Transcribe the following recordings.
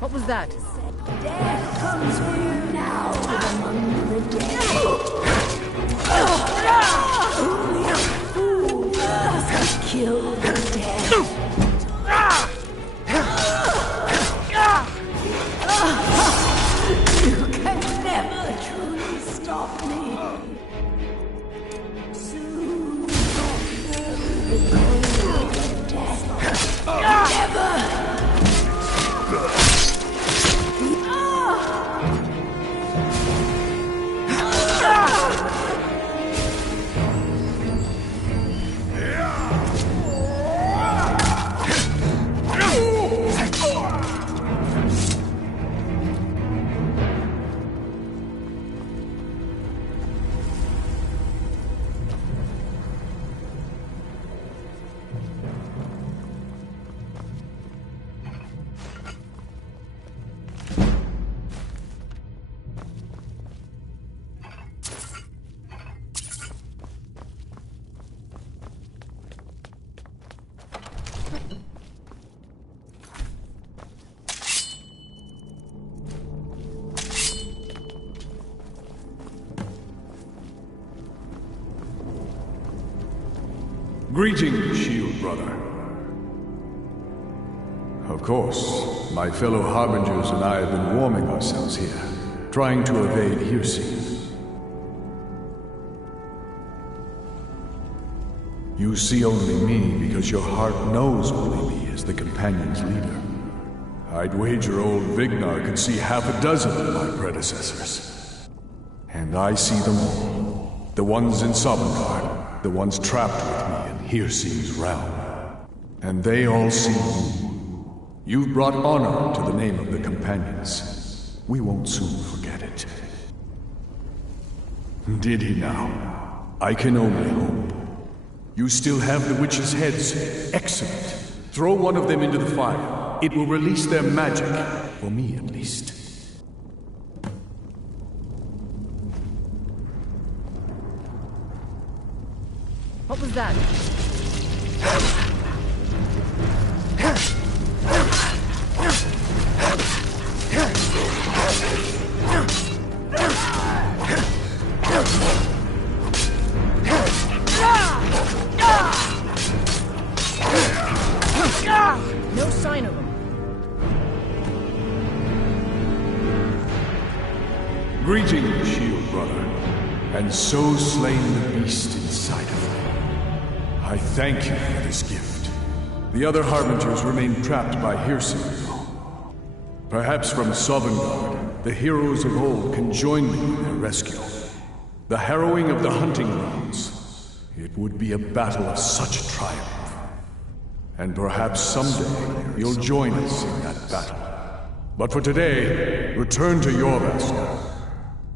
What was that? Death comes for you now among the dead. Only a fool must kill the dead. You can never truly stop me. Soon the cold of death. Never. Greetings, shield brother. Of course, my fellow Harbingers and I have been warming ourselves here, trying to evade hearsay. You see only me because your heart knows only me as the Companion's leader. I'd wager old Vignar could see half a dozen of my predecessors. And I see them all. The ones in Sovngarde, the ones trapped with me in Hearsay's realm. And they all see you. You've brought honor to the name of the Companions. We won't soon forget it. Did he now? I can only hope. You still have the witches' heads. Excellent. Throw one of them into the fire. It will release their magic. For me, at least. What was that? No sign of him. Greetings, shield brother, and so slain the beast inside of me. I thank you for this gift. The other Harbingers remain trapped by hearsay. Perhaps from Sovngarde, the heroes of old can join me in their rescue. The harrowing of the hunting grounds. It would be a battle of such triumph. And perhaps someday you'll join us in that battle. But for today, return to Jorvask.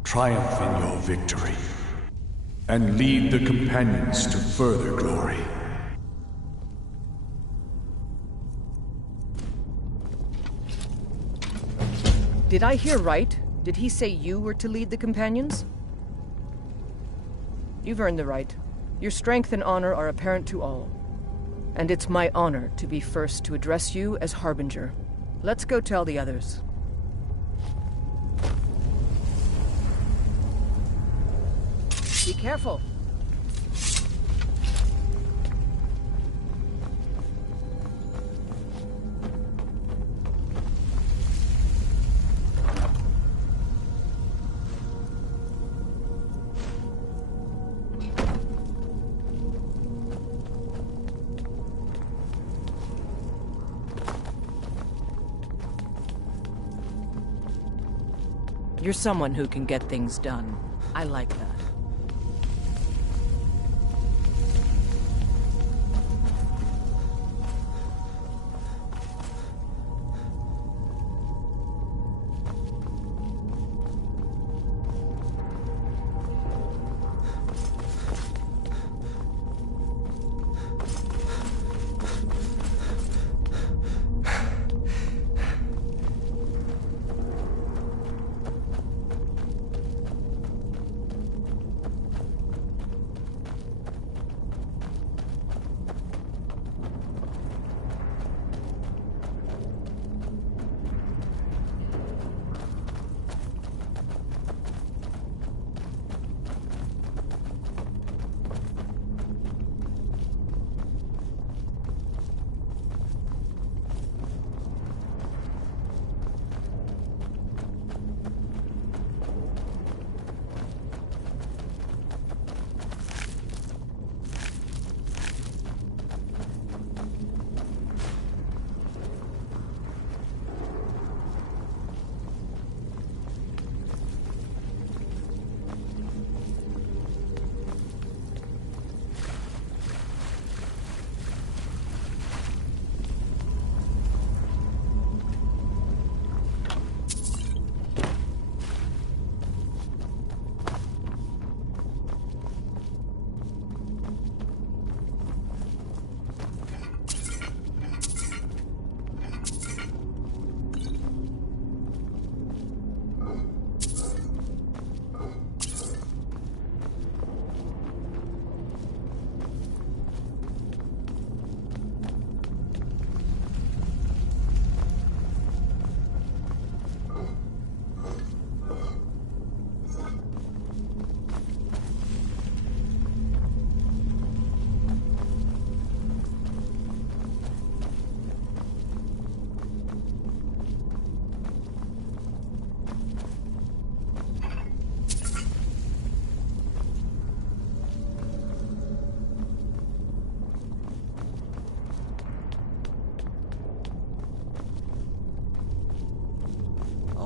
Triumph in your victory. And lead the Companions to further glory. Did I hear right? Did he say you were to lead the Companions? You've earned the right. Your strength and honor are apparent to all. And it's my honor to be first to address you as Harbinger. Let's go tell the others. Be careful. You're someone who can get things done. I like that.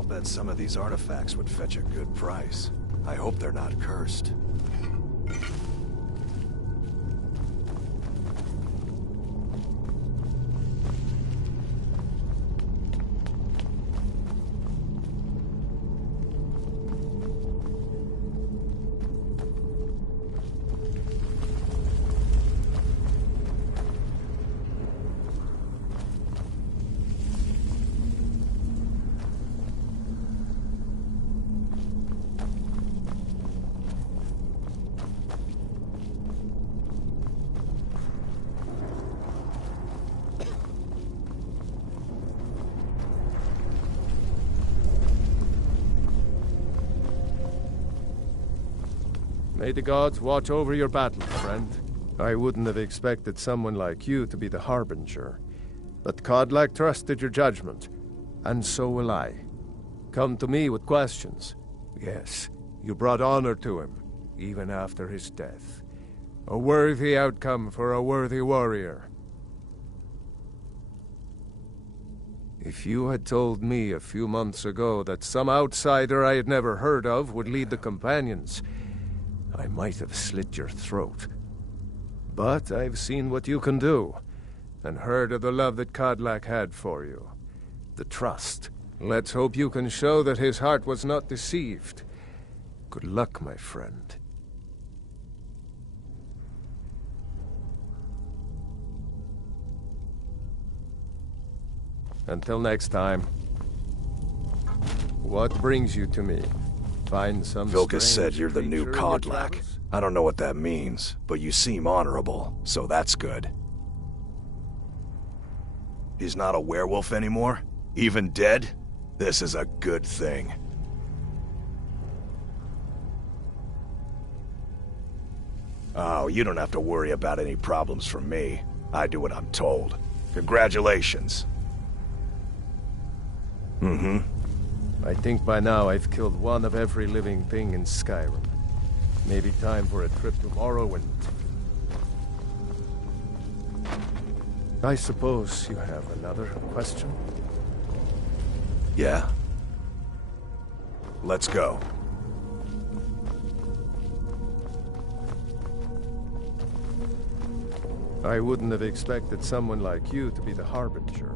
bet some of these artifacts would fetch a good price. I hope they're not cursed. May the gods watch over your battle, friend. I wouldn't have expected someone like you to be the Harbinger. But Kodlak trusted your judgment, and so will I. Come to me with questions. Yes, you brought honor to him, even after his death. A worthy outcome for a worthy warrior. If you had told me a few months ago that some outsider I had never heard of would lead the Companions, I might have slit your throat. But I've seen what you can do, and heard of the love that Kodlak had for you. The trust. Let's hope you can show that his heart was not deceived. Good luck, my friend. Until next time. What brings you to me? Find some Vilkas said you're the new creature in your Kodlak. travels? I don't know what that means, but you seem honorable, so that's good. He's not a werewolf anymore? Even dead? This is a good thing. Oh, you don't have to worry about any problems from me. I do what I'm told. Congratulations. Mm-hmm. I think by now I've killed one of every living thing in Skyrim. Maybe time for a trip to Morrowind. I suppose you have another question? Yeah. Let's go. I wouldn't have expected someone like you to be the Harbinger.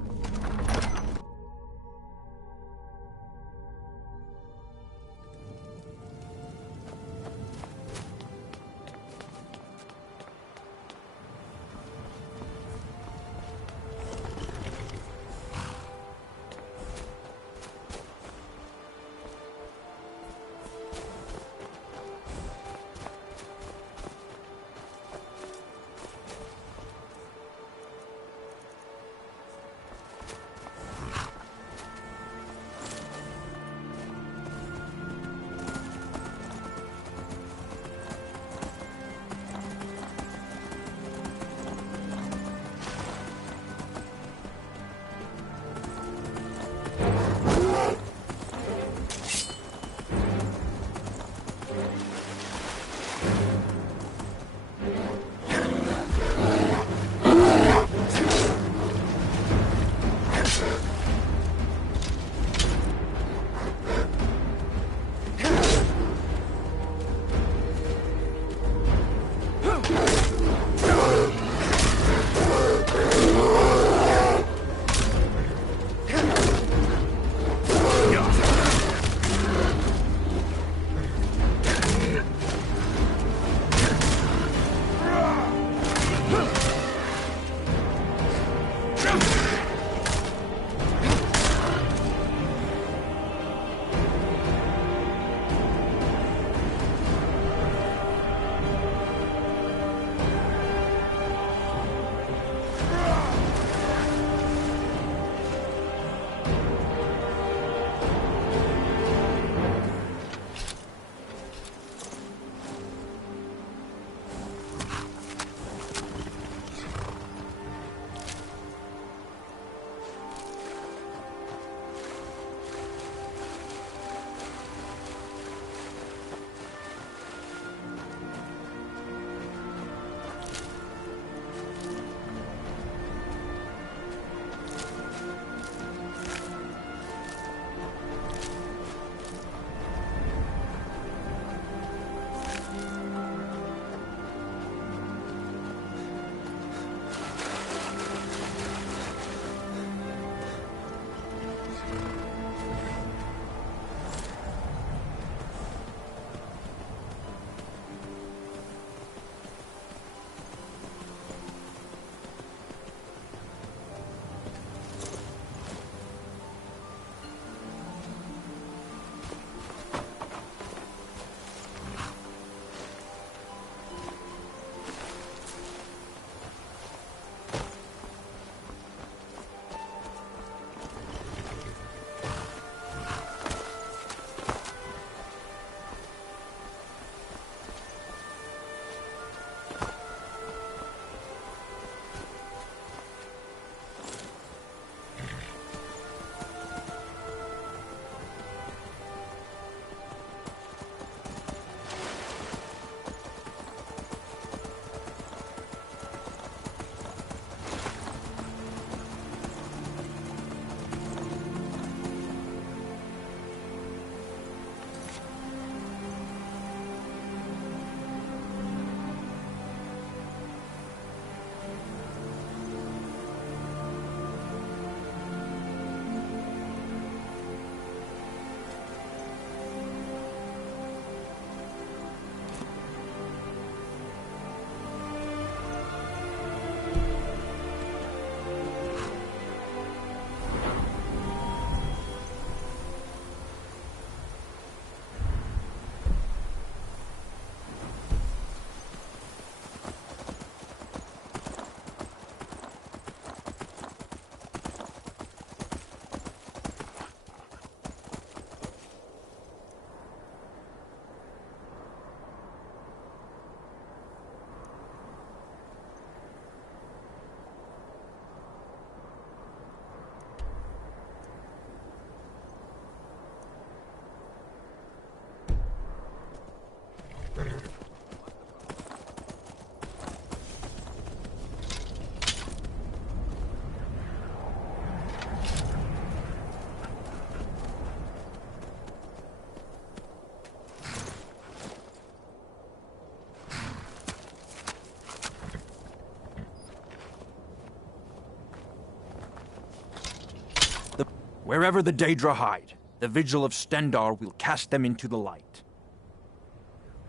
Wherever the Daedra hide, the Vigil of Stendarr will cast them into the light.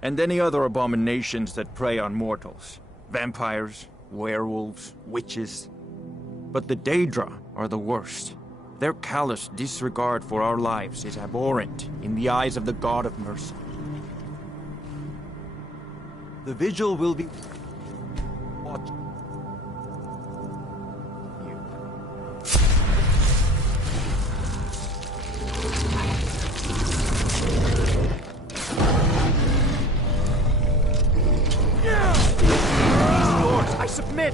And any other abominations that prey on mortals. Vampires, werewolves, witches. But the Daedra are the worst. Their callous disregard for our lives is abhorrent in the eyes of the God of Mercy. The Vigil will be watching you. Lords, I submit!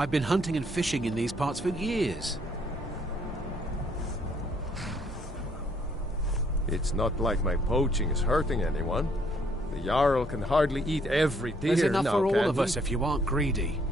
I've been hunting and fishing in these parts for years. It's not like my poaching is hurting anyone. The Jarl can hardly eat every deer There's enough now, for all can of he? us if you aren't greedy.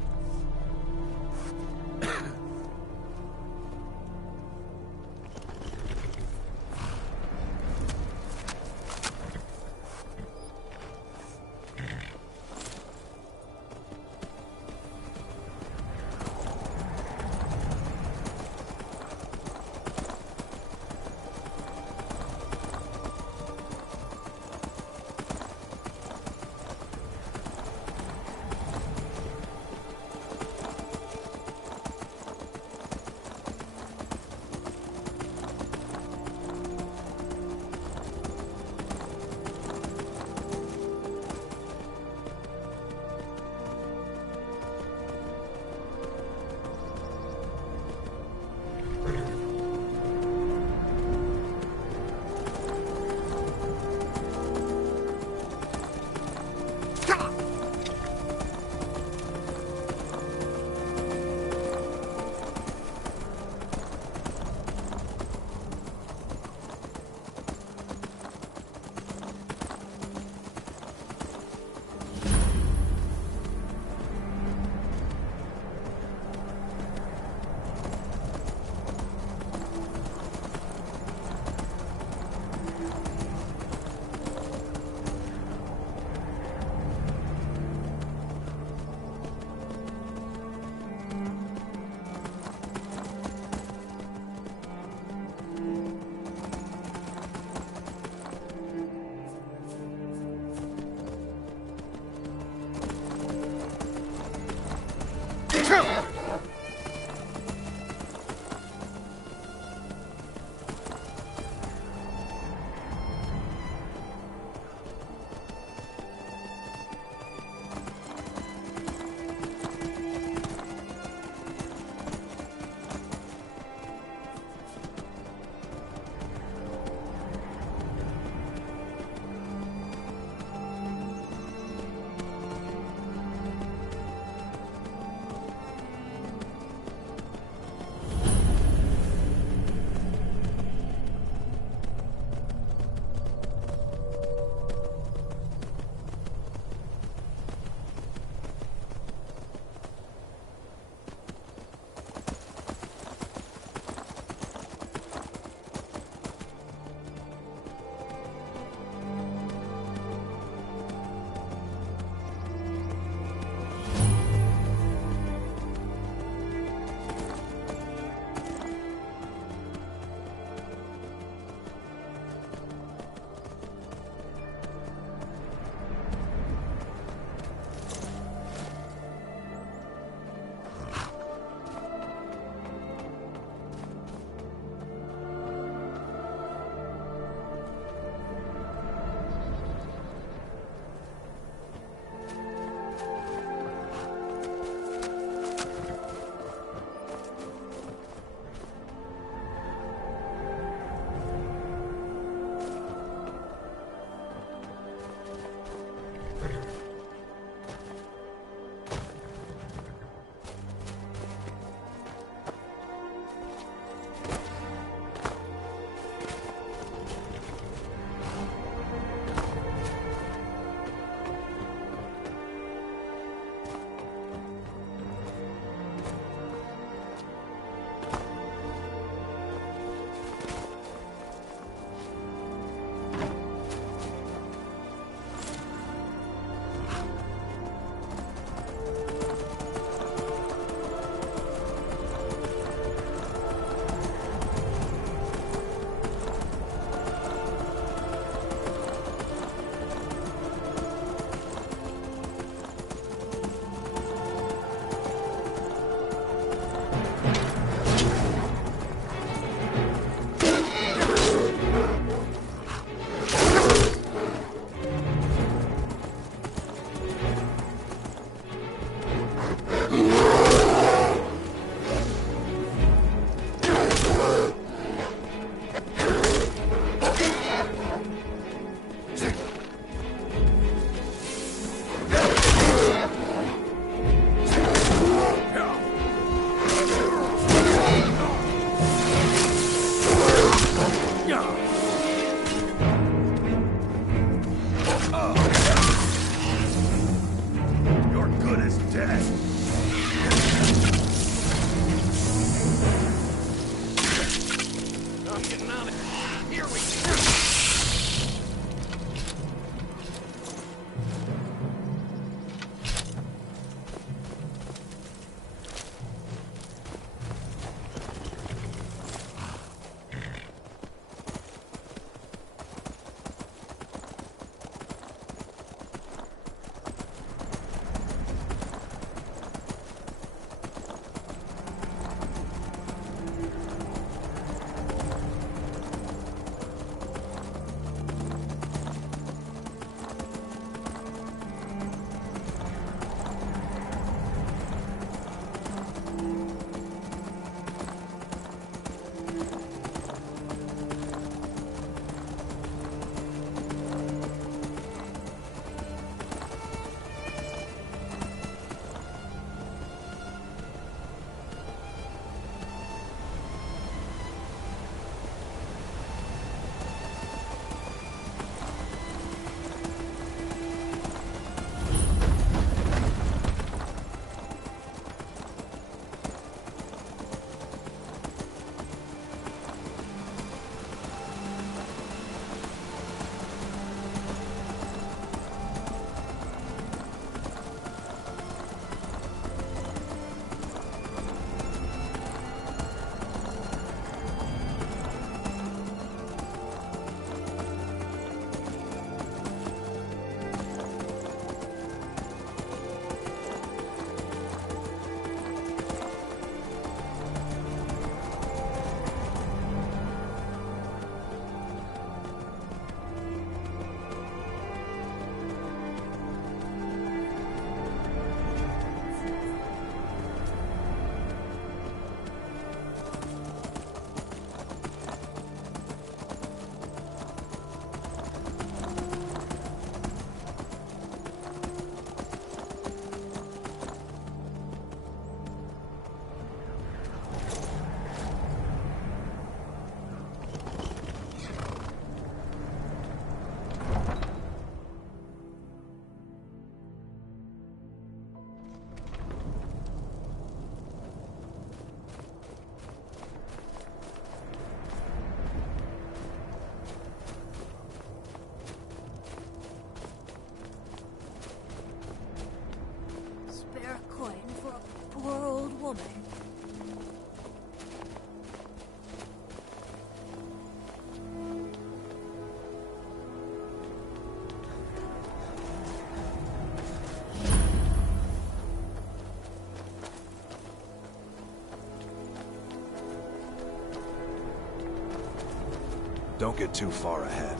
Don't get too far ahead.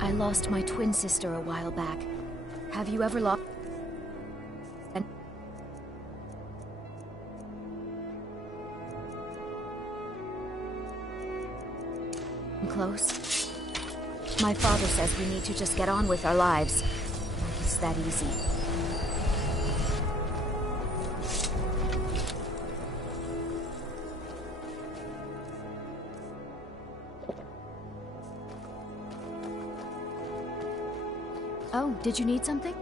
I lost my twin sister a while back. Have you ever lost... Close? My father says we need to just get on with our lives. Like it's that easy. Oh, did you need something?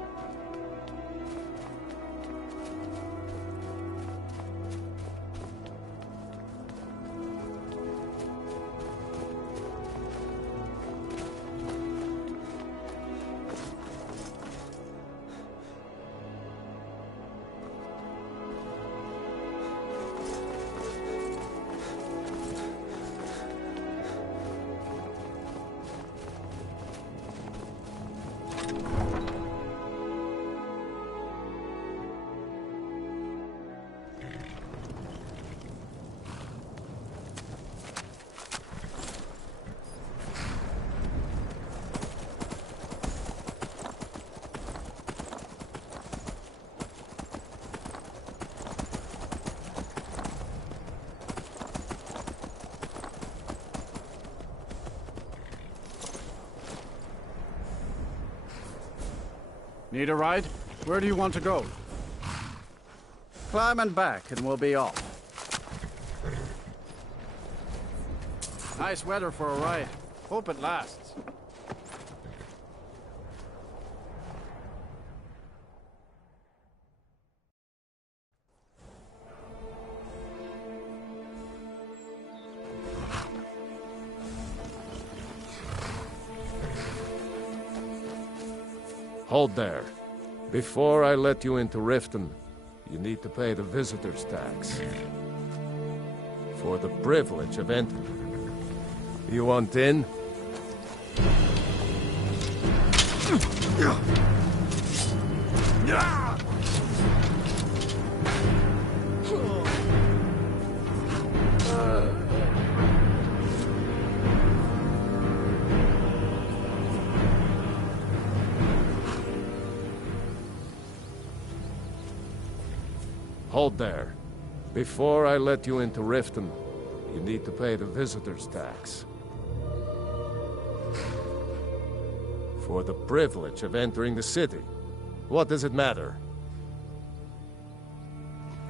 Need a ride? Where do you want to go? Climb and back and we'll be off. Nice weather for a ride. Hope it lasts. Hold there. Before I let you into Riften, you need to pay the visitor's tax. For the privilege of entering. You want in? Hold there. Before I let you into Riften, you need to pay the visitor's tax. For the privilege of entering the city. What does it matter?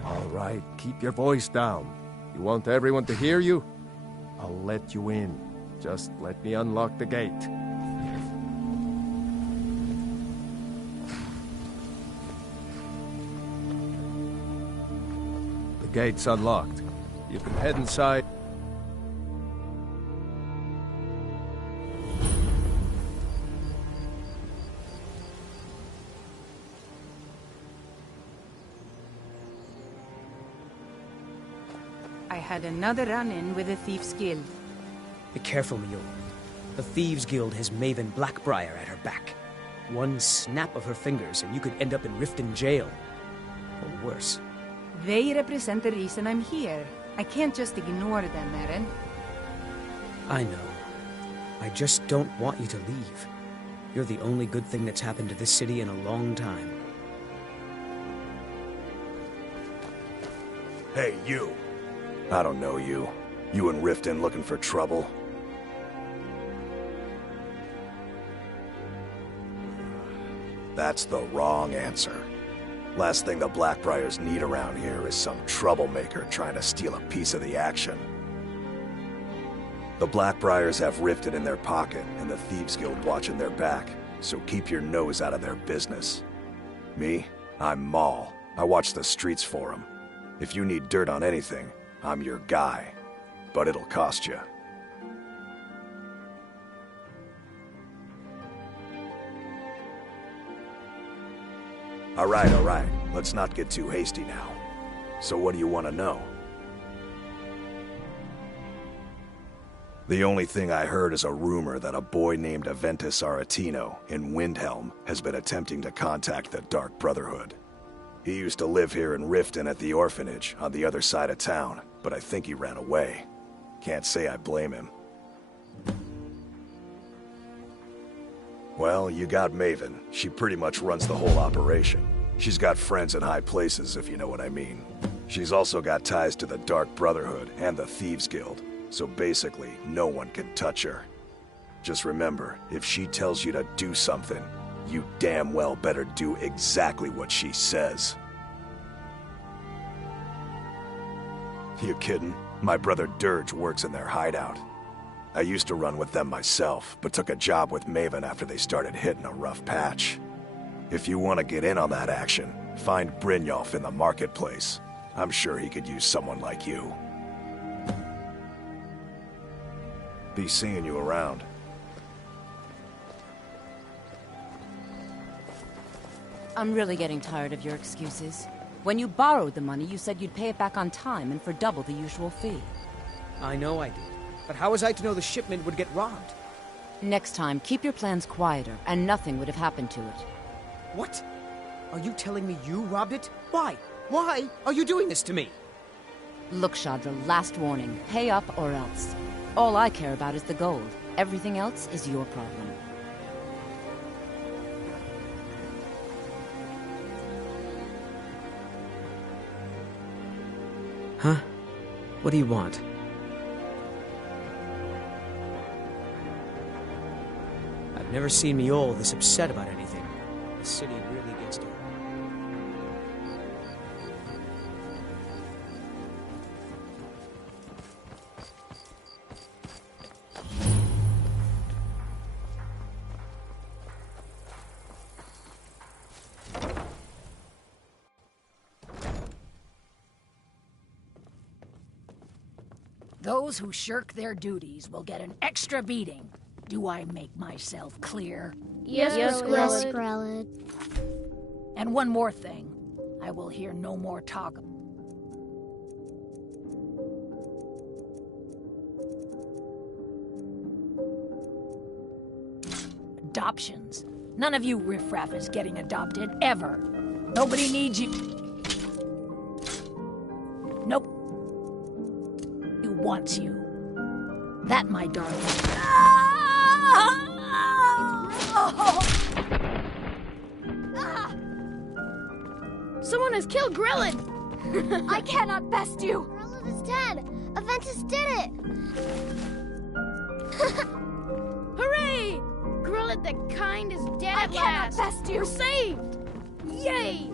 All right, keep your voice down. You want everyone to hear you? I'll let you in. Just let me unlock the gate. The gate's unlocked. You can head inside. I had another run-in with the Thieves Guild. Be careful, Mule. The Thieves Guild has Maven Blackbriar at her back. One snap of her fingers and you could end up in Riften jail. Or worse. They represent the reason I'm here. I can't just ignore them, Eren. I know. I just don't want you to leave. You're the only good thing that's happened to this city in a long time. Hey, you. I don't know you. You in Riften looking for trouble? That's the wrong answer. Last thing the Blackbriars need around here is some troublemaker trying to steal a piece of the action. The Blackbriars have Riften in their pocket and the Thieves Guild watching their back, so keep your nose out of their business. Me? I'm Maul. I watch the streets for them. If you need dirt on anything, I'm your guy. But it'll cost you. All right. Let's not get too hasty now. So what do you want to know? The only thing I heard is a rumor that a boy named Aventus Aretino in Windhelm has been attempting to contact the Dark Brotherhood. He used to live here in Riften at the orphanage on the other side of town, but I think he ran away. Can't say I blame him. Well, you got Maven. She pretty much runs the whole operation. She's got friends in high places, if you know what I mean. She's also got ties to the Dark Brotherhood and the Thieves Guild, so basically, no one can touch her. Just remember, if she tells you to do something, you damn well better do exactly what she says. You kidding? My brother Dirge works in their hideout. I used to run with them myself, but took a job with Maven after they started hitting a rough patch. If you want to get in on that action, find Brynjolf in the marketplace. I'm sure he could use someone like you. Be seeing you around. I'm really getting tired of your excuses. When you borrowed the money, you said you'd pay it back on time and for double the usual fee. I know I did. But how was I to know the shipment would get robbed? Next time, keep your plans quieter, and nothing would have happened to it. What? Are you telling me you robbed it? Why? Why are you doing this to me? Look, Shadra, last warning. Pay up or else. All I care about is the gold. Everything else is your problem. Huh? What do you want? I've never seen Mjolnir this upset about anything. The city really gets to her. Those who shirk their duties will get an extra beating. Do I make myself clear? Yes, Grelid. And one more thing. I will hear no more talk. Adoptions. None of you riffraff is getting adopted, ever. Nobody needs you. Nope. Who wants you? That, my darling. Someone has killed Grelid! I cannot best you! Grelid is dead! Aventus did it! Hooray! Grelid the Kind is dead at last! I cannot best you! We're saved! Yay!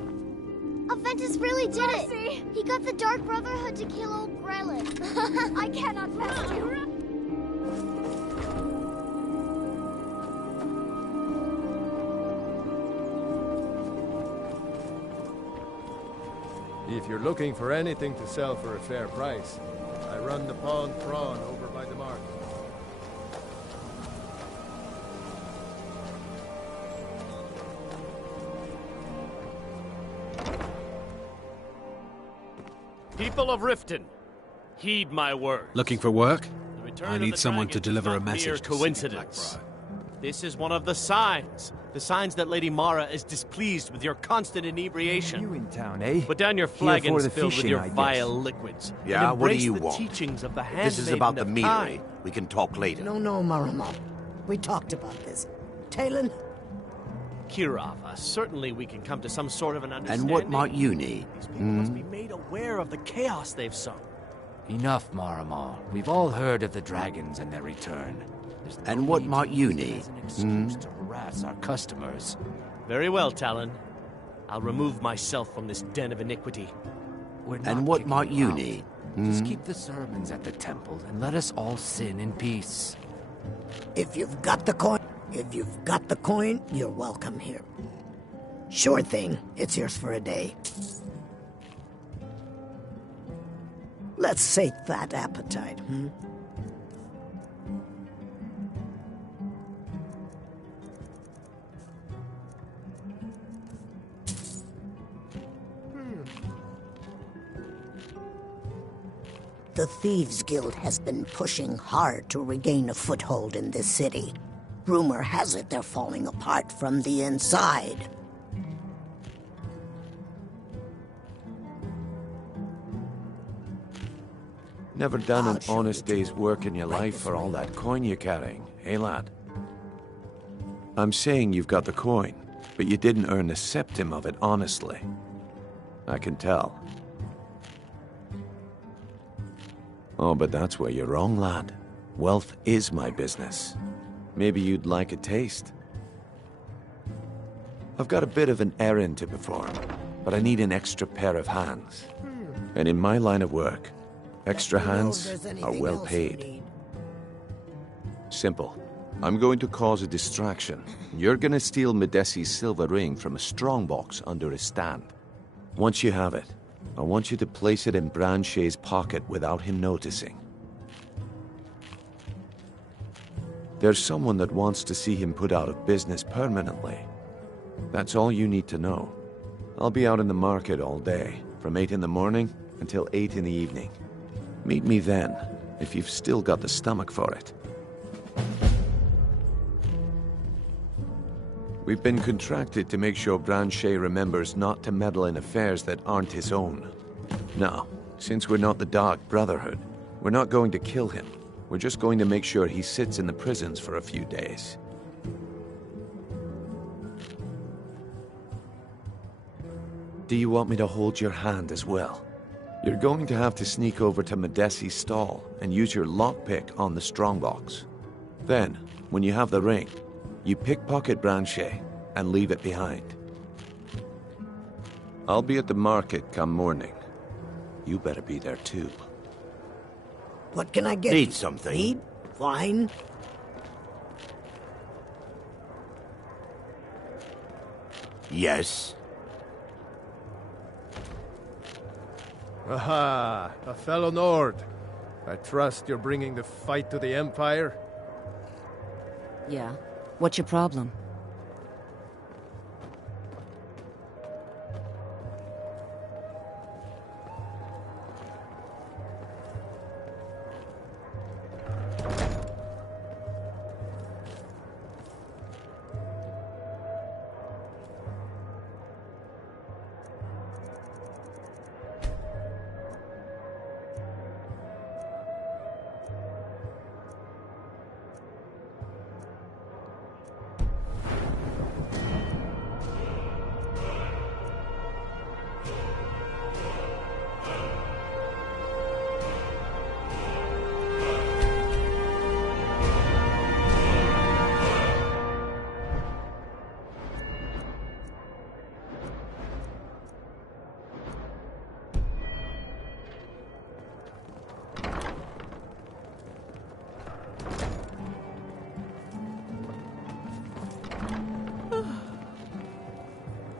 Aventus really did it! He got the Dark Brotherhood to kill old Grelid. I cannot best you! If you're looking for anything to sell for a fair price, I run the Pawn Prawn over by the market. People of Riften, heed my words. Looking for work? The return I of need the someone to dragon deliver is a not mere message to coincidence. This is one of the signs. The signs that Lady Mara is displeased with your constant inebriation. You in town, eh? Put down your Here for flagons the filled with fishing, your I guess. vile liquids. Yeah, and what do embrace you the want? teachings of the If this is handmaiden about the of meadery, time. we can talk later. No, Marama. We talked about this. Talon? Kirava, certainly we can come to some sort of an understanding. And what might you need? These people must be made aware of the chaos they've sown. Enough, Marama. We've all heard of the dragons and their return. And what might you need? As an excuse to harass our customers. Very well, Talon. I'll remove myself from this den of iniquity. We're not And what kicking might you out. need? Just keep the sermons at the temple and let us all sin in peace. If you've got the coin, you're welcome here. Sure thing. It's yours for a day. Let's sate that appetite, hmm? The Thieves Guild has been pushing hard to regain a foothold in this city. Rumor has it they're falling apart from the inside. Never done an honest day's work in your life for all that coin you're carrying, eh, lad? I'm saying you've got the coin, but you didn't earn a septim of it honestly. I can tell. Oh, but that's where you're wrong, lad. Wealth is my business. Maybe you'd like a taste. I've got a bit of an errand to perform, but I need an extra pair of hands. And in my line of work, extra hands are well paid. Simple. I'm going to cause a distraction. You're gonna steal Medesi's silver ring from a strongbox under his stand. Once you have it, I want you to place it in Branche's pocket without him noticing. There's someone that wants to see him put out of business permanently. That's all you need to know. I'll be out in the market all day, from 8 in the morning until 8 in the evening. Meet me then, if you've still got the stomach for it. We've been contracted to make sure Branche remembers not to meddle in affairs that aren't his own. Now, since we're not the Dark Brotherhood, we're not going to kill him. We're just going to make sure he sits in the prisons for a few days. Do you want me to hold your hand as well? You're going to have to sneak over to Medesi's stall and use your lockpick on the strongbox. Then, when you have the ring, you pickpocket Branche and leave it behind. I'll be at the market come morning. You better be there too. What can I get? Need something? Need? Wine? Yes. Aha, a fellow Nord. I trust you're bringing the fight to the Empire? Yeah. What's your problem?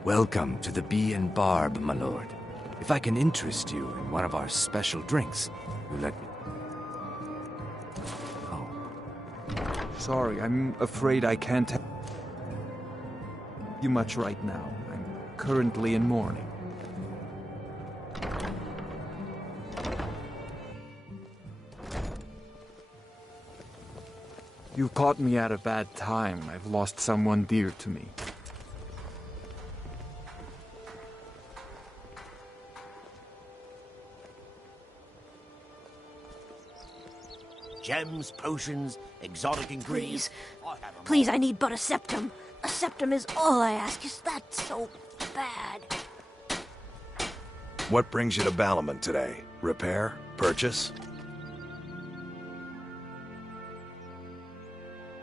Welcome to the Bee and Barb, my lord. If I can interest you in one of our special drinks, you let me... Oh. Sorry, I'm afraid I can't help you much right now. I'm currently in mourning. You caught me at a bad time. I've lost someone dear to me. Gems, potions, exotic ingredients. Please, I need but a septum. A septum is all I ask. Is that so bad? What brings you to Balamon today? Repair? Purchase?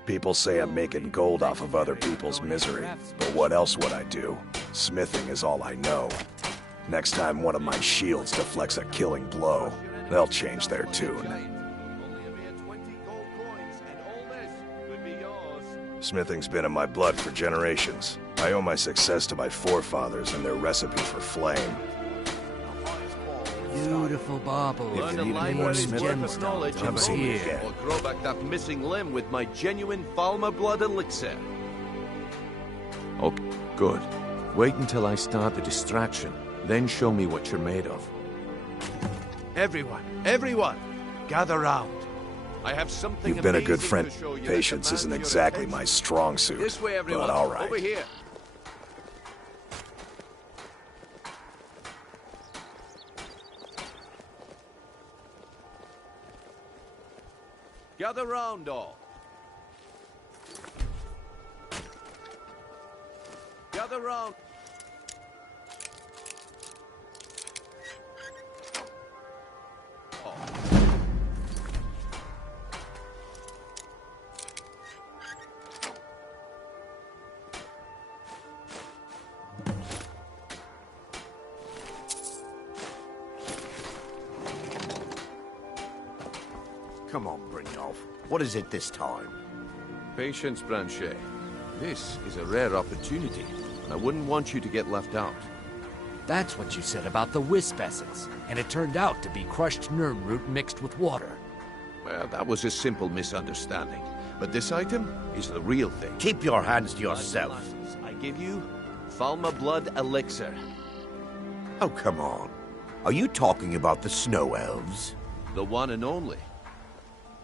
People say I'm making gold off of other people's misery, but what else would I do? Smithing is all I know. Next time one of my shields deflects a killing blow, they'll change their tune. Smithing's been in my blood for generations. I owe my success to my forefathers and their recipe for flame. Beautiful bauble. If you need any more smithing, come see me again. Or grow back that missing limb with my genuine Falmer blood elixir. Okay, good. Wait until I start the distraction, then show me what you're made of. Everyone, Gather round. I have something You've been a good amazing friend. to show you that Patience isn't demands your exactly attention. my strong suit, This way, everyone. but all right. Over here. Gather round, all. Gather round. Come on, Brynjolf. What is it this time? Patience, Blanchet. This is a rare opportunity, and I wouldn't want you to get left out. That's what you said about the wisp essence, and it turned out to be crushed nerm root mixed with water. Well, that was a simple misunderstanding. But this item is the real thing. Keep your hands to yourself. I give you Falma Blood Elixir. Oh, come on. Are you talking about the snow elves? The one and only.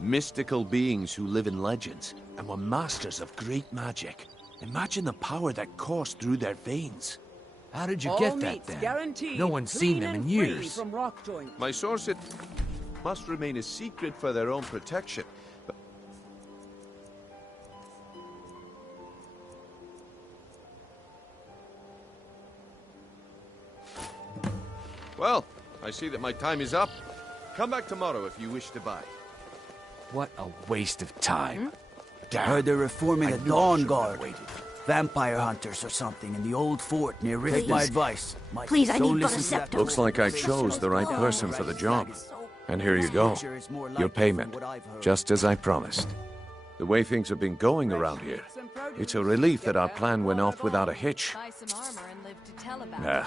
Mystical beings who live in legends and were masters of great magic. Imagine the power that coursed through their veins. How did you get that then? No one's seen them in years. My source, it must remain a secret for their own protection. But well, I see that my time is up. Come back tomorrow if you wish to buy. What a waste of time. I heard they're reforming the Dawn Guard. Vampire hunters or something in the old fort near Rift. Take my advice. Please, I Don't need but a listen to that scepter. Looks like I chose the right person for the job. And here you go. Your payment, just as I promised. The way things have been going around here, it's a relief that our plan went off without a hitch. Nah,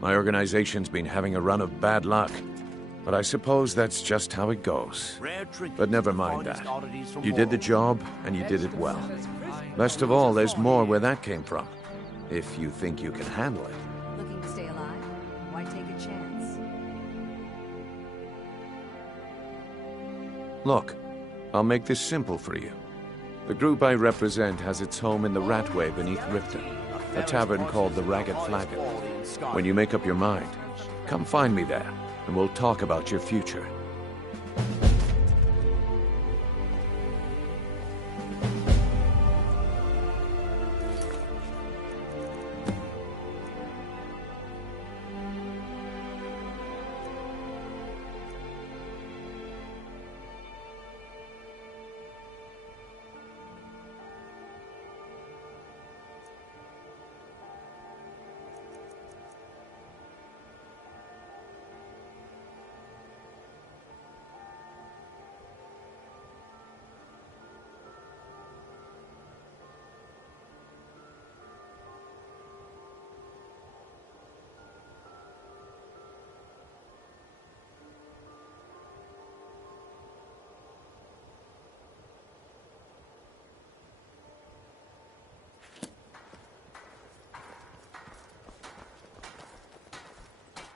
my organization's been having a run of bad luck. But I suppose that's just how it goes. But never mind that. You did the job, and you did it well. Best of all, there's more where that came from. If you think you can handle it. Looking to stay alive? Why take a chance? Look, I'll make this simple for you. The group I represent has its home in the Ratway beneath Riften, a tavern called the Ragged Flagon. When you make up your mind, come find me there, and we'll talk about your future.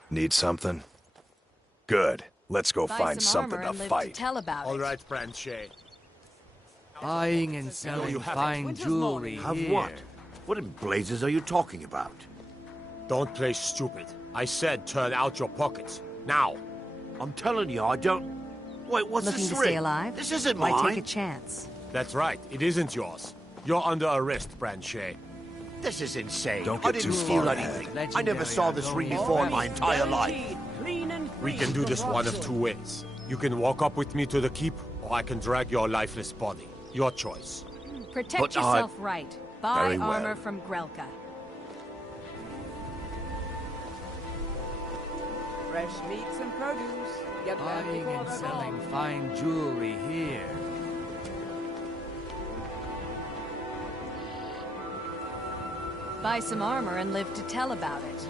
Need something? Good. Let's go find something to fight. Tell about All it. right, Branchet. Buying and selling fine jewelry Have here. what? What in blazes are you talking about? Don't play stupid. I said turn out your pockets. Now. I'm telling you, I don't... Wait, what's Looking this to ring? stay alive? This isn't Why mine. take a chance? That's right. It isn't yours. You're under arrest, Branchet. This is insane. Don't I get didn't too steal far anything. ahead. I never saw this ring before in my entire life. We can do this one of two ways. You can walk up with me to the keep, or I can drag your lifeless body. Your choice. Protect But yourself right. Buy Very well. armor from Grelka. Fresh meats and produce. Get back Buying before and they're selling gone. fine jewelry here. Buy some armor and live to tell about it.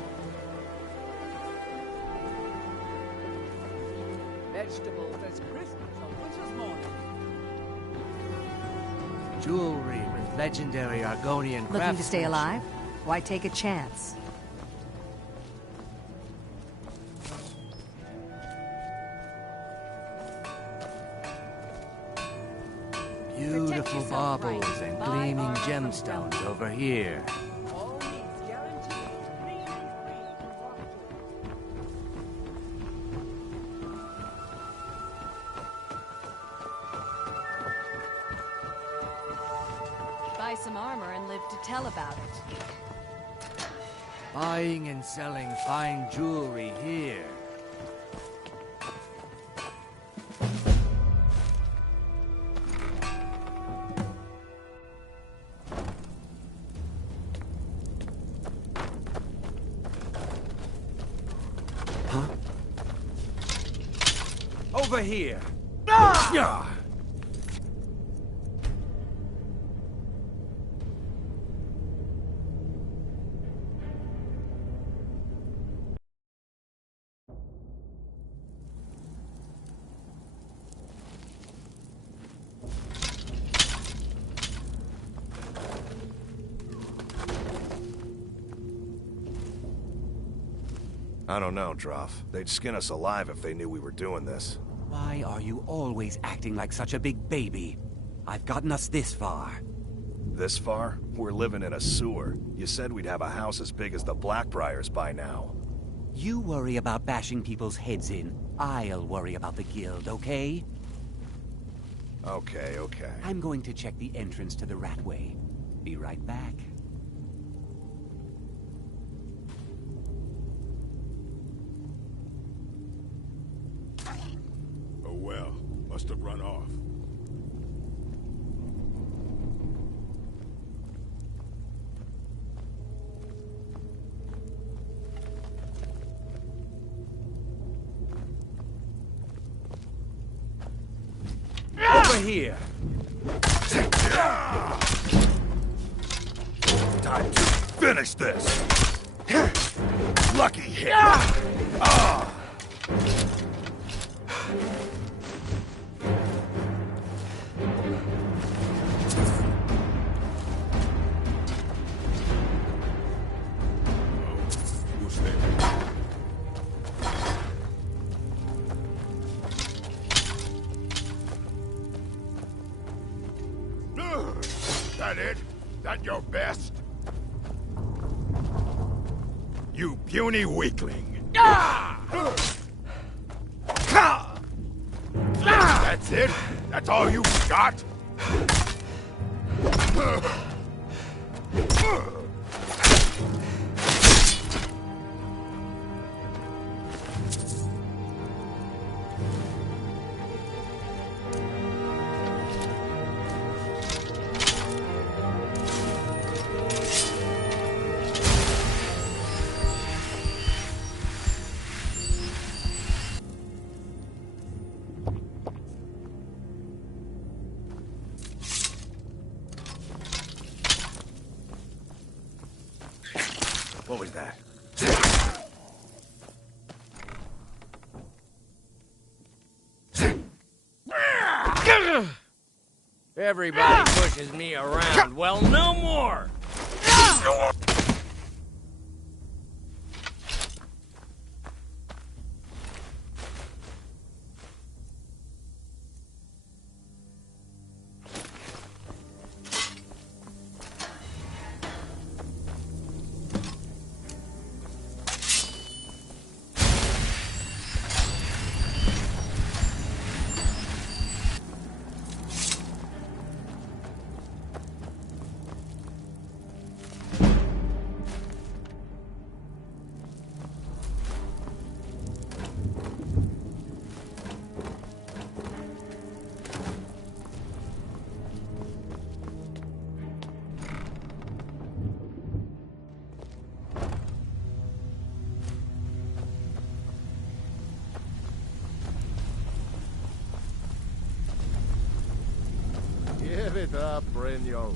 Vegetables as crisp as a winter's morning. Jewelry with legendary Argonian Looking to stay craftsmanship. alive? Why take a chance? beautiful baubles and gleaming gemstones over here. Buy some armor and live to tell about it. Buying and selling fine jewelry here. Over here! Ah! I don't know, Droff. They'd skin us alive if they knew we were doing this. Why are you always acting like such a big baby? I've gotten us this far. This far? We're living in a sewer. You said we'd have a house as big as the Blackbriars by now. You worry about bashing people's heads in. I'll worry about the guild, okay? Okay, okay. I'm going to check the entrance to the Ratway. Be right back. Oh well, must have run off. Over here! Time to finish this! Lucky hit! Ah! Who's there? That it? That your best? You puny weakling. That's it? That's all you got? What was that? Everybody pushes me around. Well, no more! Give it up, Brynjolf.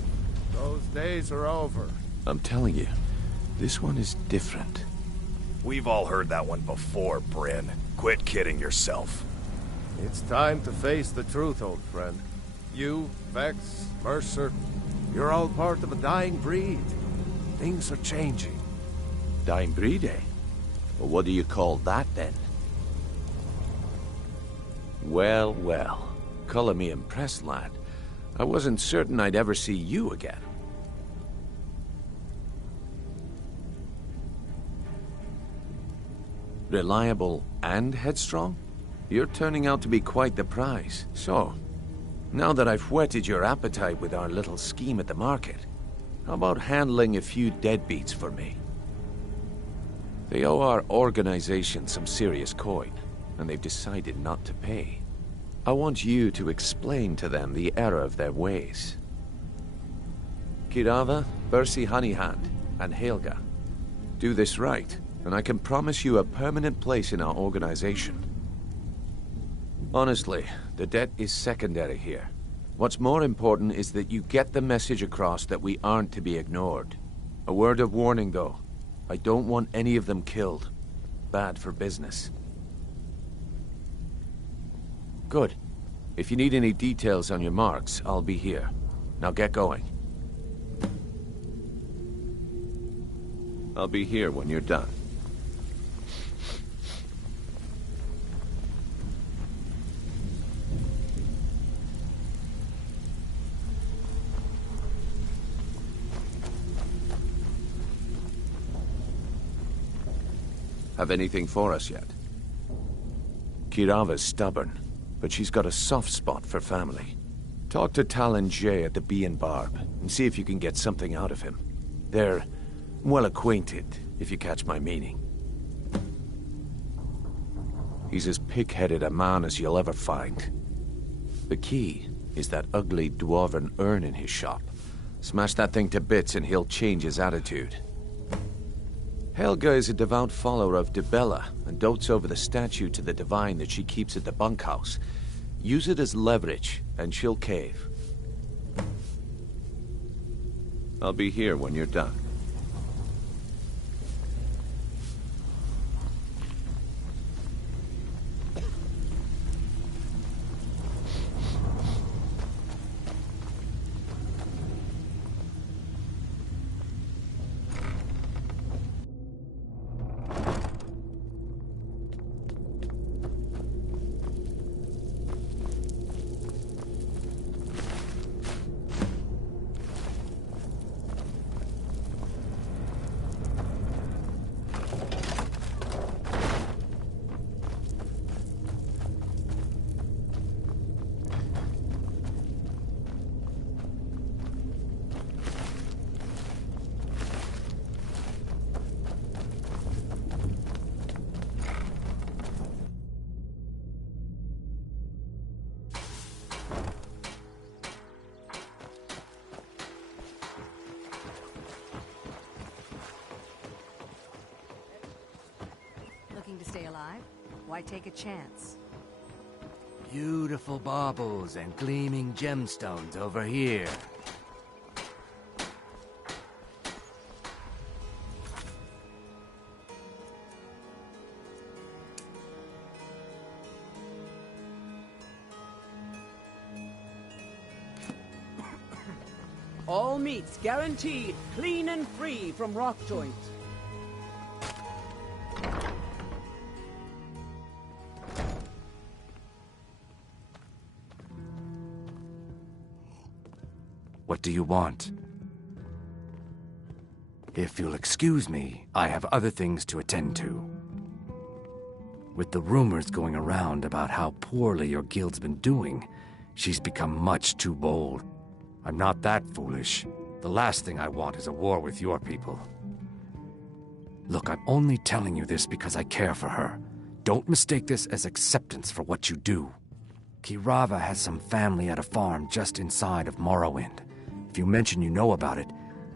Those days are over. I'm telling you, this one is different. We've all heard that one before, Bryn. Quit kidding yourself. It's time to face the truth, old friend. You, Vex, Mercer, you're all part of a dying breed. Things are changing. Dying breed, eh? Well, what do you call that, then? Well, well. Color me impressed, lad. I wasn't certain I'd ever see you again. Reliable and headstrong? You're turning out to be quite the prize. So, now that I've whetted your appetite with our little scheme at the market, how about handling a few deadbeats for me? They owe our organization some serious coin, and they've decided not to pay. I want you to explain to them the error of their ways. Kirava, Bersi Honeyhand, and Helga. Do this right, and I can promise you a permanent place in our organization. Honestly, the debt is secondary here. What's more important is that you get the message across that we aren't to be ignored. A word of warning, though. I don't want any of them killed. Bad for business. Good. If you need any details on your marks, I'll be here. Now get going. I'll be here when you're done. Have anything for us yet? Kirava's stubborn, but she's got a soft spot for family. Talk to Talon Jay at the Bee and Barb, and see if you can get something out of him. They're well acquainted, if you catch my meaning. He's as pig-headed a man as you'll ever find. The key is that ugly dwarven urn in his shop. Smash that thing to bits and he'll change his attitude. Helga is a devout follower of Dibella and dotes over the statue to the divine that she keeps at the bunkhouse. Use it as leverage, and she'll cave. I'll be here when you're done. Looking to stay alive? Why take a chance? Beautiful baubles and gleaming gemstones over here. All meats guaranteed clean and free from rock joint. What do you want? If you'll excuse me, I have other things to attend to. With the rumors going around about how poorly your guild's been doing, she's become much too bold. I'm not that foolish. The last thing I want is a war with your people. Look, I'm only telling you this because I care for her. Don't mistake this as acceptance for what you do. Kirava has some family at a farm just inside of Morrowind. If you mention you know about it,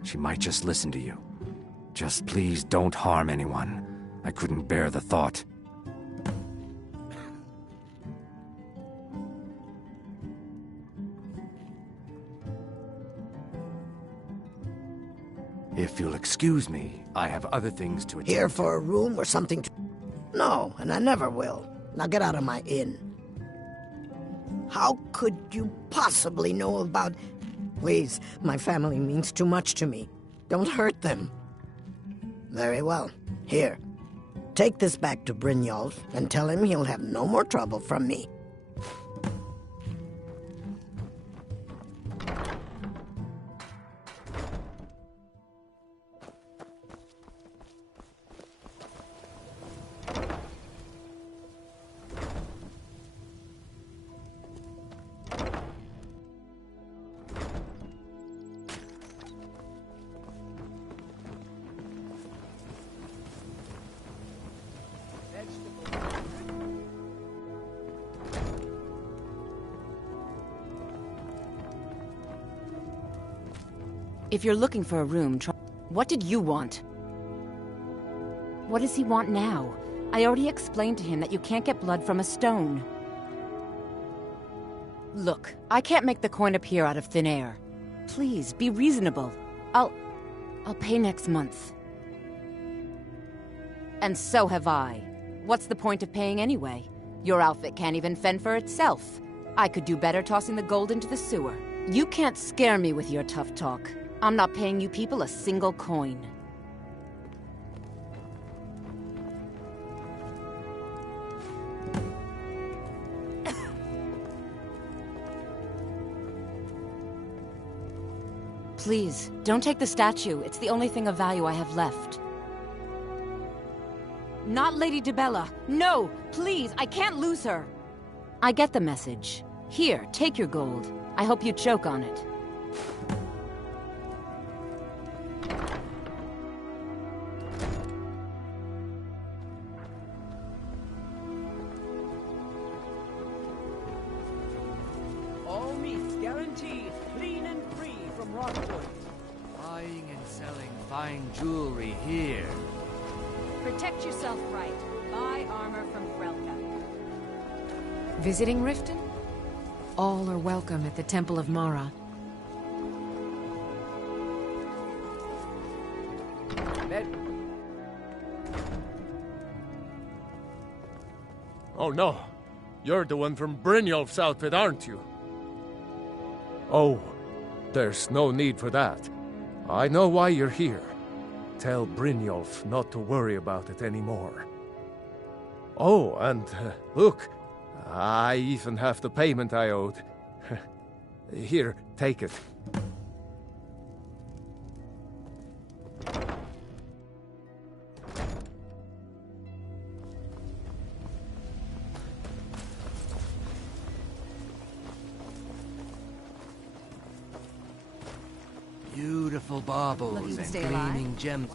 she might just listen to you. Just please don't harm anyone. I couldn't bear the thought. If you'll excuse me, I have other things to attend to. Here for a room or something to... No, and I never will. Now get out of my inn. How could you possibly know about... Please, my family means too much to me. Don't hurt them. Very well. Here. Take this back to Brynjolf and tell him he'll have no more trouble from me. If you're looking for a room, try... What did you want? What does he want now? I already explained to him that you can't get blood from a stone. Look, I can't make the coin appear out of thin air. Please, be reasonable. I'll pay next month. And so have I. What's the point of paying anyway? Your outfit can't even fend for itself. I could do better tossing the gold into the sewer. You can't scare me with your tough talk. I'm not paying you people a single coin. Please, don't take the statue. It's the only thing of value I have left. Not Lady DeBella. No! Please, I can't lose her! I get the message. Here, take your gold. I hope you choke on it. All meats guaranteed, clean and free from Rockwood. Buying and selling fine jewelry here. Protect yourself right. Buy armor from Frelka. Visiting Riften? All are welcome at the Temple of Mara. Oh no! You're the one from Brynjolf's outfit, aren't you? Oh, there's no need for that. I know why you're here. Tell Brynjolf not to worry about it anymore. Oh, and look, I even have the payment I owed. Here, take it. Beautiful baubles and gleaming gems.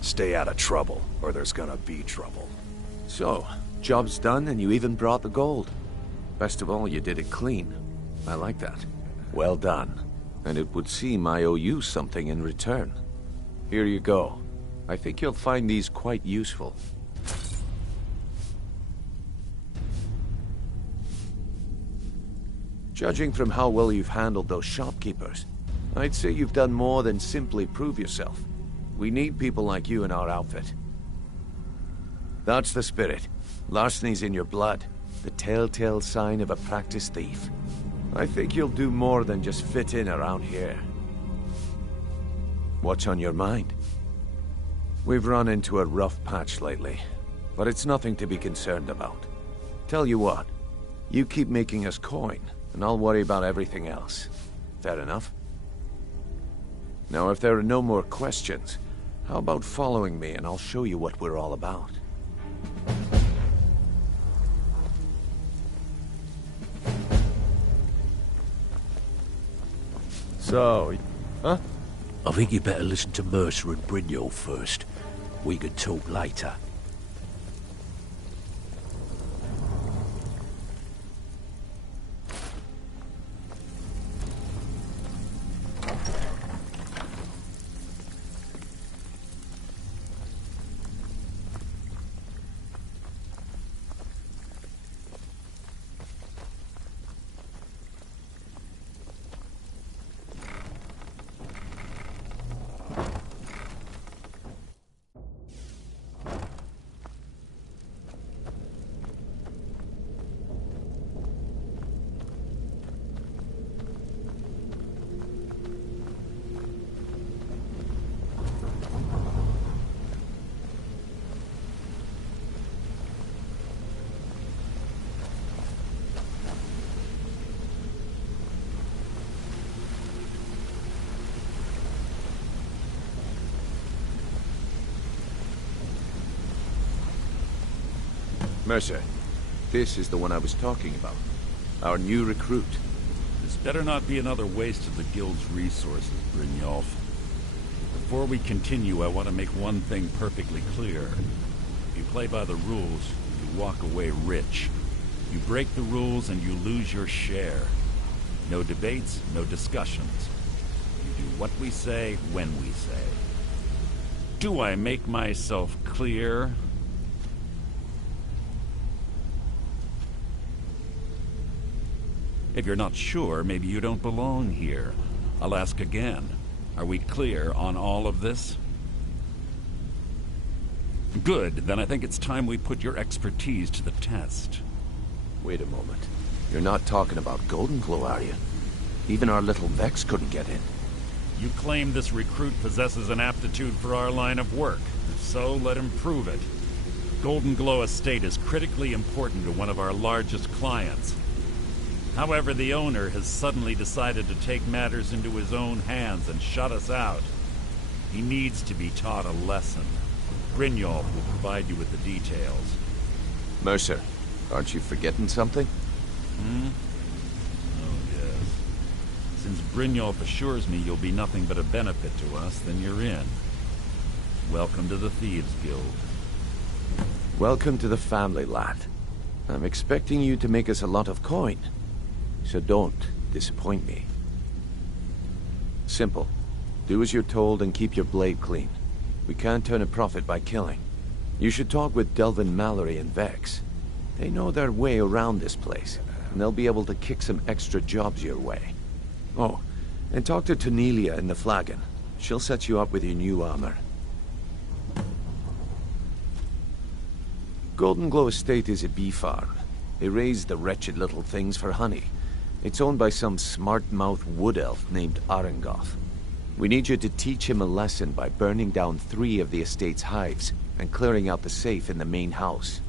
Stay out of trouble, or there's gonna be trouble. So, job's done and you even brought the gold. Best of all, you did it clean. I like that. Well done. And it would seem I owe you something in return. Here you go. I think you'll find these quite useful. Judging from how well you've handled those shopkeepers, I'd say you've done more than simply prove yourself. We need people like you in our outfit. That's the spirit. Larceny's in your blood. The telltale sign of a practiced thief. I think you'll do more than just fit in around here. What's on your mind? We've run into a rough patch lately, but it's nothing to be concerned about. Tell you what, you keep making us coin, and I'll worry about everything else. Fair enough? Now, if there are no more questions, how about following me and I'll show you what we're all about? So, huh? I think you better listen to Mercer and Brynjolf first. We can talk later. Mercer, this is the one I was talking about. Our new recruit. This better not be another waste of the Guild's resources, Brynjolf. Before we continue, I want to make one thing perfectly clear. If you play by the rules, you walk away rich. You break the rules and you lose your share. No debates, no discussions. You do what we say, when we say. Do I make myself clear? If you're not sure, maybe you don't belong here. I'll ask again. Are we clear on all of this? Good, then I think it's time we put your expertise to the test. Wait a moment. You're not talking about Golden Glow, are you? Even our little Vex couldn't get in. You claim this recruit possesses an aptitude for our line of work. If so, let him prove it. Golden Glow Estate is critically important to one of our largest clients. However, the owner has suddenly decided to take matters into his own hands and shut us out. He needs to be taught a lesson. Brynjolf will provide you with the details. Mercer, aren't you forgetting something? Oh, yes. Since Brynjolf assures me you'll be nothing but a benefit to us, then you're in. Welcome to the Thieves Guild. Welcome to the family, lad. I'm expecting you to make us a lot of coin. So don't disappoint me. Simple. Do as you're told and keep your blade clean. We can't turn a profit by killing. You should talk with Delvin Mallory and Vex. They know their way around this place, and they'll be able to kick some extra jobs your way. Oh, and talk to Tanelia in the Flagon. She'll set you up with your new armor. Golden Glow Estate is a bee farm. They raise the wretched little things for honey. It's owned by some smart-mouthed wood elf named Arengoth. We need you to teach him a lesson by burning down 3 of the estate's hives and clearing out the safe in the main house.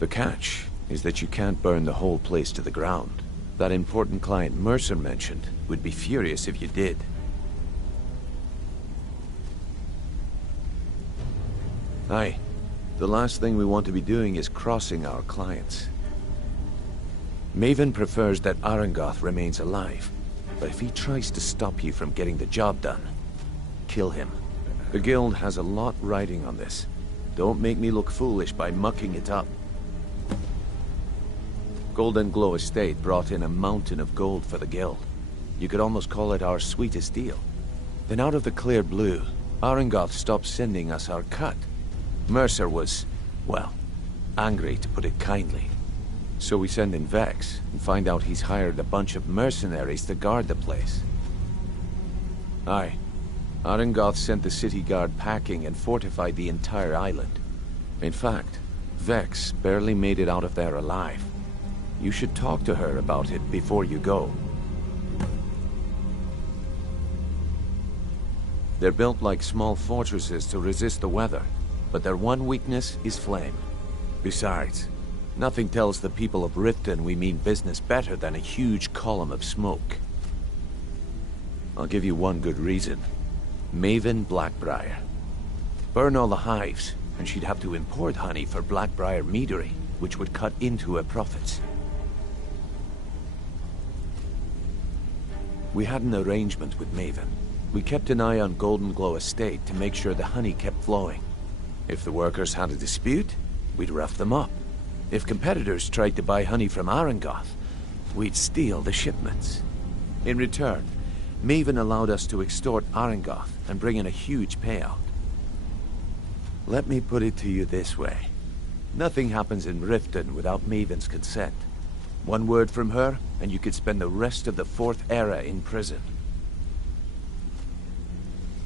The catch is that you can't burn the whole place to the ground. That important client Mercer mentioned would be furious if you did. Aye. The last thing we want to be doing is crossing our clients. Maven prefers that Arengoth remains alive, but if he tries to stop you from getting the job done, kill him. The Guild has a lot riding on this. Don't make me look foolish by mucking it up. Golden Glow Estate brought in a mountain of gold for the Guild. You could almost call it our sweetest deal. Then out of the clear blue, Arengoth stopped sending us our cut. Mercer was, well, angry to put it kindly. So we send in Vex and find out he's hired a bunch of mercenaries to guard the place. Aye. Arengoth sent the city guard packing and fortified the entire island. In fact, Vex barely made it out of there alive. You should talk to her about it before you go. They're built like small fortresses to resist the weather, but their one weakness is flame. Besides, nothing tells the people of Riften we mean business better than a huge column of smoke. I'll give you one good reason. Maven Blackbriar. Burn all the hives, and she'd have to import honey for Blackbriar meadery, which would cut into her profits. We had an arrangement with Maven. We kept an eye on Golden Glow Estate to make sure the honey kept flowing. If the workers had a dispute, we'd rough them up. If competitors tried to buy honey from Arengoth, we'd steal the shipments. In return, Maven allowed us to extort Arengoth and bring in a huge payout. Let me put it to you this way. Nothing happens in Riften without Maven's consent. One word from her, and you could spend the rest of the 4th Era in prison.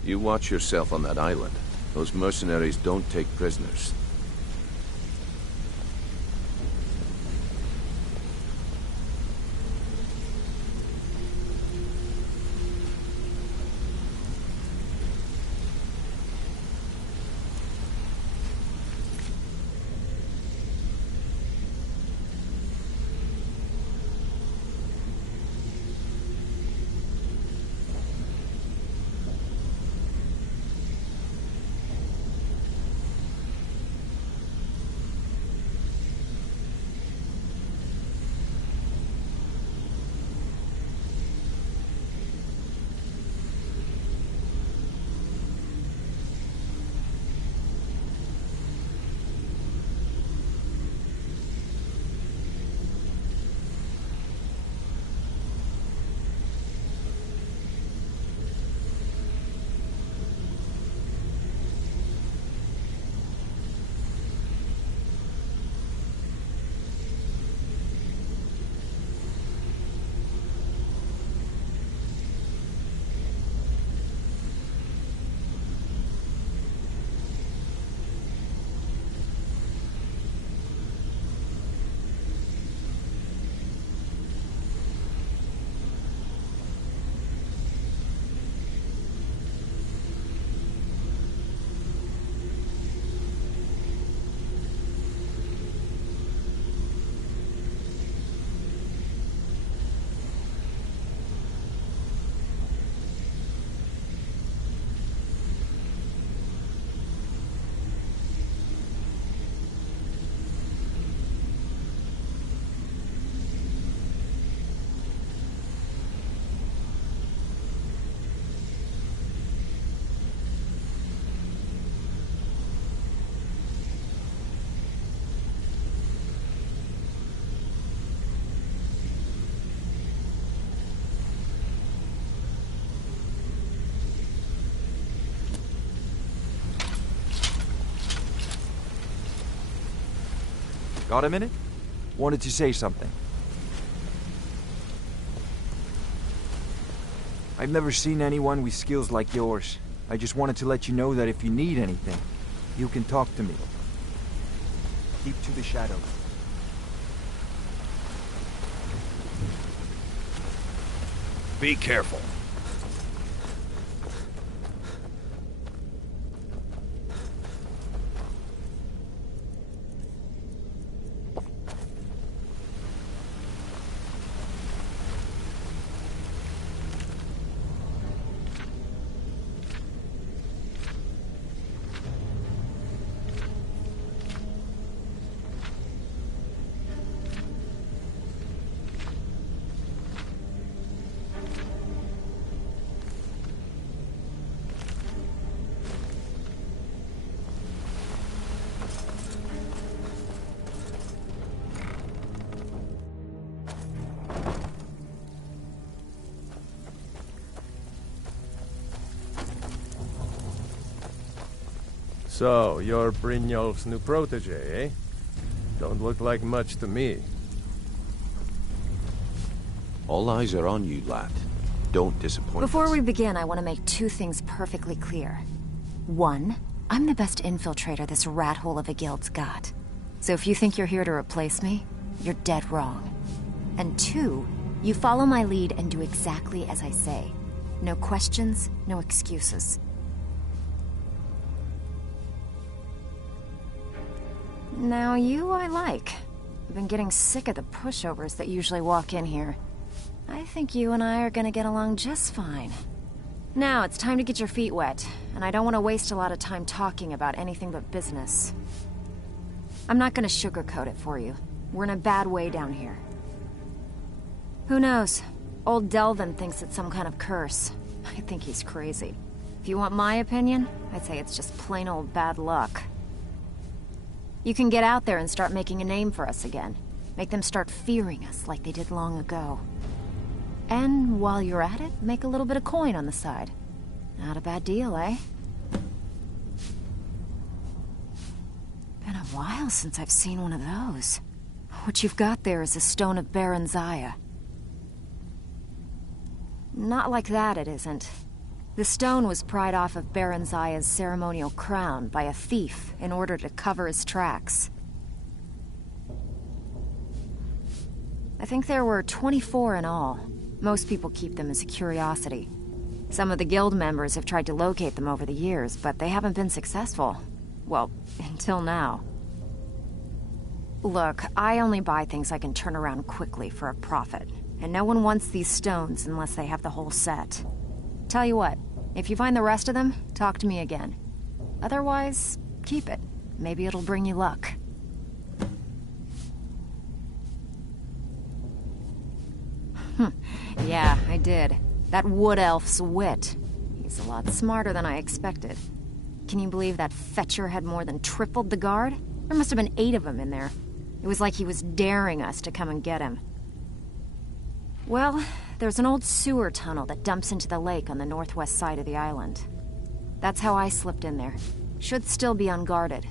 You watch yourself on that island. Those mercenaries don't take prisoners. Got a minute? Wanted to say something. I've never seen anyone with skills like yours. I just wanted to let you know that if you need anything, you can talk to me. Keep to the shadows. Be careful. So, you're Brynjolf's new protege, eh? Don't look like much to me. All eyes are on you, lad. Don't disappoint Before us. we begin, I want to make 2 things perfectly clear. 1, I'm the best infiltrator this rat hole of a guild's got. So if you think you're here to replace me, you're dead wrong. And 2, you follow my lead and do exactly as I say. No questions, no excuses. Now you I like. I've been getting sick of the pushovers that usually walk in here. I think you and I are gonna get along just fine. Now it's time to get your feet wet, and I don't want to waste a lot of time talking about anything but business. I'm not gonna sugarcoat it for you. We're in a bad way down here. Who knows? Old Delvin thinks it's some kind of curse. I think he's crazy. If you want my opinion, I'd say it's just plain old bad luck. You can get out there and start making a name for us again. Make them start fearing us like they did long ago. And while you're at it, make a little bit of coin on the side. Not a bad deal, eh? Been a while since I've seen one of those. What you've got there is a stone of Baron Zaya. Not like that, it isn't. The stone was pried off of Baron Zaya's ceremonial crown by a thief in order to cover his tracks. I think there were 24 in all. Most people keep them as a curiosity. Some of the guild members have tried to locate them over the years, but they haven't been successful. Well, until now. Look, I only buy things I can turn around quickly for a profit, and no one wants these stones unless they have the whole set. Tell you what, if you find the rest of them, talk to me again. Otherwise, keep it. Maybe it'll bring you luck. Yeah, I did. That wood elf's wit. He's a lot smarter than I expected. Can you believe that fetcher had more than tripled the guard? There must have been 8 of them in there. It was like he was daring us to come and get him. Well, there's an old sewer tunnel that dumps into the lake on the northwest side of the island. That's how I slipped in there. Should still be unguarded.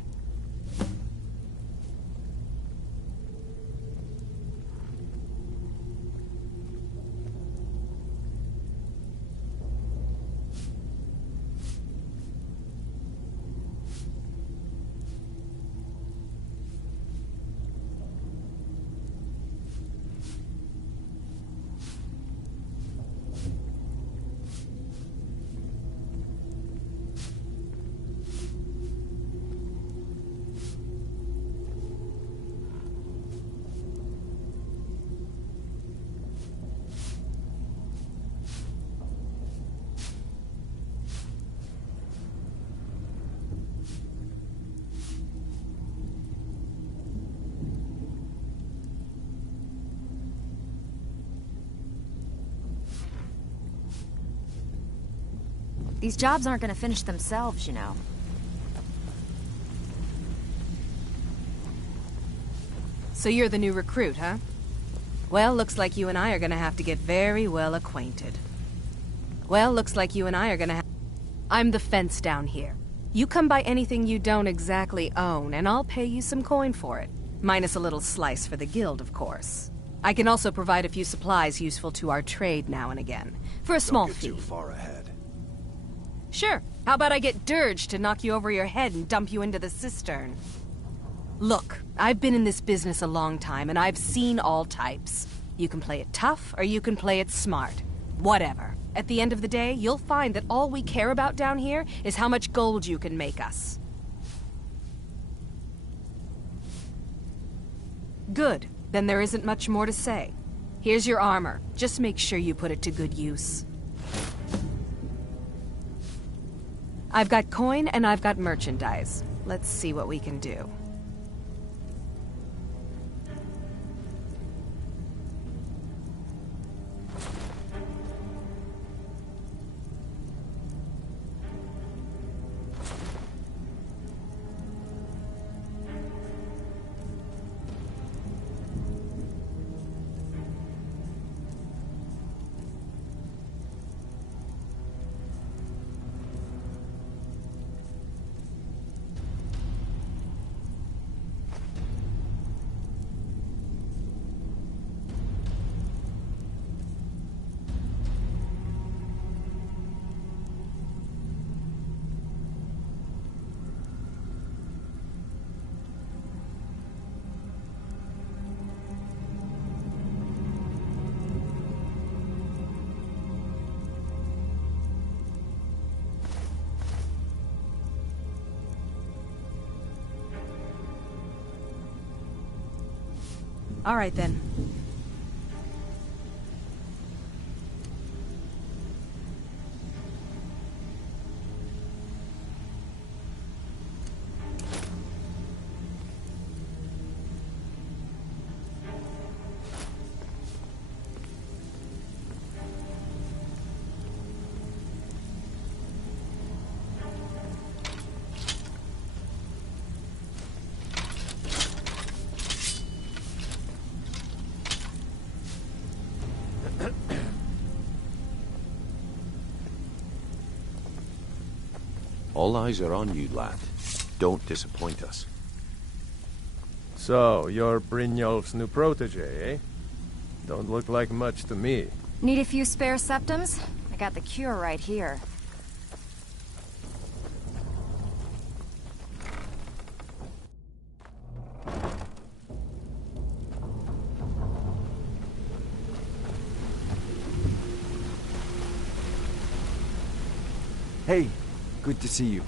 These jobs aren't gonna finish themselves, you know. So you're the new recruit, huh? Well, looks like you and I are gonna have to get very well acquainted. I'm the fence down here. You come by anything you don't exactly own, and I'll pay you some coin for it. Minus a little slice for the guild, of course. I can also provide a few supplies useful to our trade now and again, for a small fee. Don't get too far ahead. Sure. How about I get Dirge to knock you over your head and dump you into the cistern? Look, I've been in this business a long time, and I've seen all types. You can play it tough, or you can play it smart. Whatever. At the end of the day, you'll find that all we care about down here is how much gold you can make us. Good. Then there isn't much more to say. Here's your armor. Just make sure you put it to good use. I've got coin and I've got merchandise. Let's see what we can do. All right, then. All eyes are on you, lad. Don't disappoint us. So, you're Brynjolf's new protege, eh? Don't look like much to me. Need a few spare septums? I got the cure right here. Hey, good to see you.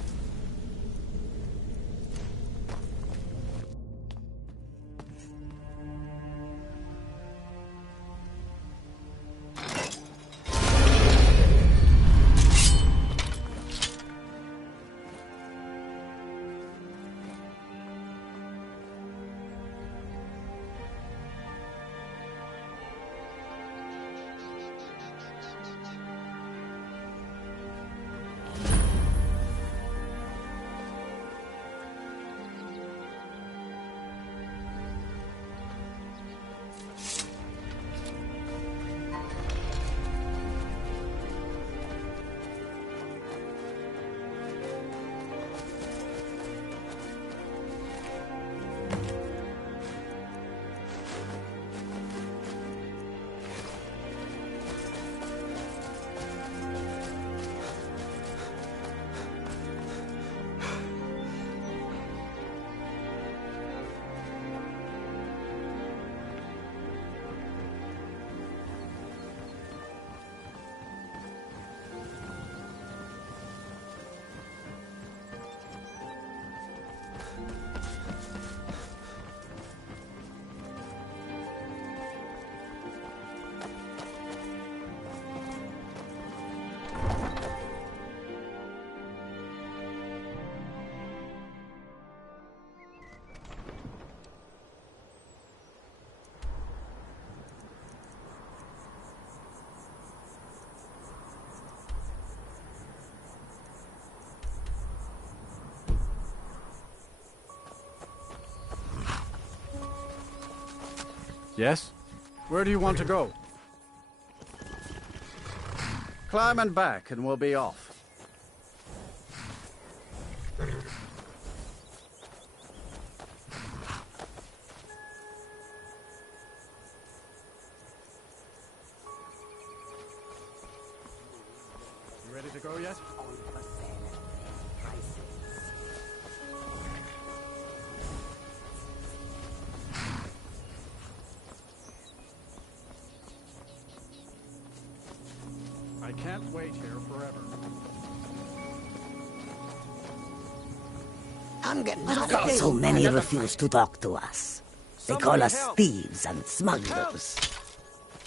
Yes? Where do you want to go? Climb and back, and we'll be off. go yet? I can't wait here forever. I'm getting So many refuse to talk to us. They call us thieves and smugglers.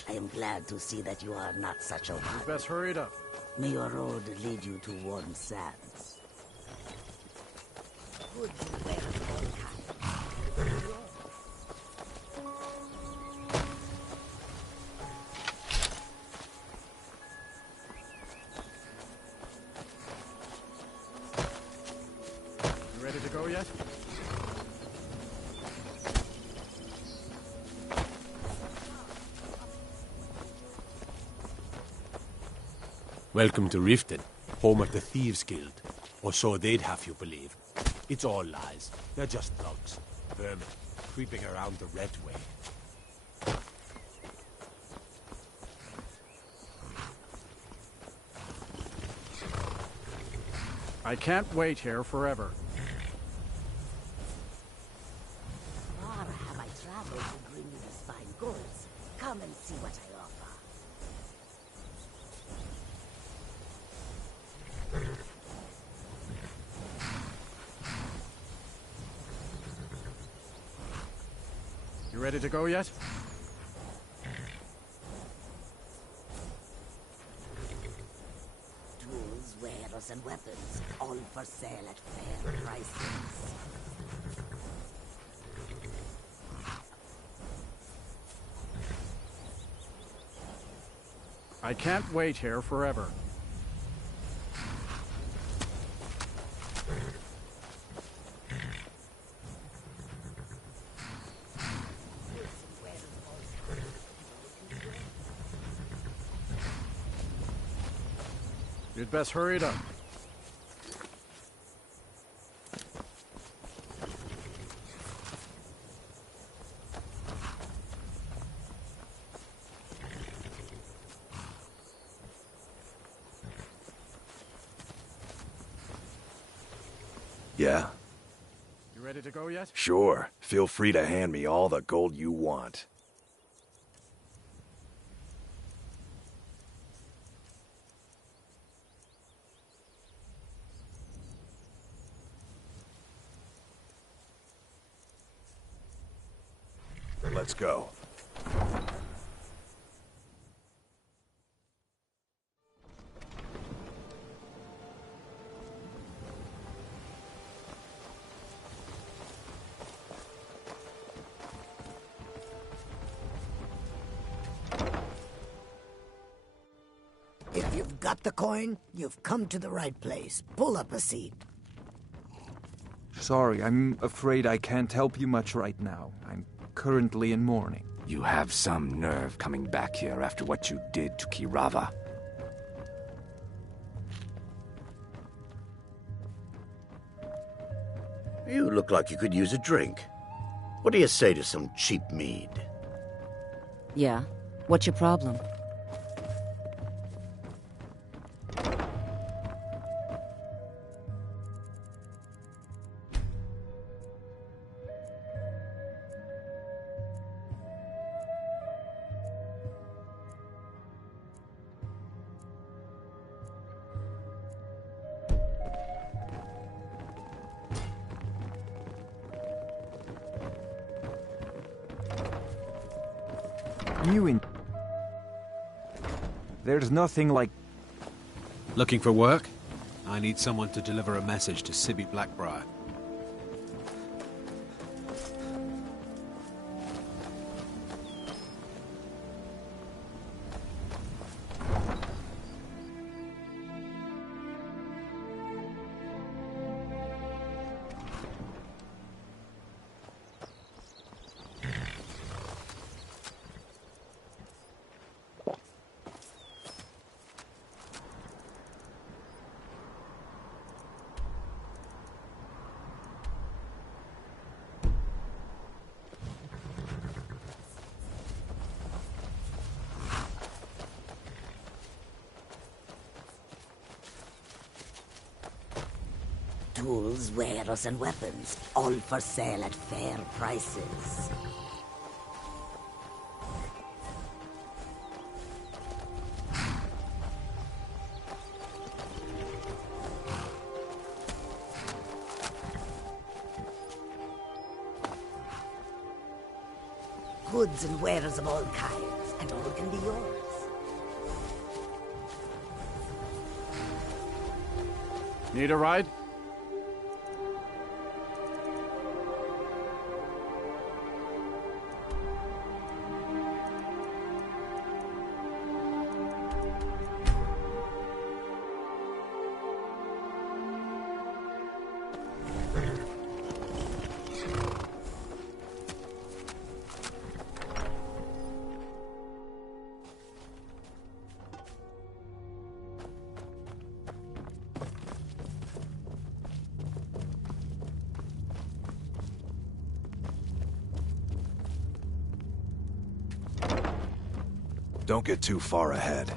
I am glad to see that you are not such a one. You best hurry it up. May your road lead you to warm sands. Good to wear You ready to go yet? Welcome to Riften, home of the Thieves Guild. Or so they'd have you believe. It's all lies. They're just thugs. Vermin, creeping around the Red Way. I can't wait here forever. Far have I traveled to bring you these fine goods. Come and see what I offer. You ready to go yet? Tools, wares, and weapons, all for sale at fair prices. I can't wait here forever. You'd best hurry it up. Yeah? You ready to go yet? Sure. Feel free to hand me all the gold you want. Let's go. If you've got the coin, you've come to the right place. Pull up a seat. Sorry, I'm afraid I can't help you much right now. I'm currently in mourning. You have some nerve coming back here after what you did to Kirava. You look like you could use a drink. What do you say to some cheap mead? Yeah? What's your problem? There's nothing like... Looking for work? I need someone to deliver a message to Sibby Blackbriar. tools, wares, and weapons, all for sale at fair prices. Goods and wares of all kinds, and all can be yours. Need a ride? Don't get too far ahead.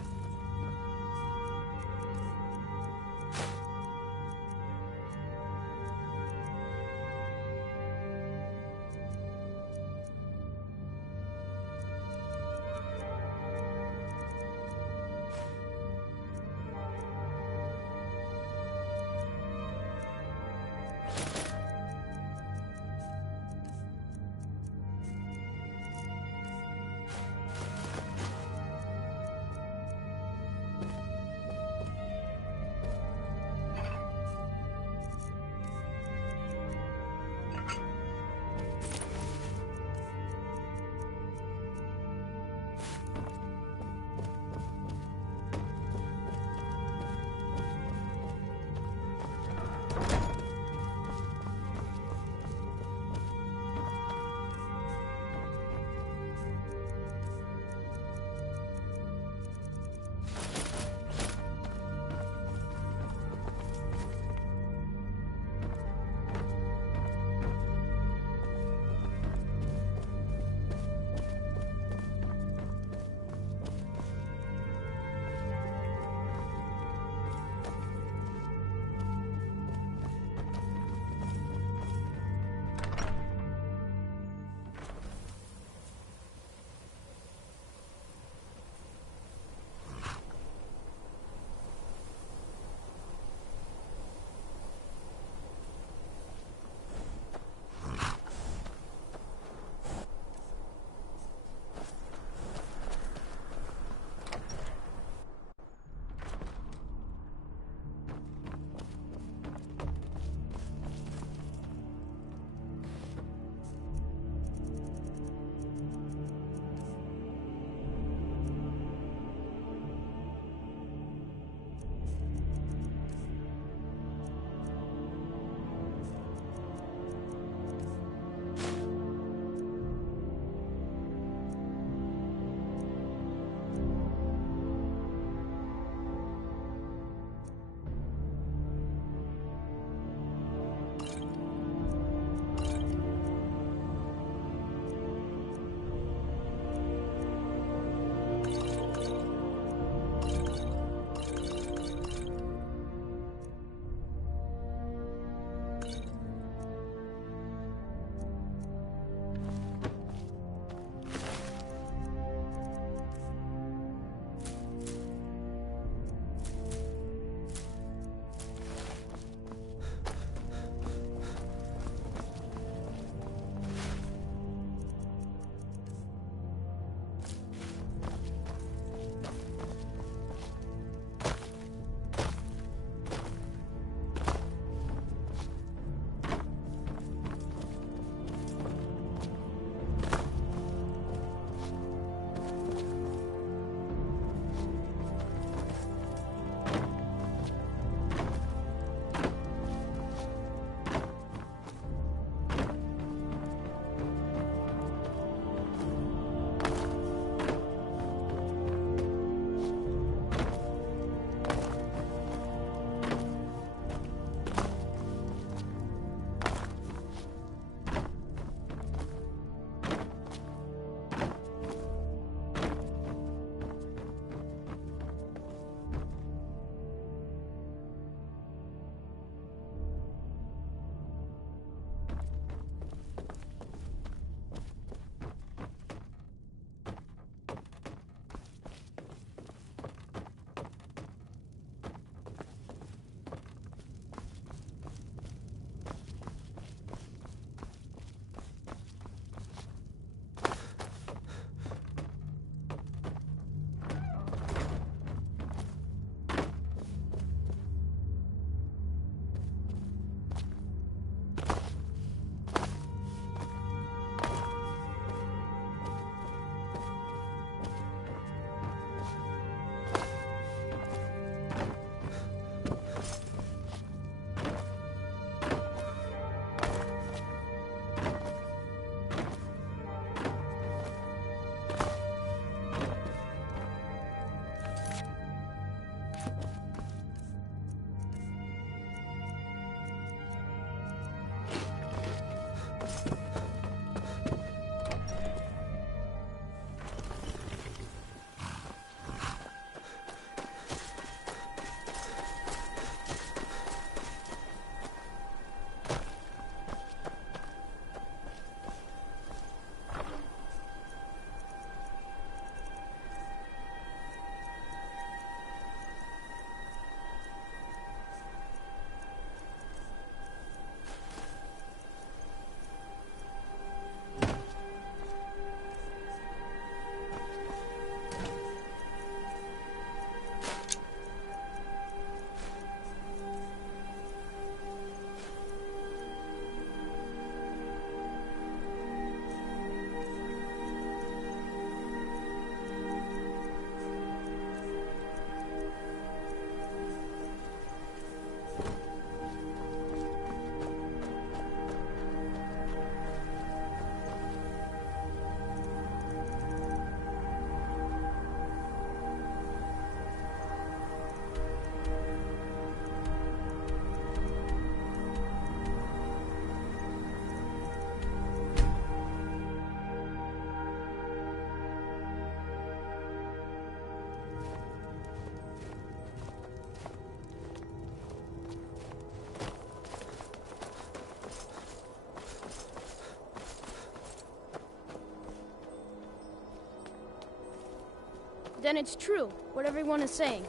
Then it's true, what everyone is saying.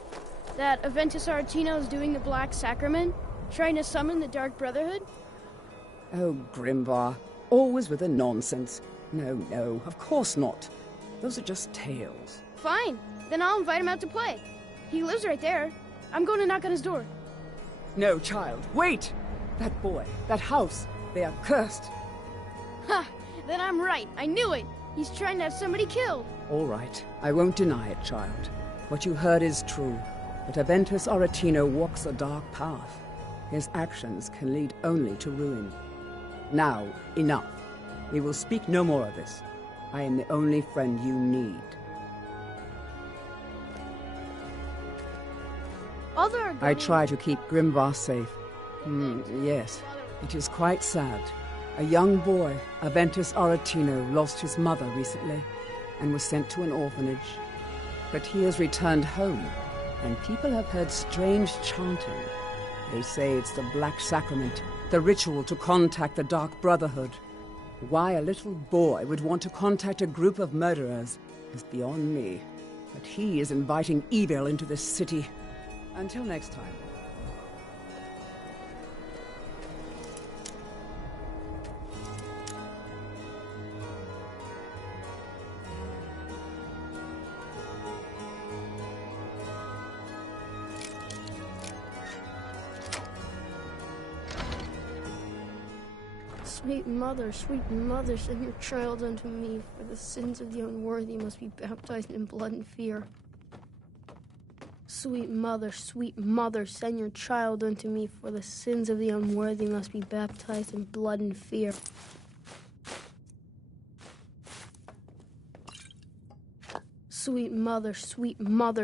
That Aventus Aretino is doing the Black Sacrament, trying to summon the Dark Brotherhood? Oh, Grimvar. Always with the nonsense. No, of course not. Those are just tales. Fine, then I'll invite him out to play. He lives right there. I'm going to knock on his door. No, child, wait! That boy, that house, they are cursed. Ha! Then I'm right. I knew it. He's trying to have somebody killed. All right, I won't deny it, child. What you heard is true. But Aventus Aretino walks a dark path. His actions can lead only to ruin. Now, enough. We will speak no more of this. I am the only friend you need. I try to keep Grimvar safe. Yes, it is quite sad. A young boy, Aventus Aretino, lost his mother recently and was sent to an orphanage. But he has returned home, and people have heard strange chanting. They say it's the Black Sacrament, the ritual to contact the Dark Brotherhood. Why a little boy would want to contact a group of murderers is beyond me. But he is inviting evil into this city. Until next time. Sweet mother, send your child unto me, for the sins of the unworthy must be baptized in blood and fear. Sweet mother, send your child unto me, for the sins of the unworthy must be baptized in blood and fear. Sweet mother,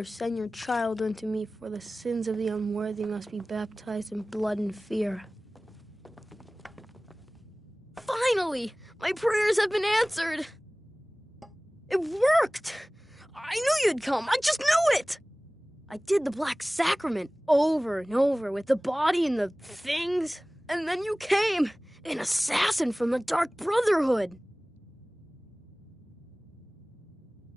send your child unto me, for the sins of the unworthy must be baptized in blood and fear. Finally! My prayers have been answered! It worked! I knew you'd come! I just knew it! I did the Black Sacrament over and over with the body and the things. And then you came, an assassin from the Dark Brotherhood.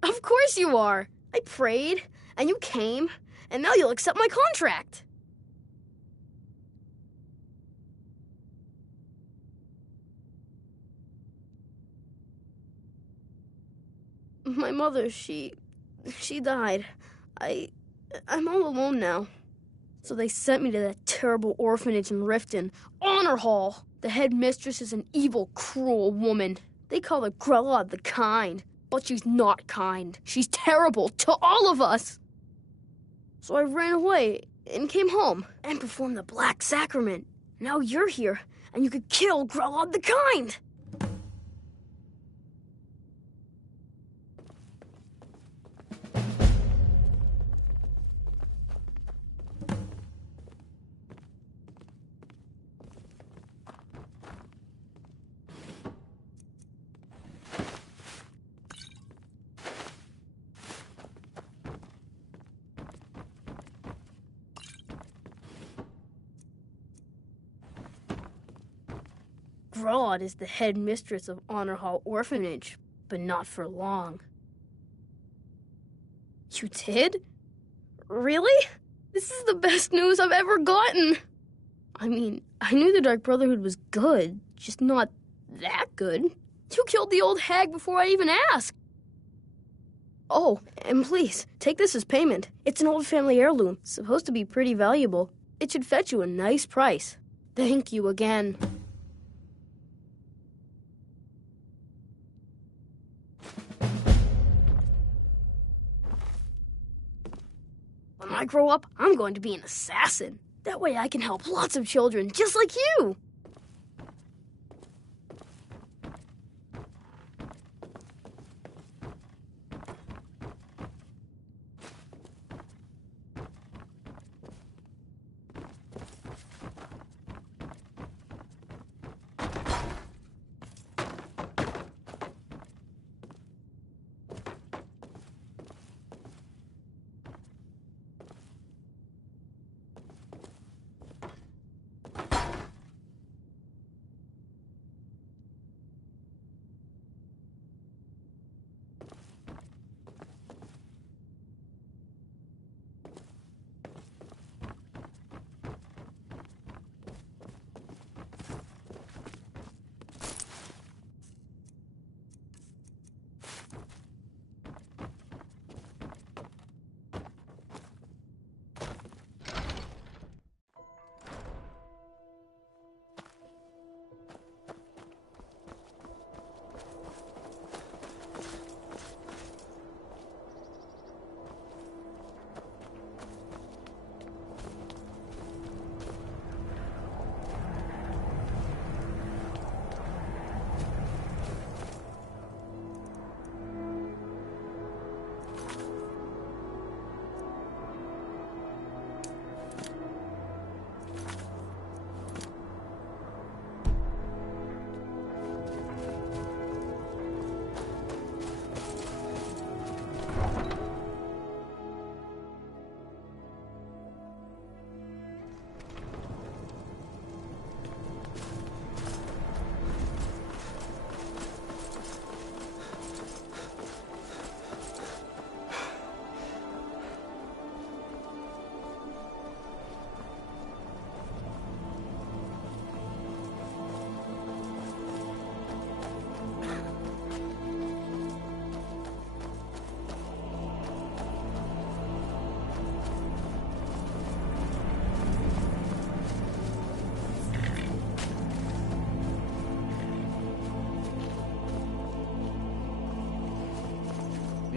Of course you are. I prayed, and you came, and now you'll accept my contract. My mother, she died. I'm all alone now. So they sent me to that terrible orphanage in Riften, Honor Hall. The headmistress is an evil, cruel woman. They call her Grella the Kind, but she's not kind. She's terrible to all of us. So I ran away and came home and performed the Black Sacrament. Now you're here, and you could kill Grella the Kind. Grodd is the headmistress of Honor Hall Orphanage, but not for long. You did? Really? This is the best news I've ever gotten. I mean, I knew the Dark Brotherhood was good, just not that good. You killed the old hag before I even asked. Oh, and please, take this as payment. It's an old family heirloom, supposed to be pretty valuable. It should fetch you a nice price. Thank you again. When I grow up, I'm going to be an assassin. That way I can help lots of children just like you.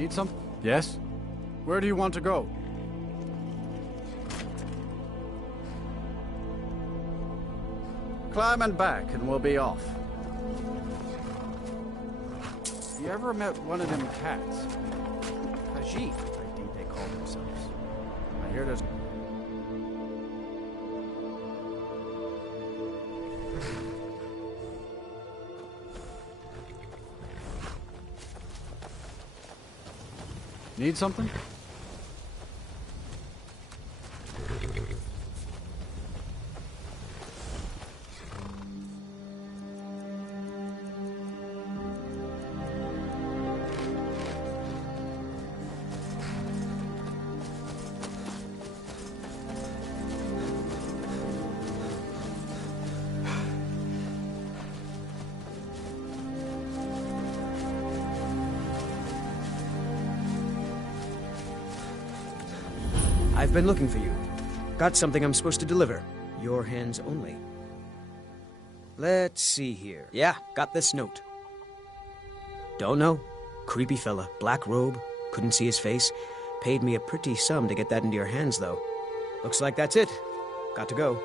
Need some? Yes? Where do you want to go? Climb and back, and we'll be off. You ever met one of them cats? Khajiit, I think they call themselves. I hear there's... Need something? I've been looking for you. Got something I'm supposed to deliver. Your hands only. Let's see here. Yeah, got this note. Don't know. Creepy fella. Black robe. Couldn't see his face. Paid me a pretty sum to get that into your hands, though. Looks like that's it. Got to go.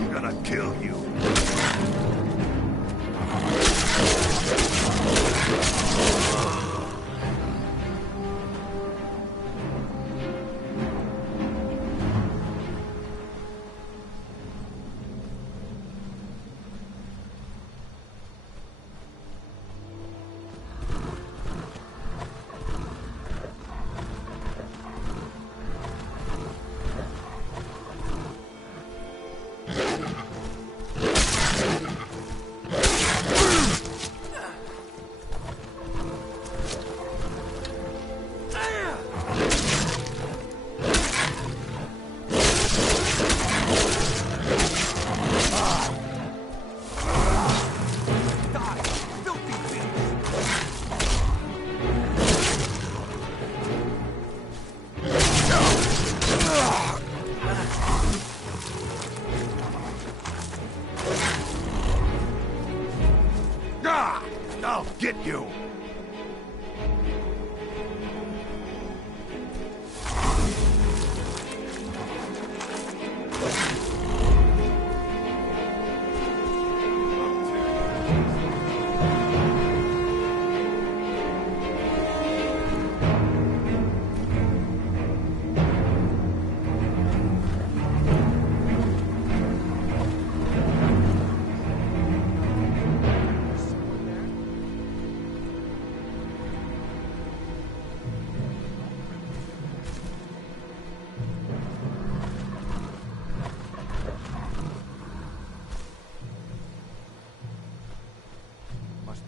I'm gonna kill you. I'll get you!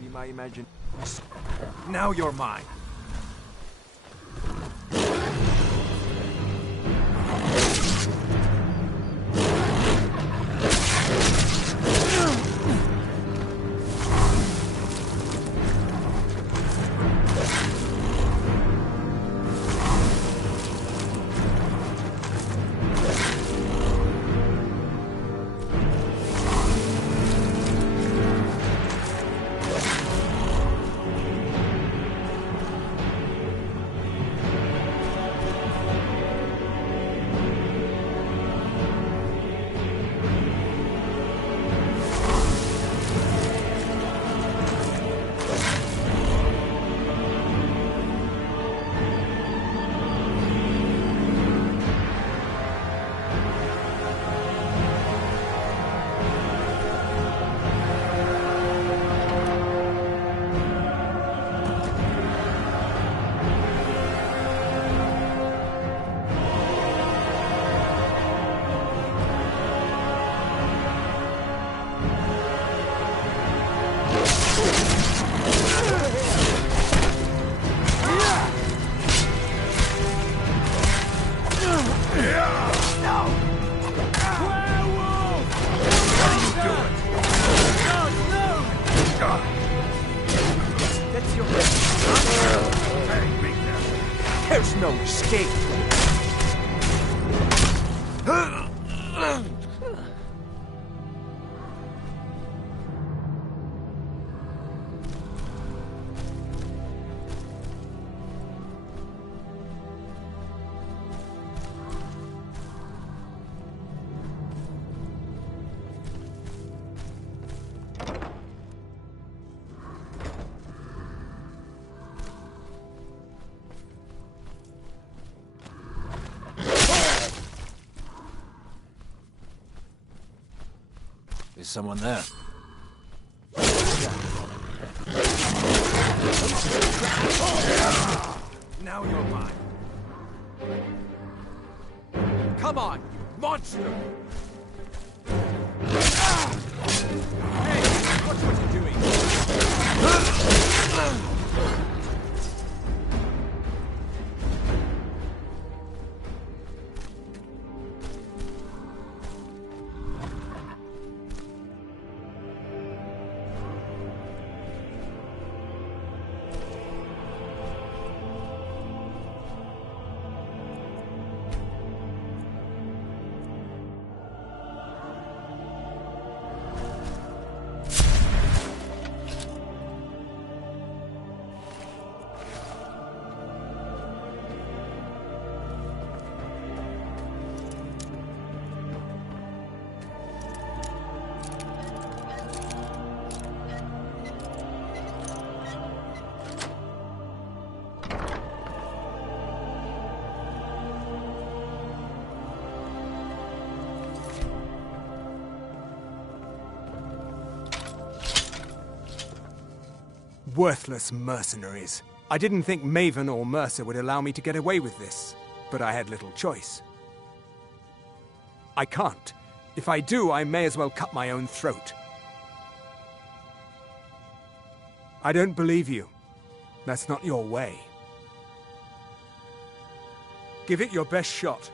Be my imagination. Now you're mine. There's no escape. Is someone there? Now you're mine. Come on, monster! Hey, watch what you're doing! Worthless mercenaries. I didn't think Maven or Mercer would allow me to get away with this, but I had little choice. I can't. If I do, I may as well cut my own throat. I don't believe you. That's not your way. Give it your best shot.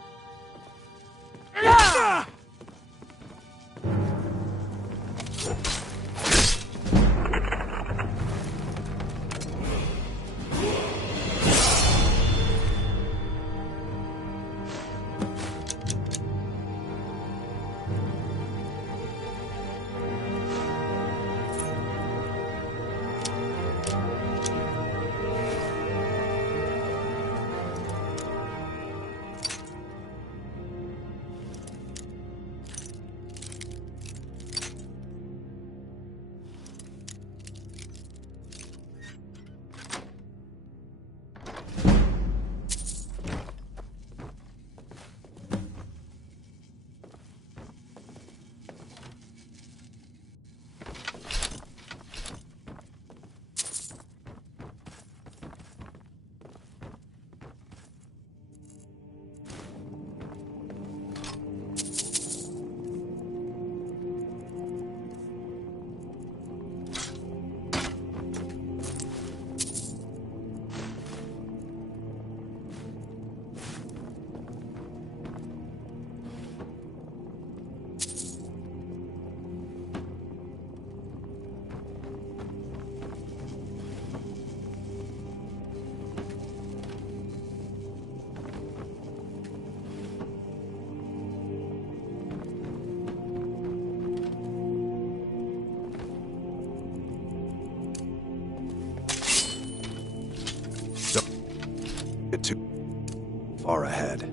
Too far ahead.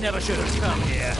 Never should have come here.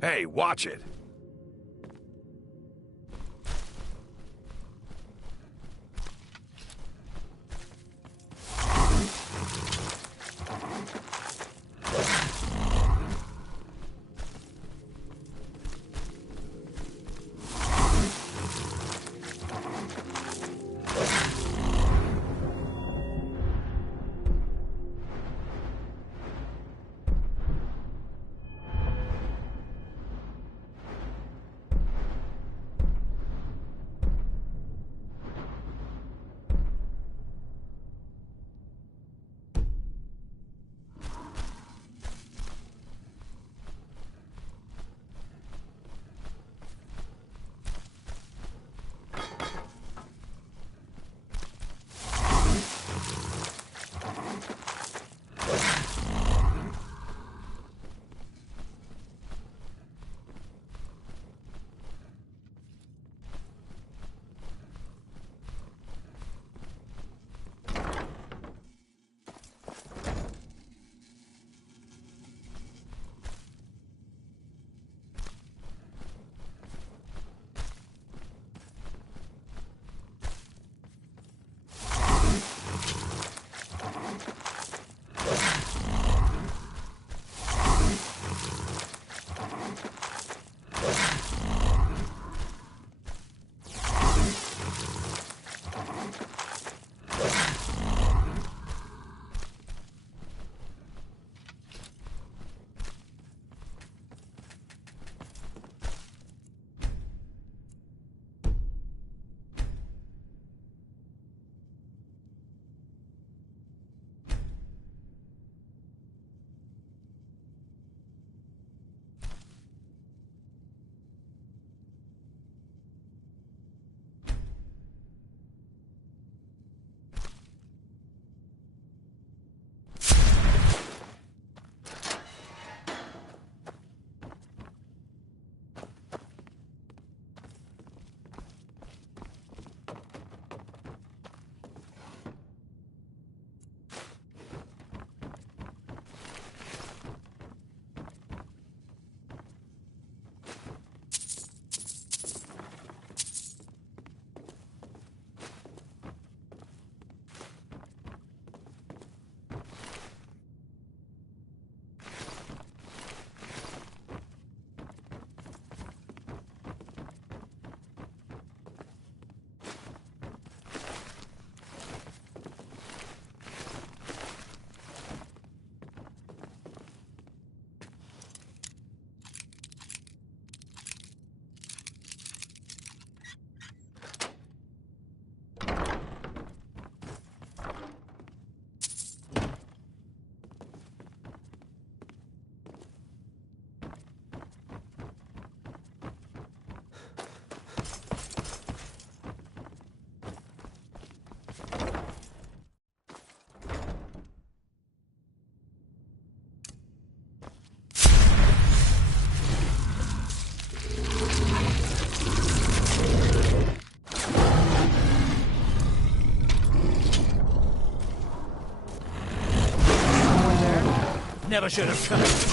Hey, watch it! Never should have come.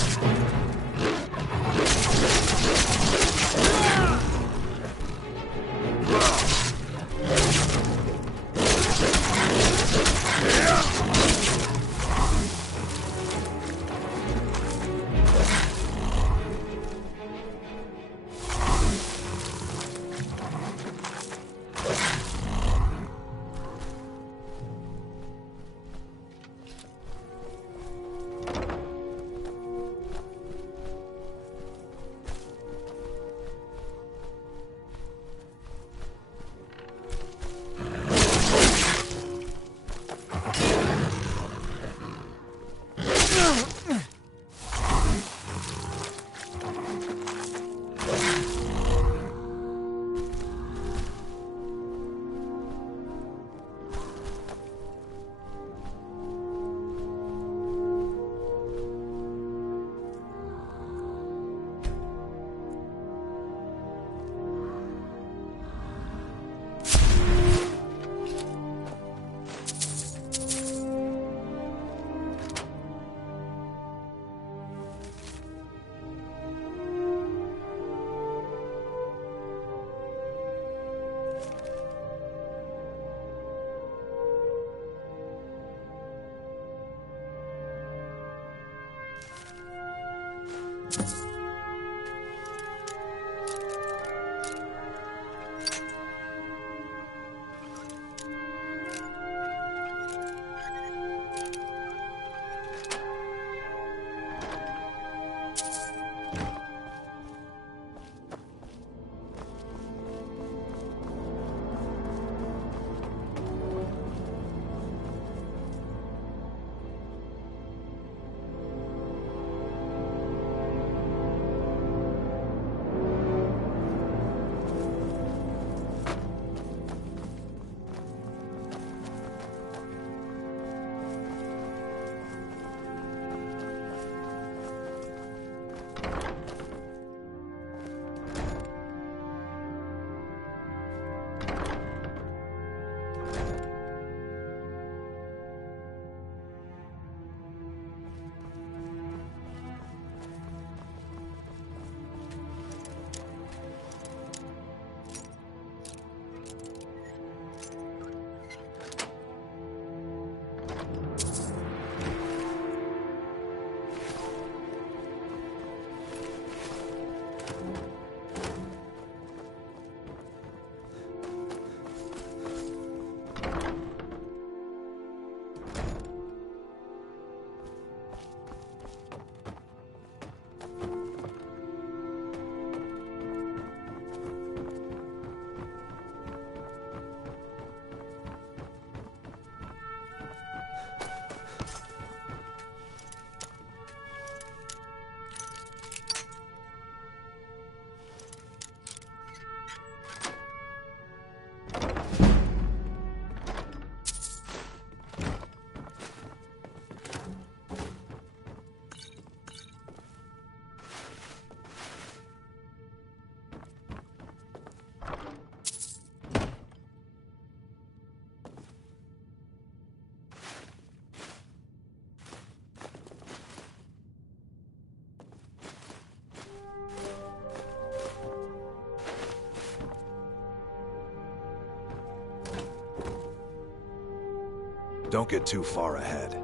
Don't get too far ahead.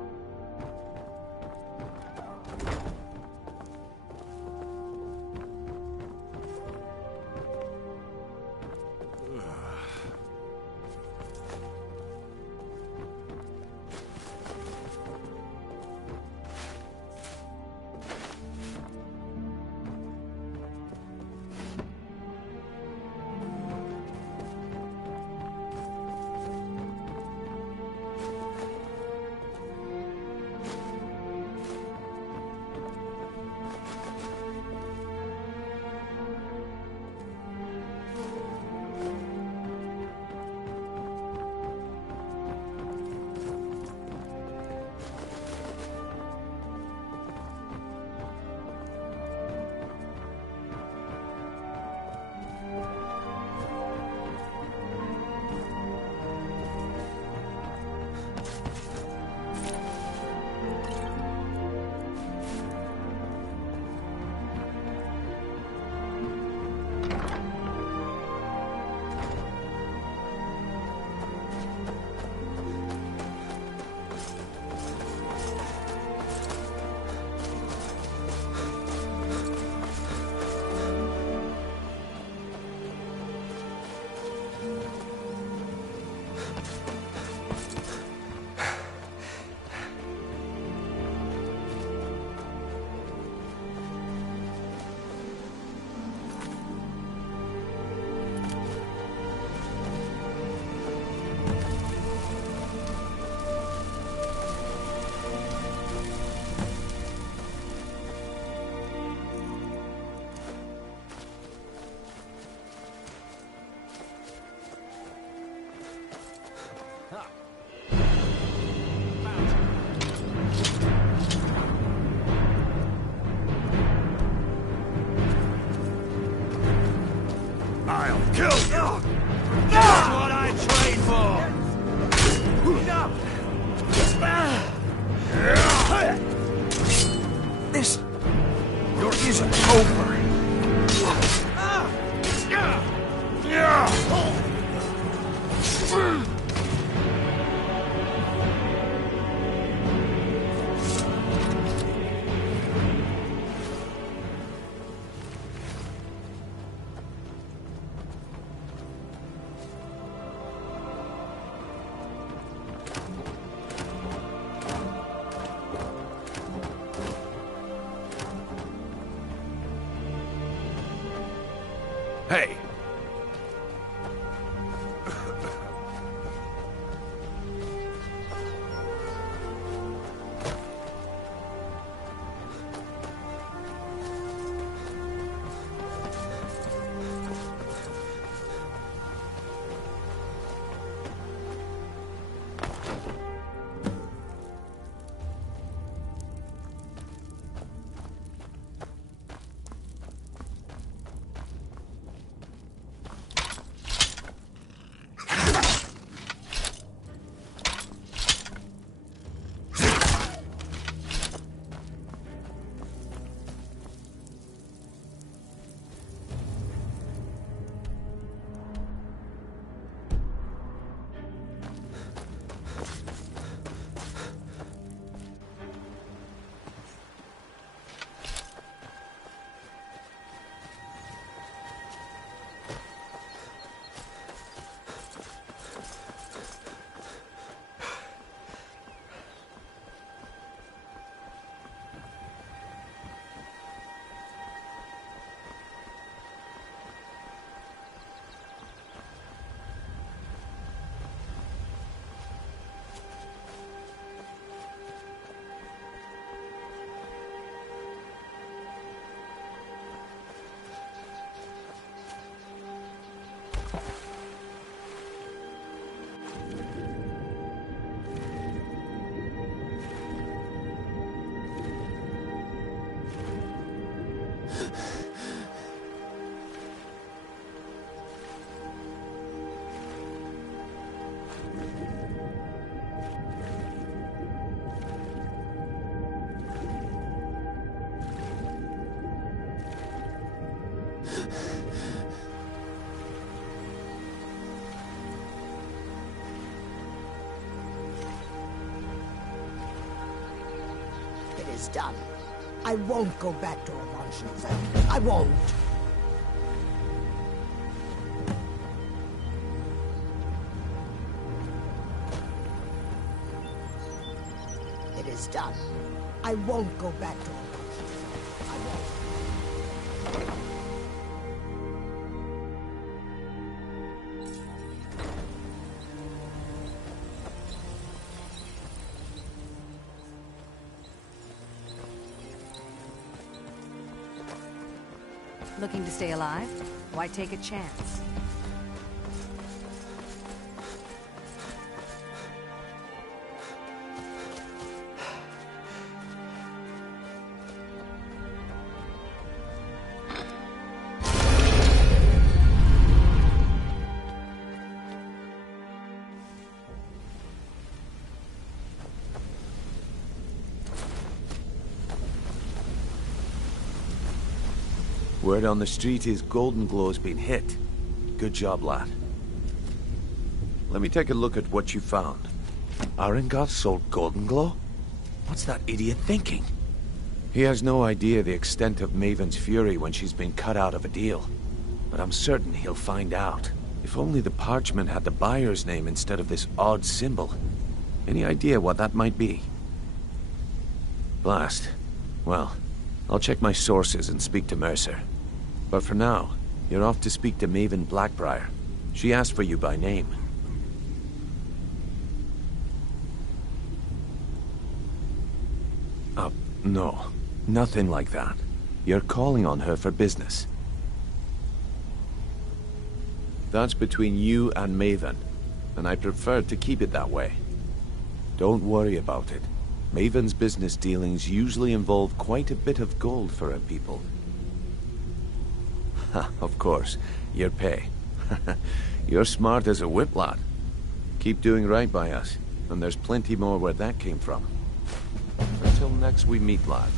Hey! is done. I won't go back to Revanche. I won't. It is done. I won't go back to Revanche. I won't. Looking to stay alive? Why take a chance? Word on the street is Golden Glow's been hit. Good job, lad. Let me take a look at what you found. Arengoth sold Golden Glow? What's that idiot thinking? He has no idea the extent of Maven's fury when she's been cut out of a deal. But I'm certain he'll find out. If only the parchment had the buyer's name instead of this odd symbol. Any idea what that might be? Blast. Well, I'll check my sources and speak to Mercer. But for now, you're off to speak to Maven Blackbriar. She asked for you by name. No. Nothing like that. You're calling on her for business. That's between you and Maven, and I prefer to keep it that way. Don't worry about it. Maven's business dealings usually involve quite a bit of gold for her people. Of course, your pay. You're smart as a whip, lad. Keep doing right by us, and there's plenty more where that came from. Until next we meet, lad.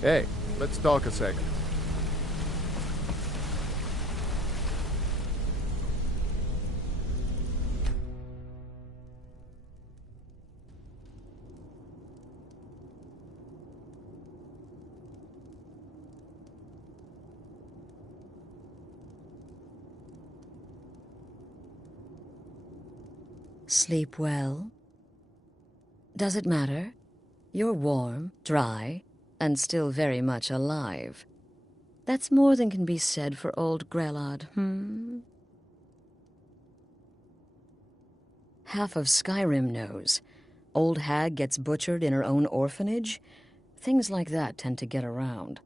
Hey, let's talk a second. Sleep well? Does it matter? You're warm, dry, and still very much alive. That's more than can be said for old Grelod, Half of Skyrim knows. Old hag gets butchered in her own orphanage. Things like that tend to get around.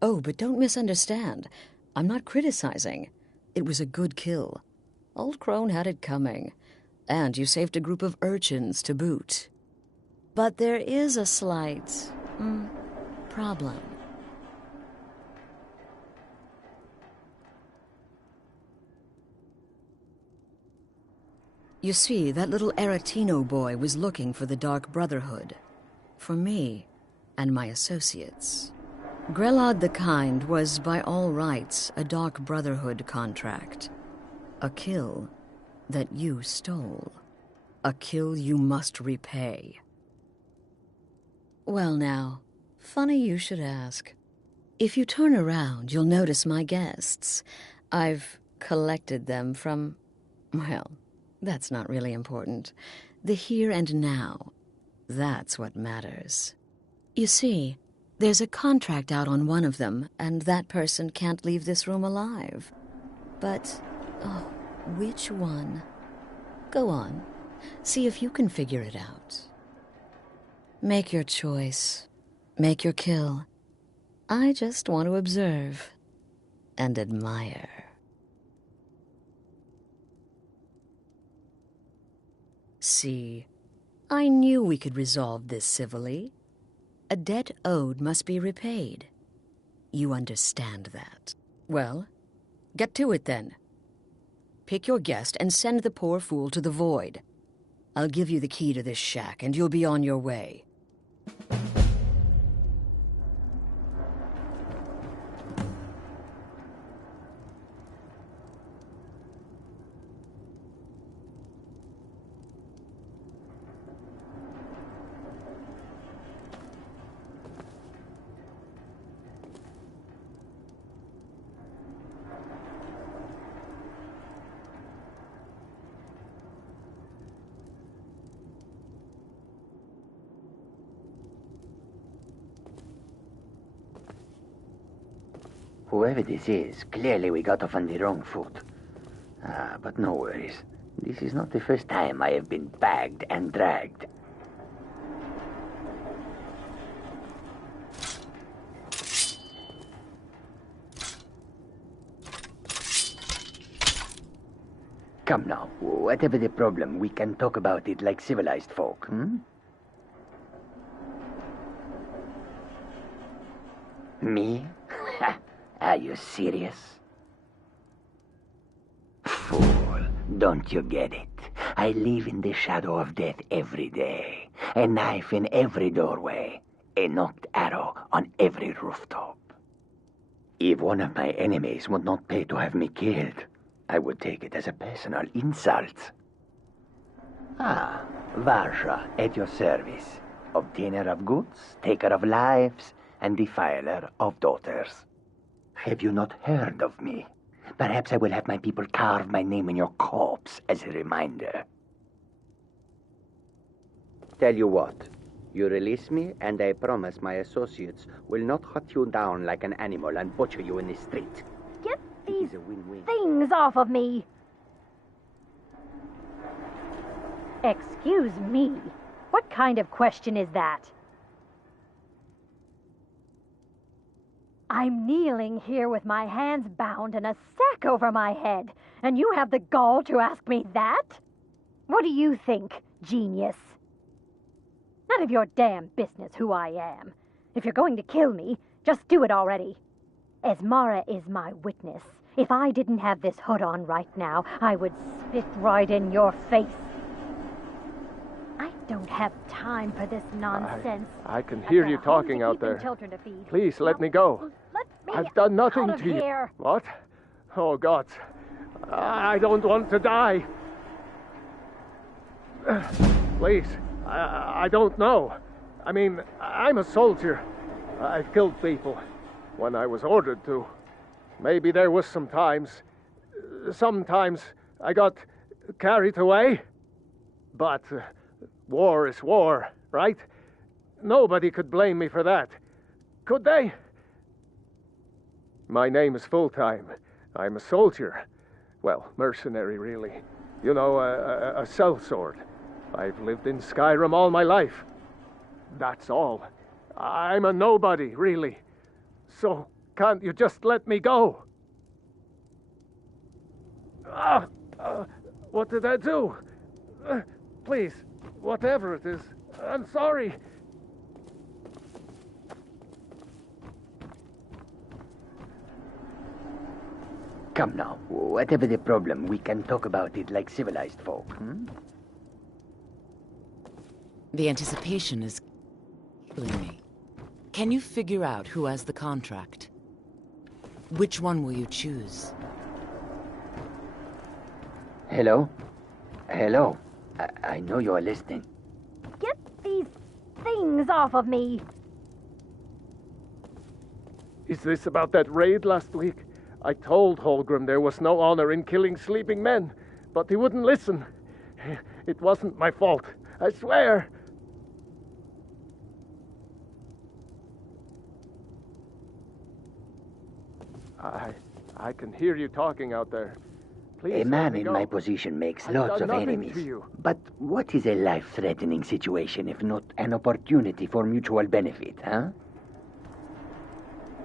Oh, but don't misunderstand. I'm not criticizing. It was a good kill. Old Crone had it coming. And you saved a group of urchins to boot. But there is a slight... problem. You see, that little Aretino boy was looking for the Dark Brotherhood. For me and my associates. Grelod the Kind was, by all rights, a Dark Brotherhood contract. A kill that you stole. A kill you must repay. Well now, funny you should ask. If you turn around, you'll notice my guests. I've collected them from, well, that's not really important. The here and now. That's what matters. You see, there's a contract out on one of them, and that person can't leave this room alive. But, oh, which one? Go on. See if you can figure it out. Make your choice. Make your kill. I just want to observe and admire. See, I knew we could resolve this civilly. A debt owed must be repaid. You understand that. Well, get to it then. Pick your guest and send the poor fool to the void. I'll give you the key to this shack and you'll be on your way. Whoever this is, clearly we got off on the wrong foot. But no worries. This is not the first time I have been bagged and dragged. Come now, whatever the problem, we can talk about it like civilized folk, Me? Are you serious? Fool, don't you get it? I live in the shadow of death every day. A knife in every doorway. A knocked arrow on every rooftop. If one of my enemies would not pay to have me killed, I would take it as a personal insult. Varsha, at your service. Obtainer of goods, taker of lives, and defiler of daughters. Have you not heard of me? Perhaps I will have my people carve my name in your corpse as a reminder. Tell you what, you release me, and I promise my associates will not hunt you down like an animal and butcher you in the street. Get these things off of me! Excuse me, what kind of question is that? I'm kneeling here with my hands bound and a sack over my head, and you have the gall to ask me that? What do you think, genius? None of your damn business who I am. If you're going to kill me, just do it already. Esmara is my witness. If I didn't have this hood on right now, I would spit right in your face. I don't have time for this nonsense. I can hear you talking out there. Please, let me go. I've done nothing to you. What? Oh, God. I don't want to die. Please, I don't know. I mean, I'm a soldier. I've killed people when I was ordered to. Maybe there was sometimes I got carried away. But war is war, right? Nobody could blame me for that. Could they? My name is Full-Time. I'm a soldier. Well, mercenary, really. You know, a sellsword. I've lived in Skyrim all my life. That's all. I'm a nobody, really. So, can't you just let me go? What did I do? Please, whatever it is, I'm sorry. Come now, whatever the problem, we can talk about it like civilized folk, hmm? The anticipation is killing me. Can you figure out who has the contract? Which one will you choose? Hello? Hello? I know you're listening. Get these things off of me! Is this about that raid last week? I told Holgrim there was no honor in killing sleeping men, but he wouldn't listen. It wasn't my fault, I swear. I can hear you talking out there. Please A man in go. my position makes I've lots done of nothing enemies. to you. But what is a life-threatening situation if not an opportunity for mutual benefit, huh?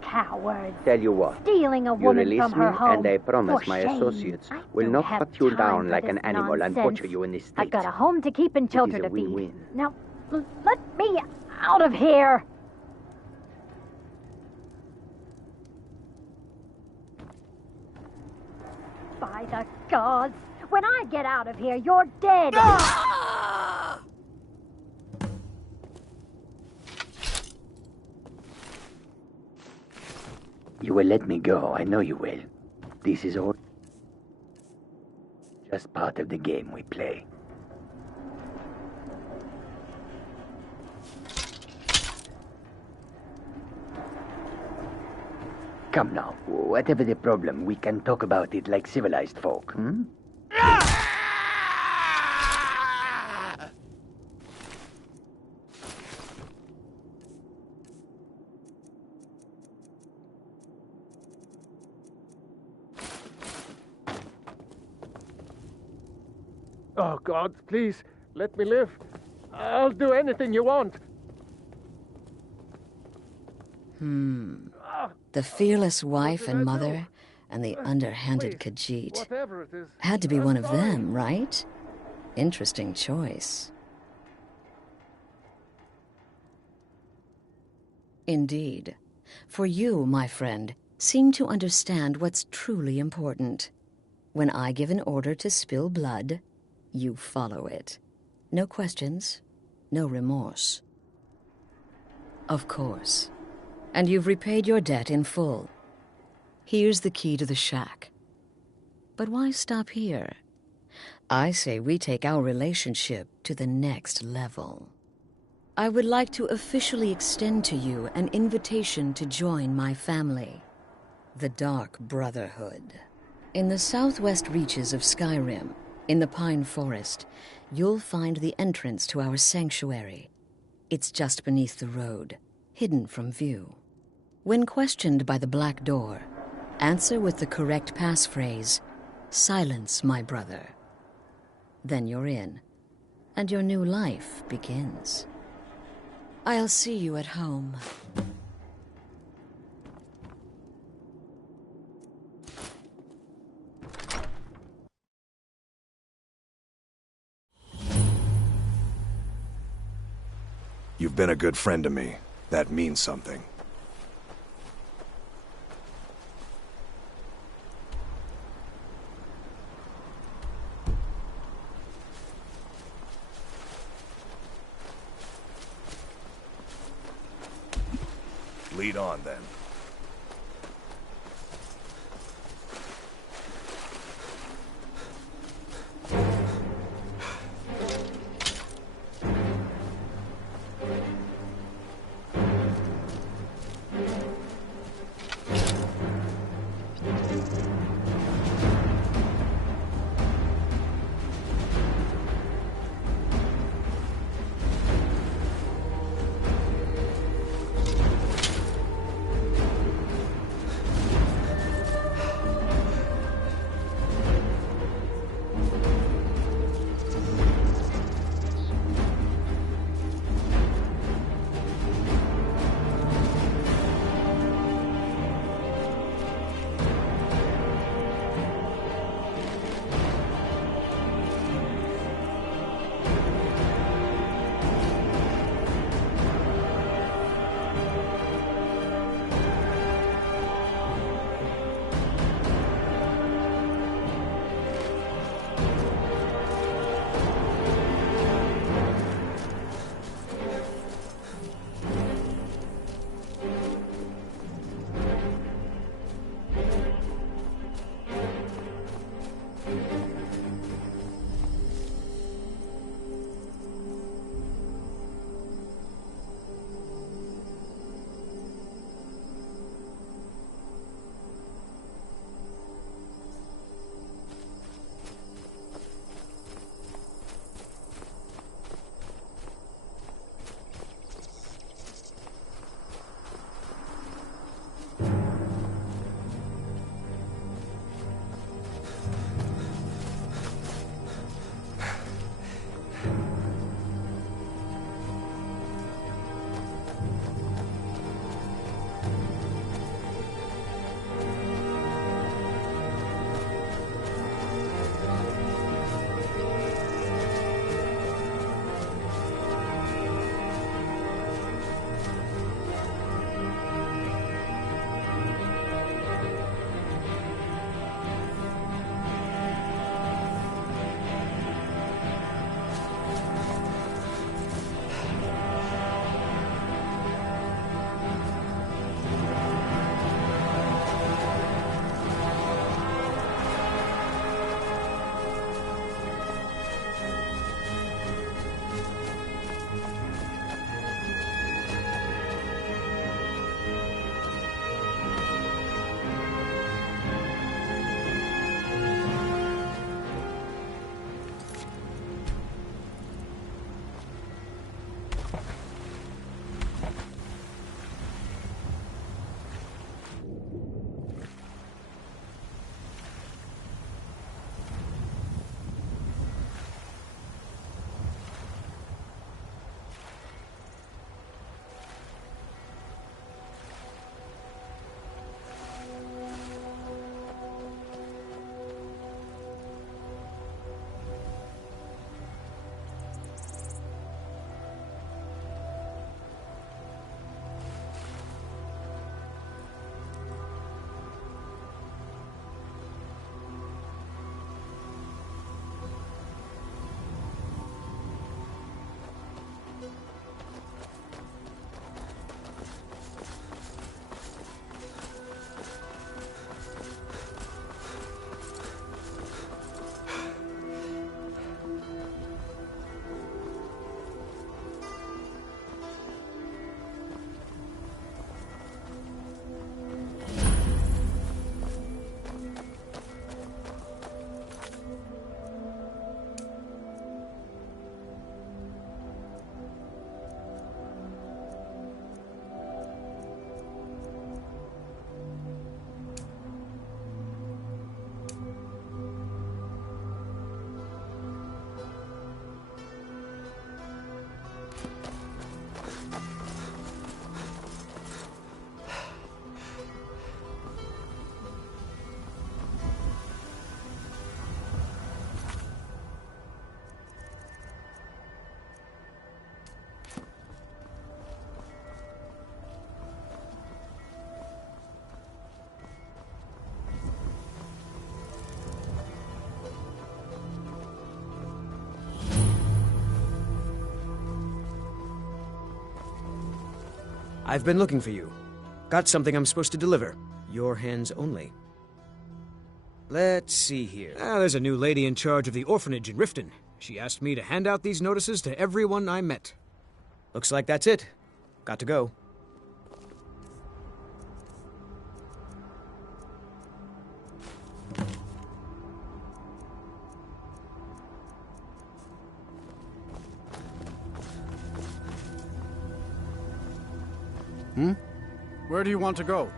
Cowards. Tell you what, Stealing a you woman release from me, her home. and I promise For my shame. associates I will don't not have hunt you time down for like an this animal and nonsense. butcher you in the streets. I've got a home to keep and children a to feed. win-win. Now, let me out of here! By the gods! When I get out of here, you're dead! You will let me go, I know you will. This is all just part of the game we play. Come now, whatever the problem, we can talk about it like civilized folk, hmm? Oh, God, please, let me live. I'll do anything you want. The fearless wife and mother, and the underhanded Khajiit. Had to be one of them, right? Interesting choice. Indeed. For you, my friend, seem to understand what's truly important. When I give an order to spill blood, you follow it. No questions, no remorse. Of course. And you've repaid your debt in full. Here's the key to the shack. But why stop here? I say we take our relationship to the next level. I would like to officially extend to you an invitation to join my family, the Dark Brotherhood. In the southwest reaches of Skyrim, in the Pine Forest, you'll find the entrance to our sanctuary. It's just beneath the road, hidden from view. When questioned by the Black Door, answer with the correct passphrase, "Silence, my brother." Then you're in, and your new life begins. I'll see you at home. You've been a good friend to me. That means something. Lead on, then. I've been looking for you. Got something I'm supposed to deliver. Your hands only. Let's see here. There's a new lady in charge of the orphanage in Riften. She asked me to hand out these notices to everyone I met. Looks like that's it. Got to go. Where do you want to go?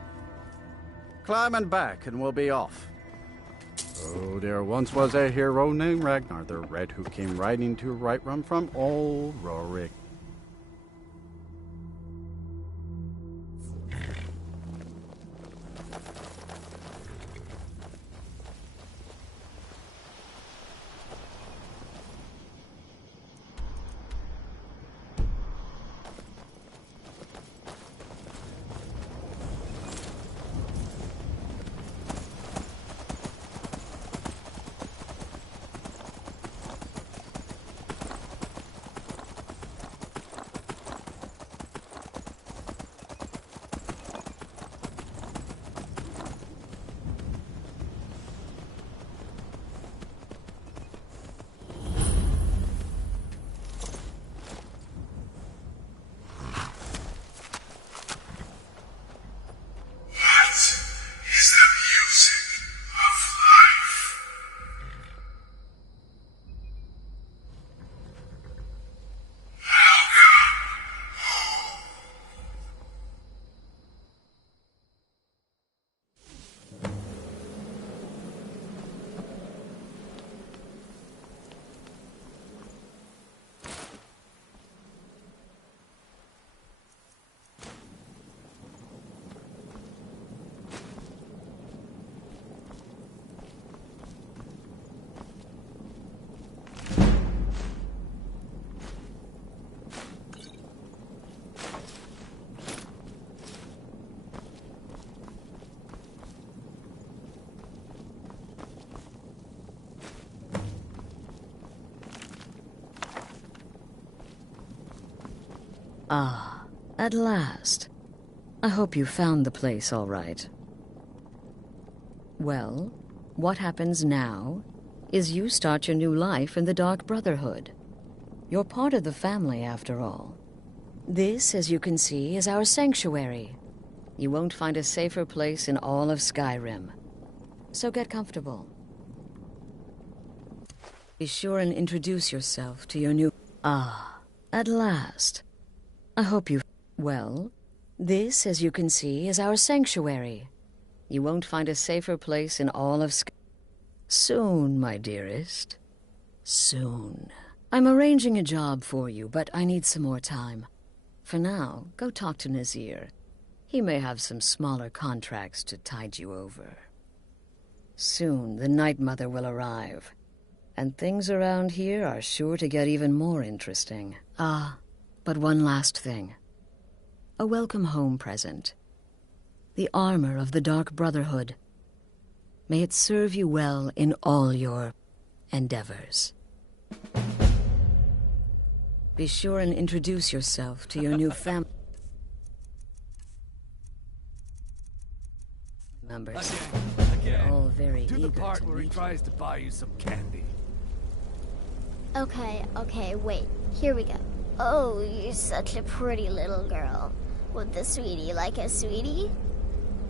Climb and back, and we'll be off. Oh, there once was a hero named Ragnar the Red who came riding to Whiterun from old Rorik. Ah, at last. I hope you found the place all right. Well, what happens now is you start your new life in the Dark Brotherhood. You're part of the family, after all. This, as you can see, is our sanctuary. You won't find a safer place in all of Skyrim. So get comfortable. Be sure and introduce yourself to your new... Ah, at last. I hope you... Well, this, as you can see, is our sanctuary. You won't find a safer place in all of Soon, my dearest. Soon. I'm arranging a job for you, but I need some more time. For now, go talk to Nazir. He may have some smaller contracts to tide you over. Soon, the Night Mother will arrive. And things around here are sure to get even more interesting. Ah, but one last thing. A welcome home present. The armor of the Dark Brotherhood. May it serve you well in all your endeavors. Be sure and introduce yourself to your new family members. All very to eager the part to where he meet tries to buy you some candy. Okay, wait. Here we go. Oh, you're such a pretty little girl. Would the sweetie like a sweetie?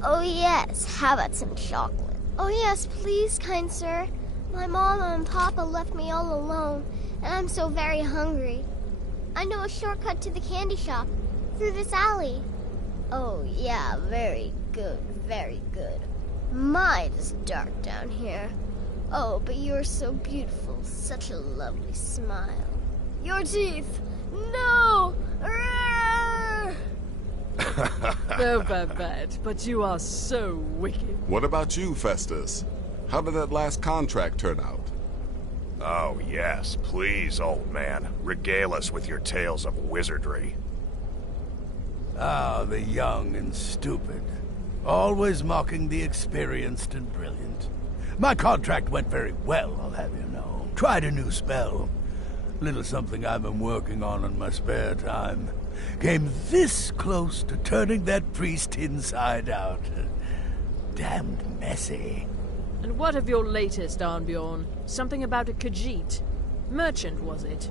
Oh yes, how about some chocolate? Oh yes, please, kind sir. My mama and papa left me all alone, and I'm so very hungry. I know a shortcut to the candy shop, through this alley. Oh yeah, very good, very good. My, it's dark down here. Oh, but you're so beautiful, such a lovely smile. Your teeth! No! Oh, Babette, but you are so wicked. What about you, Festus? How did that last contract turn out? Oh, yes, please, old man. Regale us with your tales of wizardry. Ah, the young and stupid. Always mocking the experienced and brilliant. My contract went very well, I'll have you know. Tried a new spell. Little something I've been working on in my spare time. came this close to turning that priest inside out. Damned messy. And what of your latest, Arnbjorn? Something about a Khajiit. Merchant, was it?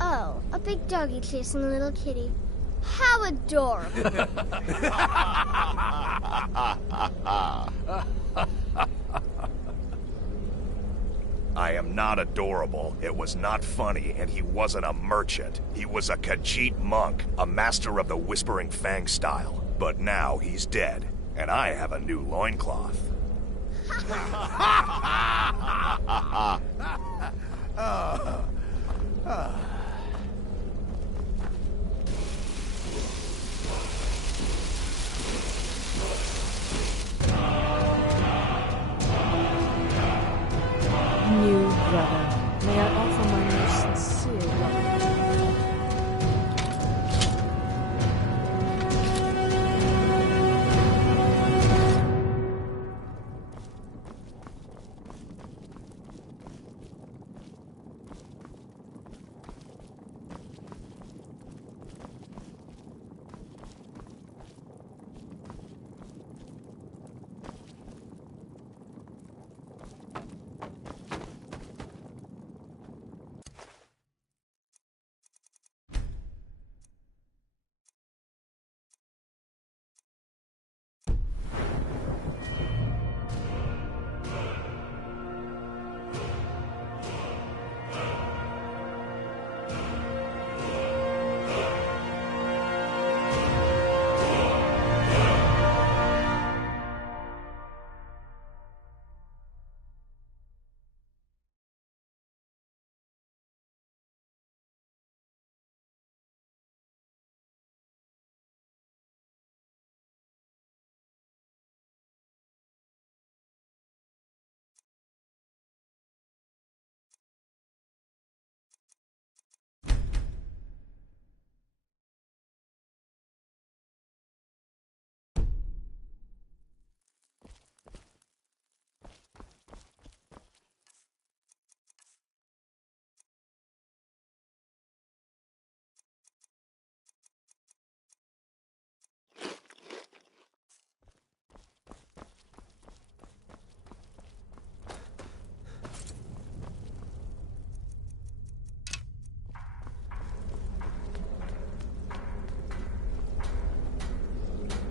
Oh, a big doggy chasing a little kitty. How adorable. I am not adorable. It was not funny, and he wasn't a merchant. He was a Khajiit monk, a master of the Whispering Fang style. But now he's dead, and I have a new loincloth. New brother, may I offer my most sincere gratitude?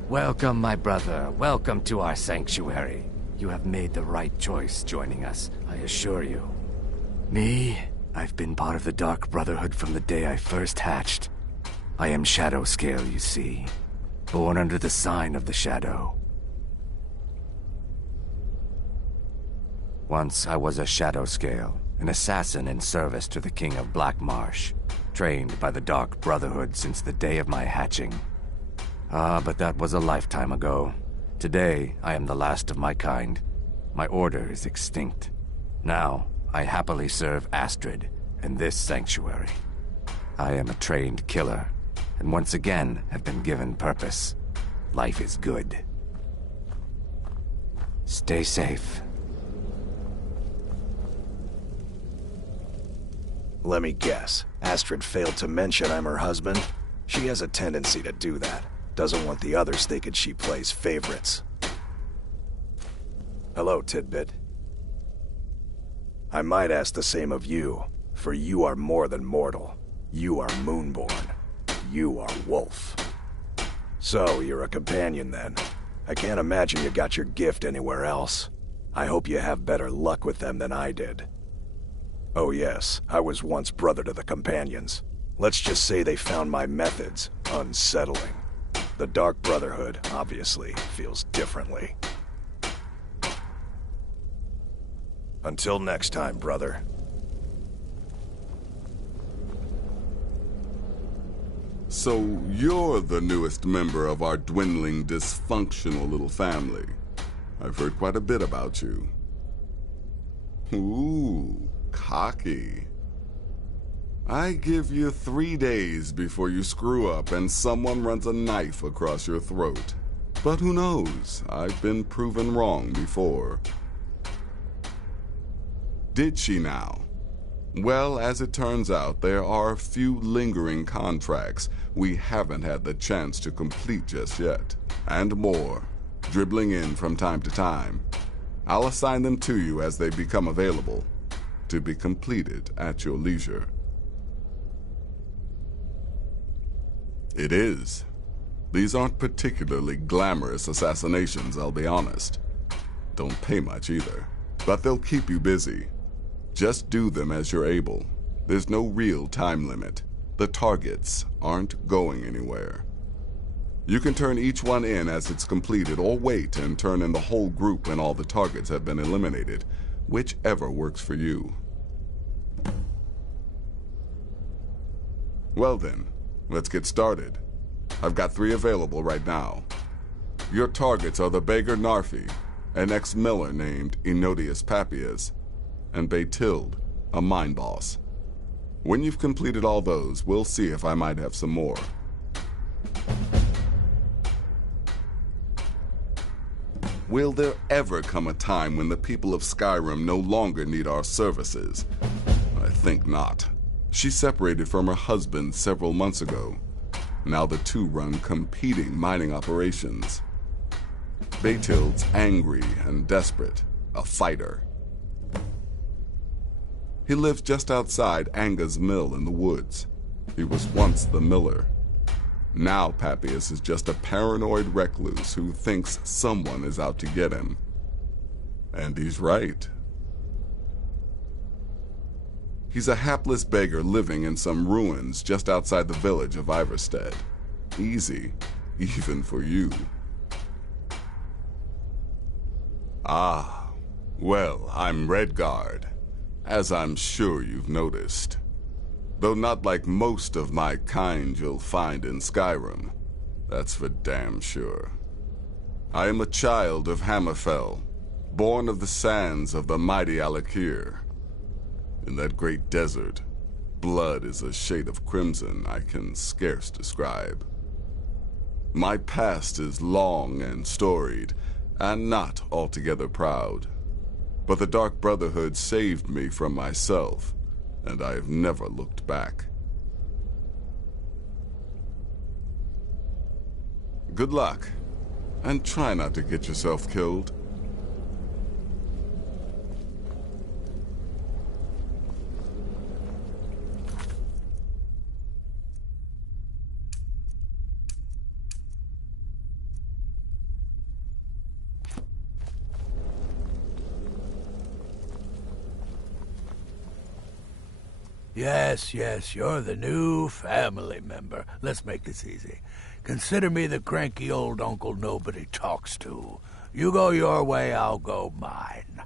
Welcome, my brother. Welcome to our sanctuary. You have made the right choice joining us, I assure you. Me? I've been part of the Dark Brotherhood from the day I first hatched. I am Shadow Scale, you see. Born under the sign of the Shadow. Once I was a Shadow Scale, an assassin in service to the King of Black Marsh, trained by the Dark Brotherhood since the day of my hatching. But that was a lifetime ago. Today, I am the last of my kind. My order is extinct. Now, I happily serve Astrid in this sanctuary. I am a trained killer, and once again have been given purpose. Life is good. Stay safe. Let me guess. Astrid failed to mention I'm her husband? She has a tendency to do that. Doesn't want the others thinking she plays favorites. Hello, Tidbit. I might ask the same of you, for you are more than mortal. You are Moonborn. You are Wolf. So, you're a companion then. I can't imagine you got your gift anywhere else. I hope you have better luck with them than I did. Oh yes, I was once brother to the companions. Let's just say they found my methods unsettling. The Dark Brotherhood, obviously, feels differently. Until next time, brother. So you're the newest member of our dwindling, dysfunctional little family. I've heard quite a bit about you. Ooh, cocky. I give you 3 days before you screw up and someone runs a knife across your throat. But who knows? I've been proven wrong before. Did she now? Well, as it turns out, there are a few lingering contracts we haven't had the chance to complete just yet. And more, dribbling in from time to time. I'll assign them to you as they become available, to be completed at your leisure. It is. These aren't particularly glamorous assassinations, I'll be honest. Don't pay much either, but they'll keep you busy. Just do them as you're able. There's no real time limit. The targets aren't going anywhere. You can turn each one in as it's completed, or wait and turn in the whole group when all the targets have been eliminated, whichever works for you. Well then, let's get started. I've got 3 available right now. Your targets are the beggar Narfi, an ex-miller named Enodius Papias, and Baytild, a mine boss. When you've completed all those, we'll see if I might have some more. Will there ever come a time when the people of Skyrim no longer need our services? I think not. She separated from her husband several months ago. Now the two run competing mining operations. Baytild's angry and desperate, a fighter. He lives just outside Anga's mill in the woods. He was once the miller. Now Papias is just a paranoid recluse who thinks someone is out to get him. And he's right. He's a hapless beggar living in some ruins just outside the village of Iverstead. Easy, even for you. Ah, well, I'm Redguard, as I'm sure you've noticed. Though not like most of my kind you'll find in Skyrim, that's for damn sure. I am a child of Hammerfell, born of the sands of the mighty Alakir. In that great desert, blood is a shade of crimson I can scarce describe. My past is long and storied, and not altogether proud. But the Dark Brotherhood saved me from myself, and I have never looked back. Good luck, and try not to get yourself killed. Yes, you're the new family member. Let's make this easy. Consider me the cranky old uncle nobody talks to. You go your way, I'll go mine.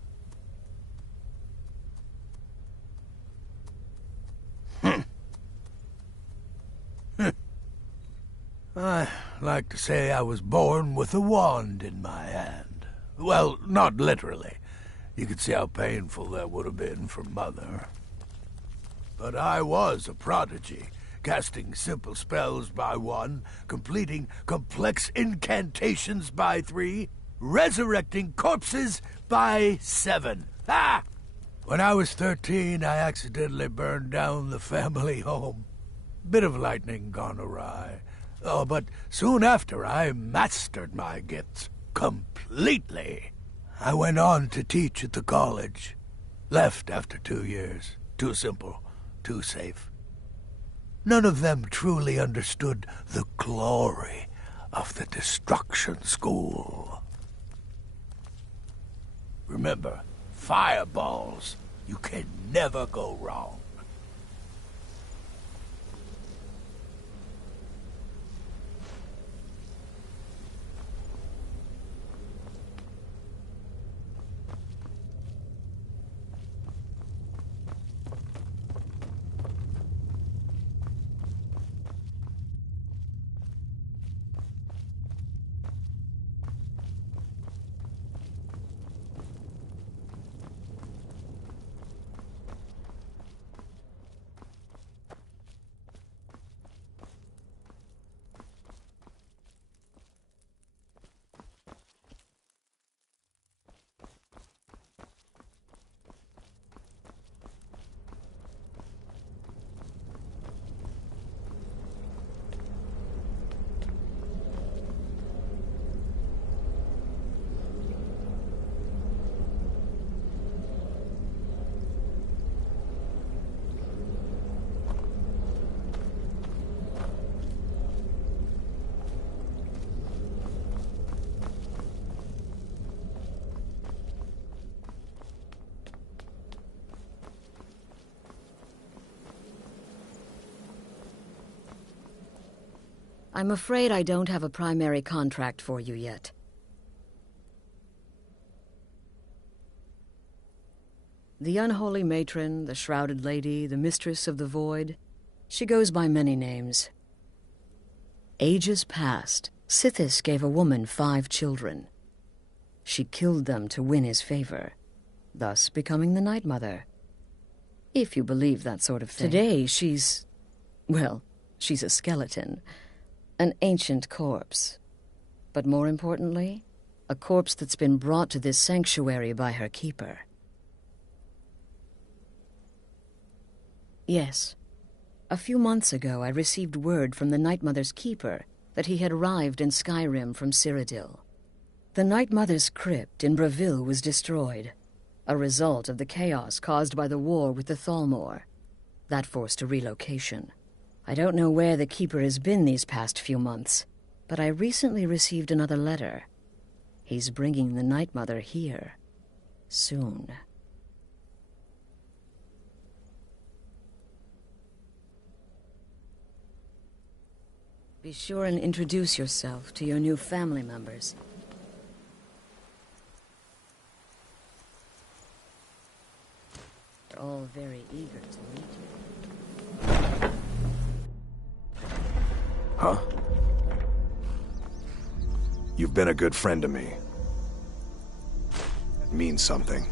I like to say I was born with a wand in my hand. Well, not literally. You could see how painful that would have been for Mother. But I was a prodigy, casting simple spells by 1, completing complex incantations by 3, resurrecting corpses by 7. Ah! When I was 13, I accidentally burned down the family home. Bit of lightning gone awry. Oh, but soon after I mastered my gifts completely. I went on to teach at the college. Left after 2 years. Too simple. Too safe. None of them truly understood the glory of the Destruction School. Remember, fireballs. You can never go wrong. I'm afraid I don't have a primary contract for you yet. The unholy matron, the shrouded lady, the mistress of the void, she goes by many names. Ages past, Sithis gave a woman 5 children. She killed them to win his favor, thus becoming the Night Mother. If you believe that sort of thing. Today, she's a skeleton. An ancient corpse. But more importantly, a corpse that's been brought to this sanctuary by her keeper. Yes. A few months ago, I received word from the Night Mother's keeper that he had arrived in Skyrim from Cyrodiil. The Night Mother's crypt in Bravil was destroyed, a result of the chaos caused by the war with the Thalmor. That forced a relocation. I don't know where the Keeper has been these past few months, but I recently received another letter. He's bringing the Night Mother here. Soon. Be sure and introduce yourself to your new family members. They're all very eager to meet you. Huh? You've been a good friend to me. That means something.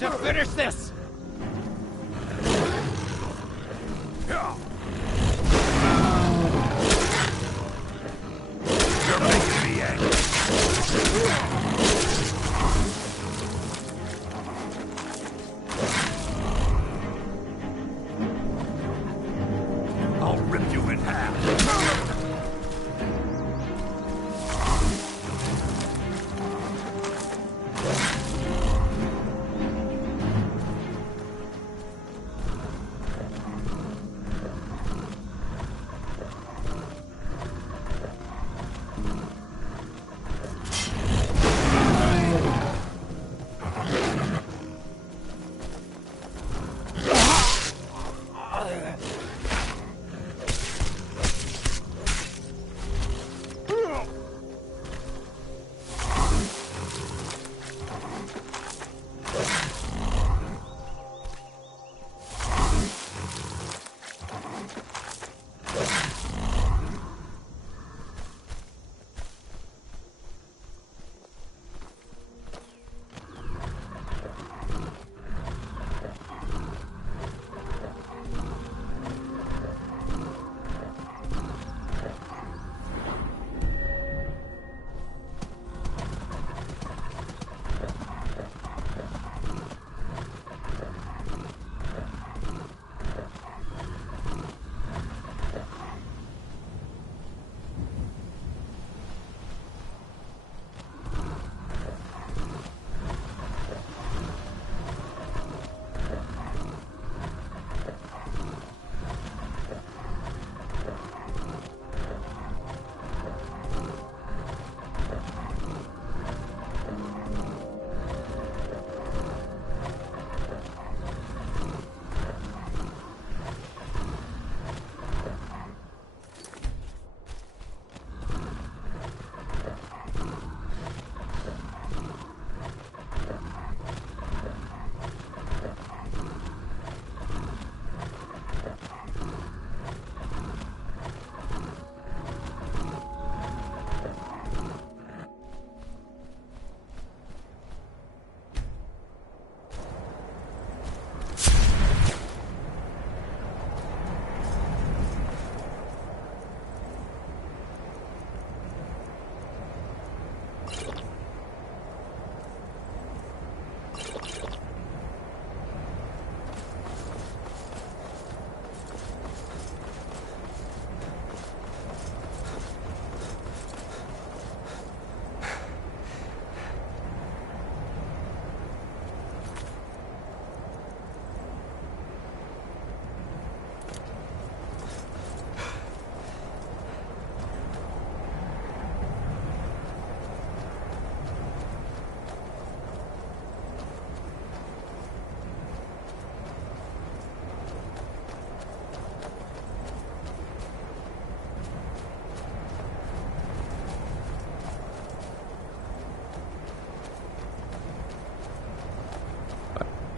to finish this! You're making me angry. I'll rip you in half.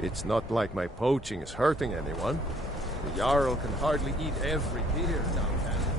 It's not like my poaching is hurting anyone. The Jarl can hardly eat every deer now, can he?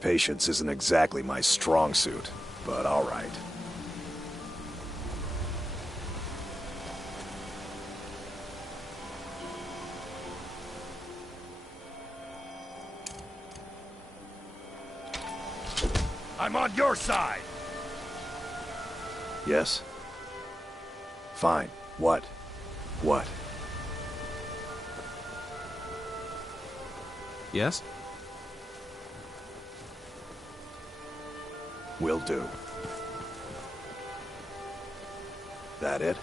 Patience isn't exactly my strong suit, but all right. I'm on your side! Yes? Fine. What? What? Yes? Will do. That it?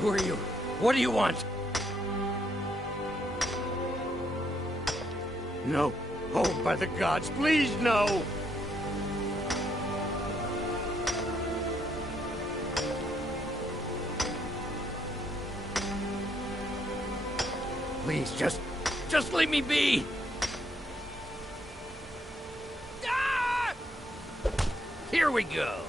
Who are you? What do you want? No. Oh, by the gods, please, no! Please, just leave me be! Ah! Here we go!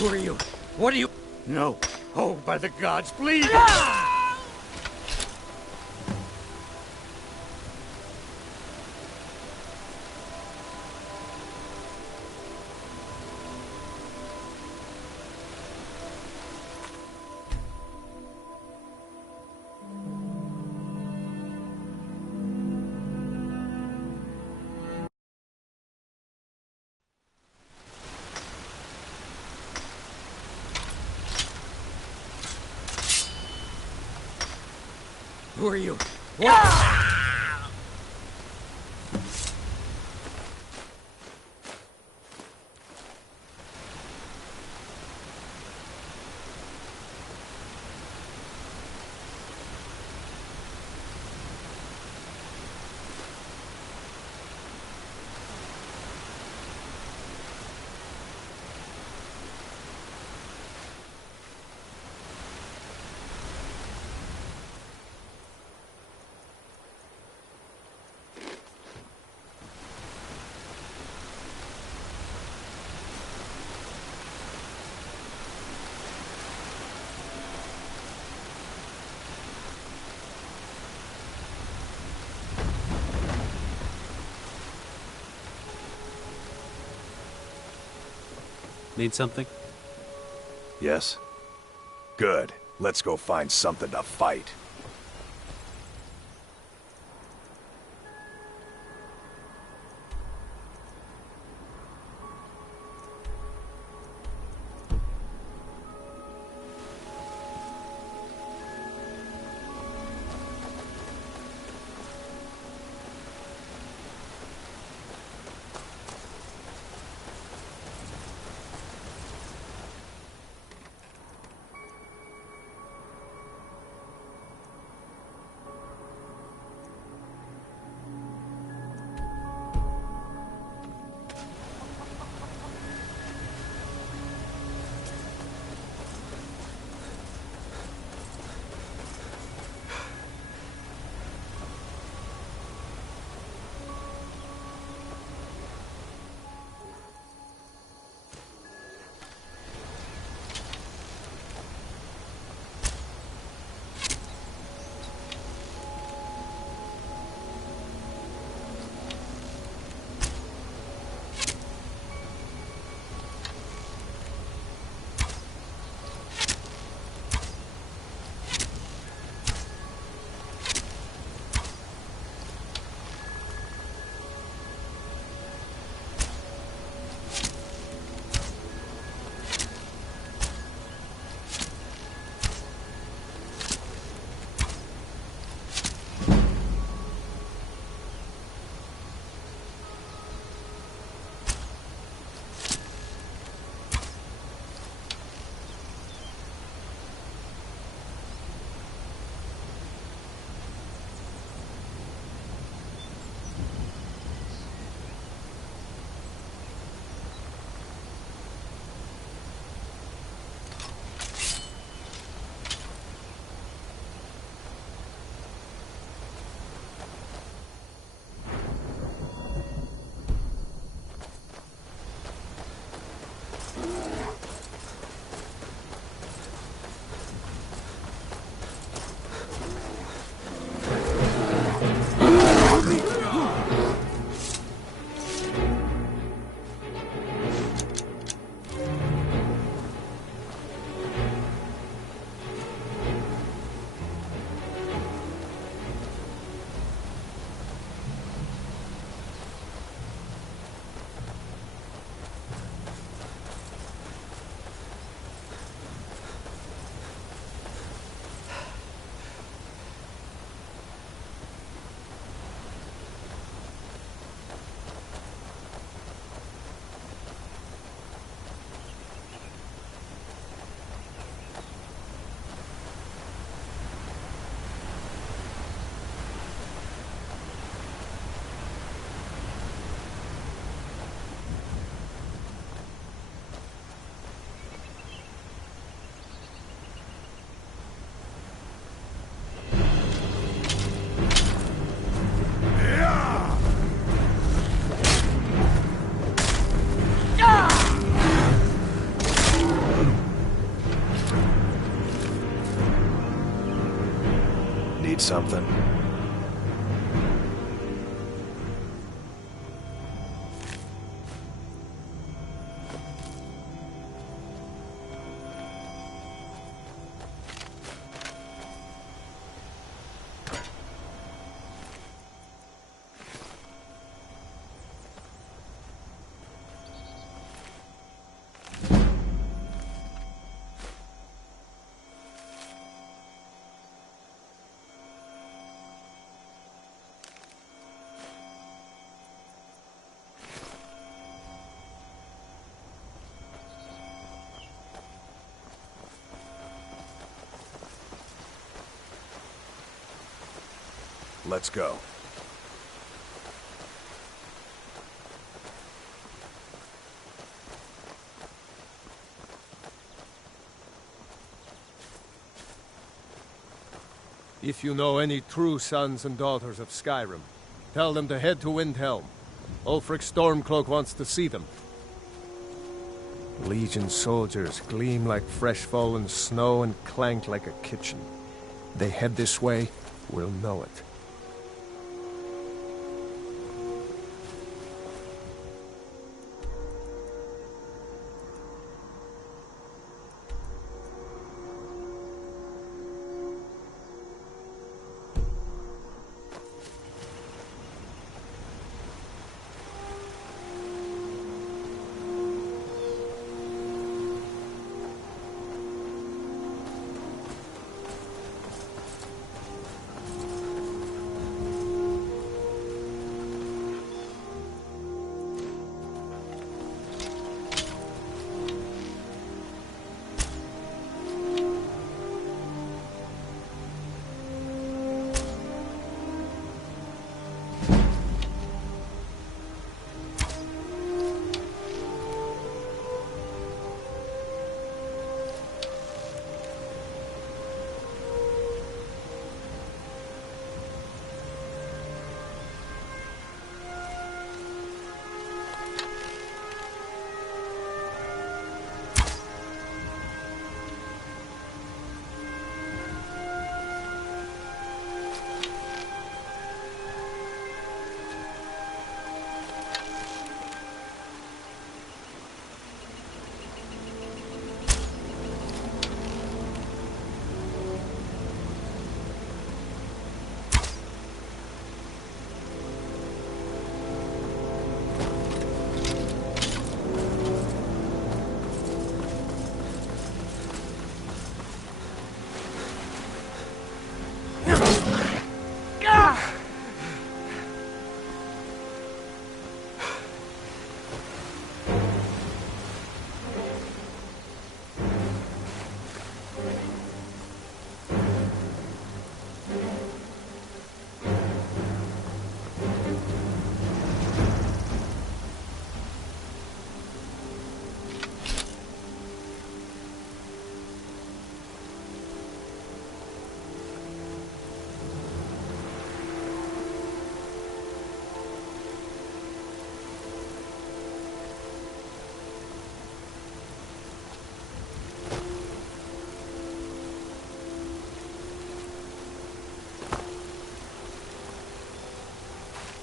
Who are you? What are you? No. Oh, by the gods, please! Ah! Who are you? What? Ah! Need something? Yes? Good. Let's go find something to fight. need something. Let's go. If you know any true sons and daughters of Skyrim, tell them to head to Windhelm. Ulfric Stormcloak wants to see them. Legion soldiers gleam like fresh fallen snow and clank like a kitchen. They head this way, we'll know it.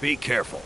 Be careful.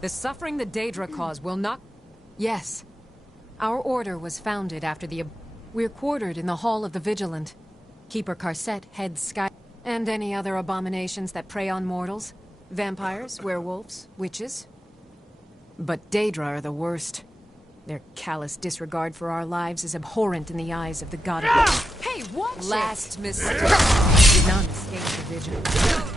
The suffering the Daedra cause will not... Yes. Our order was founded after the... We're quartered in the Hall of the Vigilant. Keeper Carset heads Sky... And any other abominations that prey on mortals. Vampires, werewolves, witches. But Daedra are the worst. Their callous disregard for our lives is abhorrent in the eyes of the god of... Hey, watch Last mistake. Did not escape the vigil.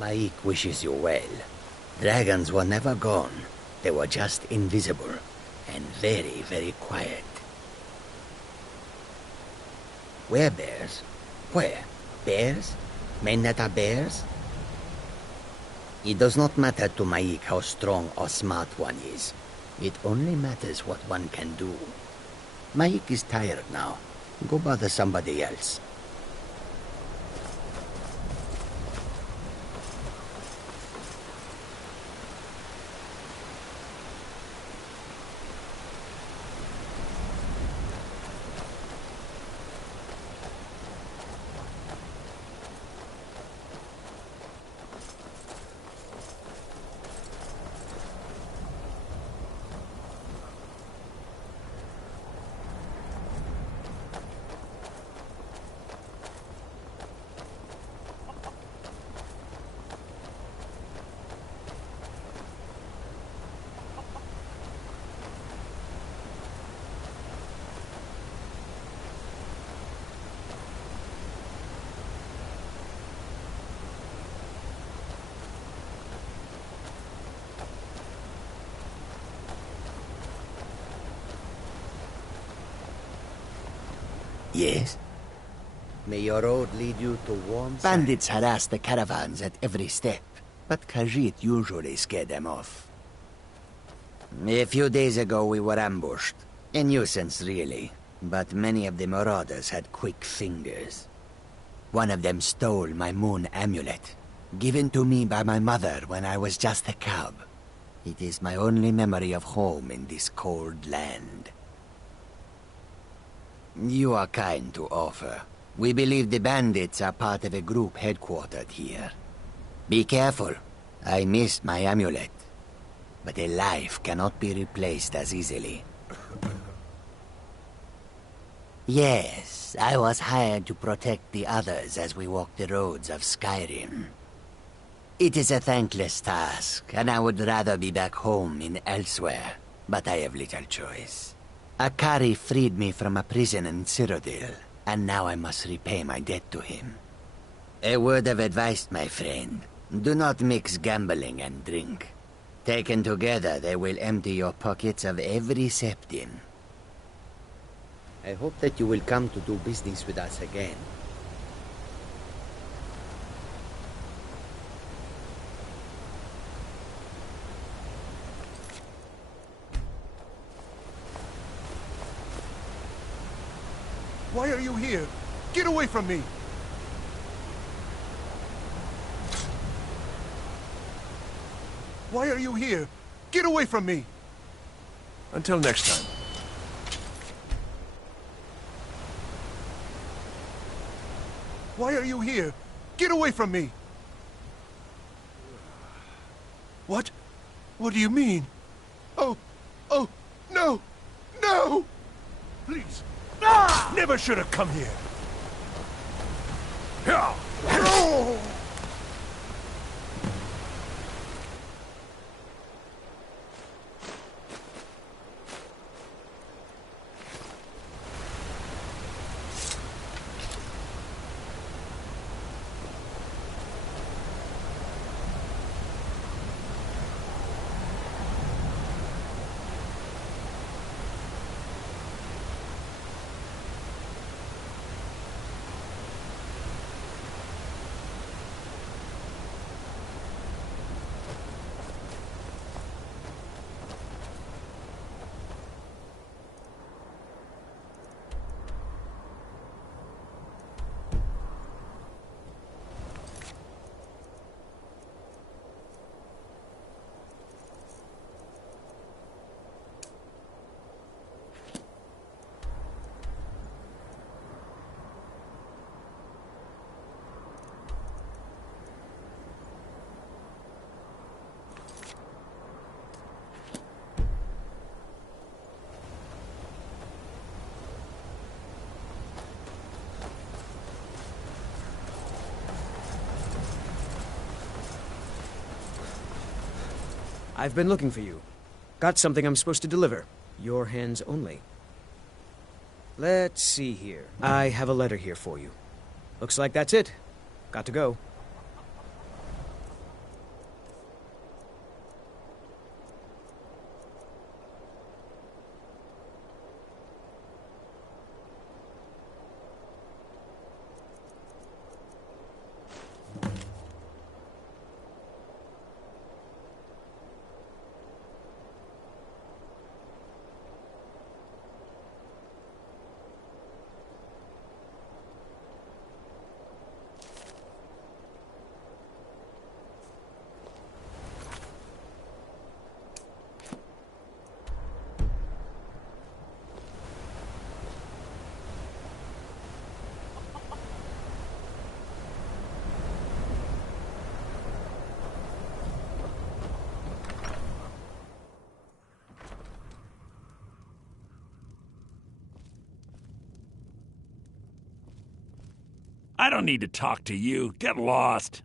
Maik wishes you well. Dragons were never gone. They were just invisible and very, very quiet. Where bears? Where? Bears? Men that are bears? It does not matter to Maik how strong or smart one is. It only matters what one can do. Maik is tired now. Go bother somebody else. Yes? May your road lead you to warm... Bandits harass the caravans at every step, but Khajiit usually scare them off. A few days ago we were ambushed. A nuisance, really. But many of the marauders had quick fingers. One of them stole my moon amulet, given to me by my mother when I was just a cub. It is my only memory of home in this cold land. You are kind to offer. We believe the bandits are part of a group headquartered here. Be careful. I missed my amulet. But a life cannot be replaced as easily. Yes, I was hired to protect the others as we walk the roads of Skyrim. It is a thankless task, and I would rather be back home in elsewhere, but I have little choice. Akari freed me from a prison in Cyrodiil, and now I must repay my debt to him. A word of advice, my friend. Do not mix gambling and drink. Taken together, they will empty your pockets of every septim. I hope that you will come to do business with us again. Why are you here? Get away from me! Why are you here? Get away from me! Until next time. Why are you here? Get away from me! What? What do you mean? Oh, no! No! Please! Never should have come here! I've been looking for you. Got something I'm supposed to deliver. Your hands only. Let's see here. I have a letter here for you. Looks like that's it. Got to go. I don't need to talk to you. Get lost.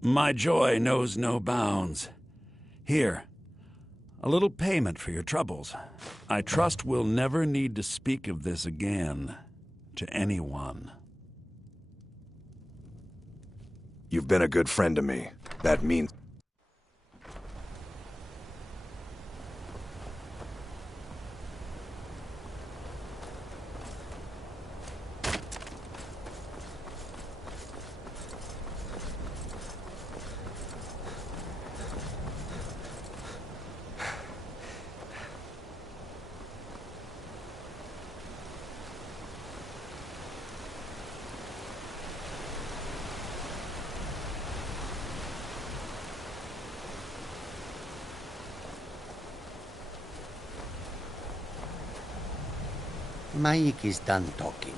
My joy knows no bounds. Here, a little payment for your troubles. I trust we'll never need to speak of this again to anyone. You've been a good friend to me. That means... Mike is done talking.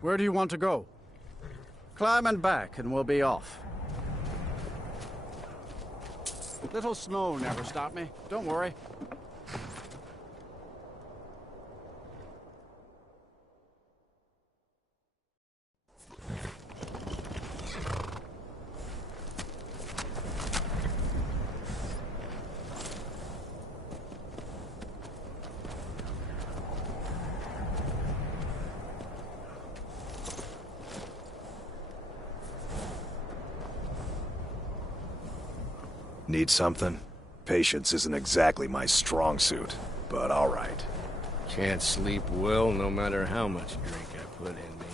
Where do you want to go? Climb and back, and we'll be off. Little snow never stopped me. Don't worry. Need something? Patience isn't exactly my strong suit, but all right. Can't sleep well no matter how much drink I put in me.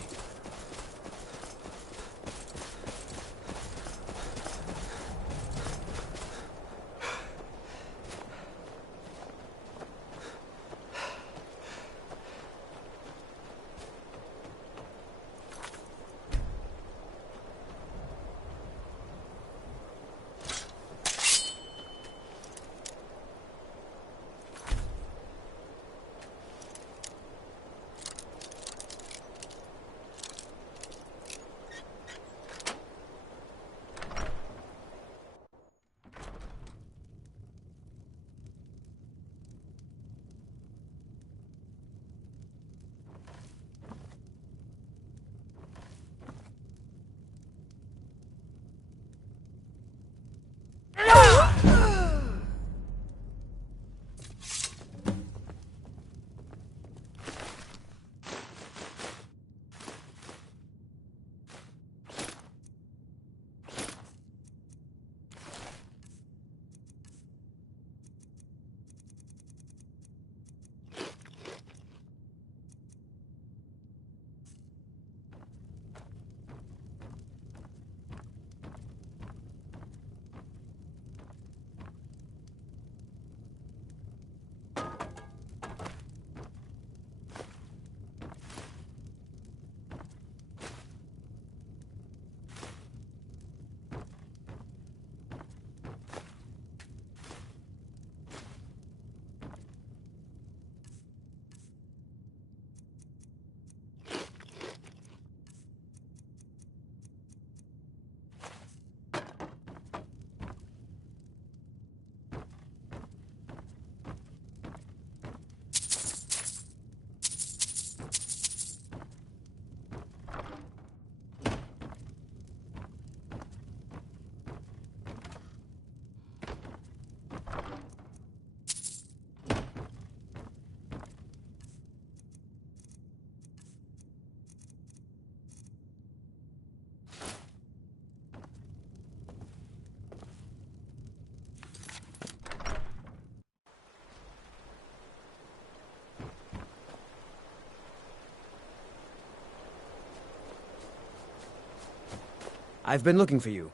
I've been looking for you.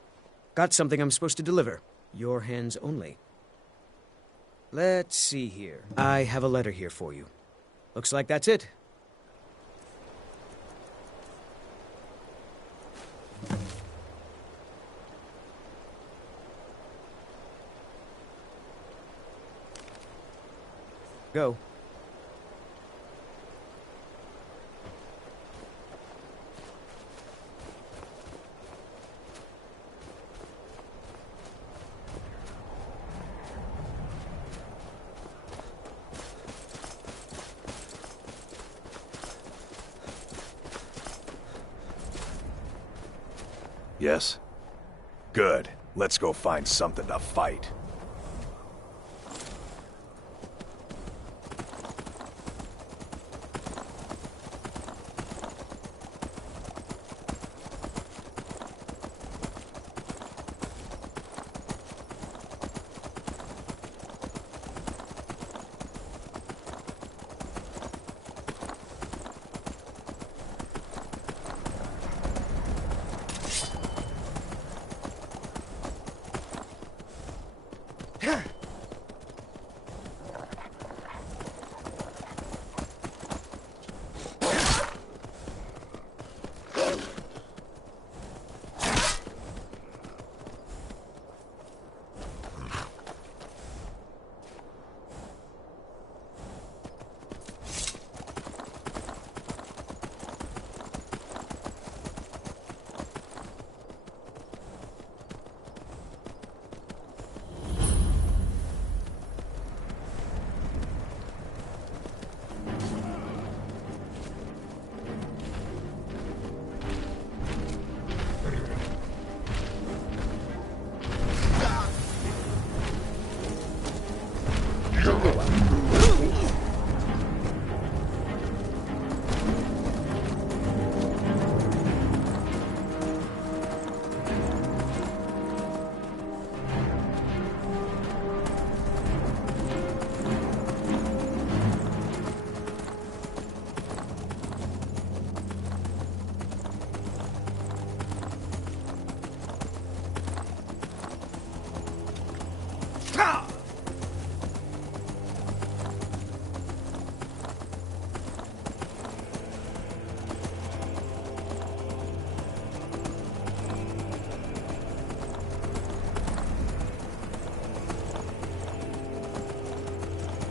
Got something I'm supposed to deliver. Your hands only. Let's see here. I have a letter here for you. Looks like that's it. Go. Yes? Good. Let's go find something to fight.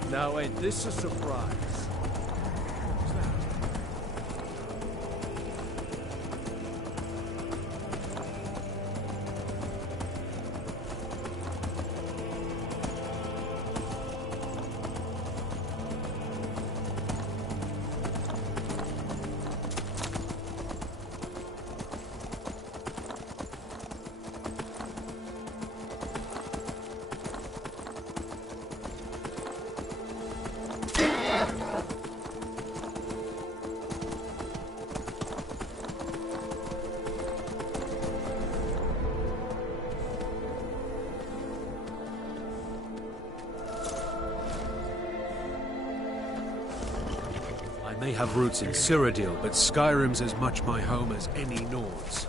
Now ain't this a surprise? I may have roots in Cyrodiil, but Skyrim's as much my home as any Nords.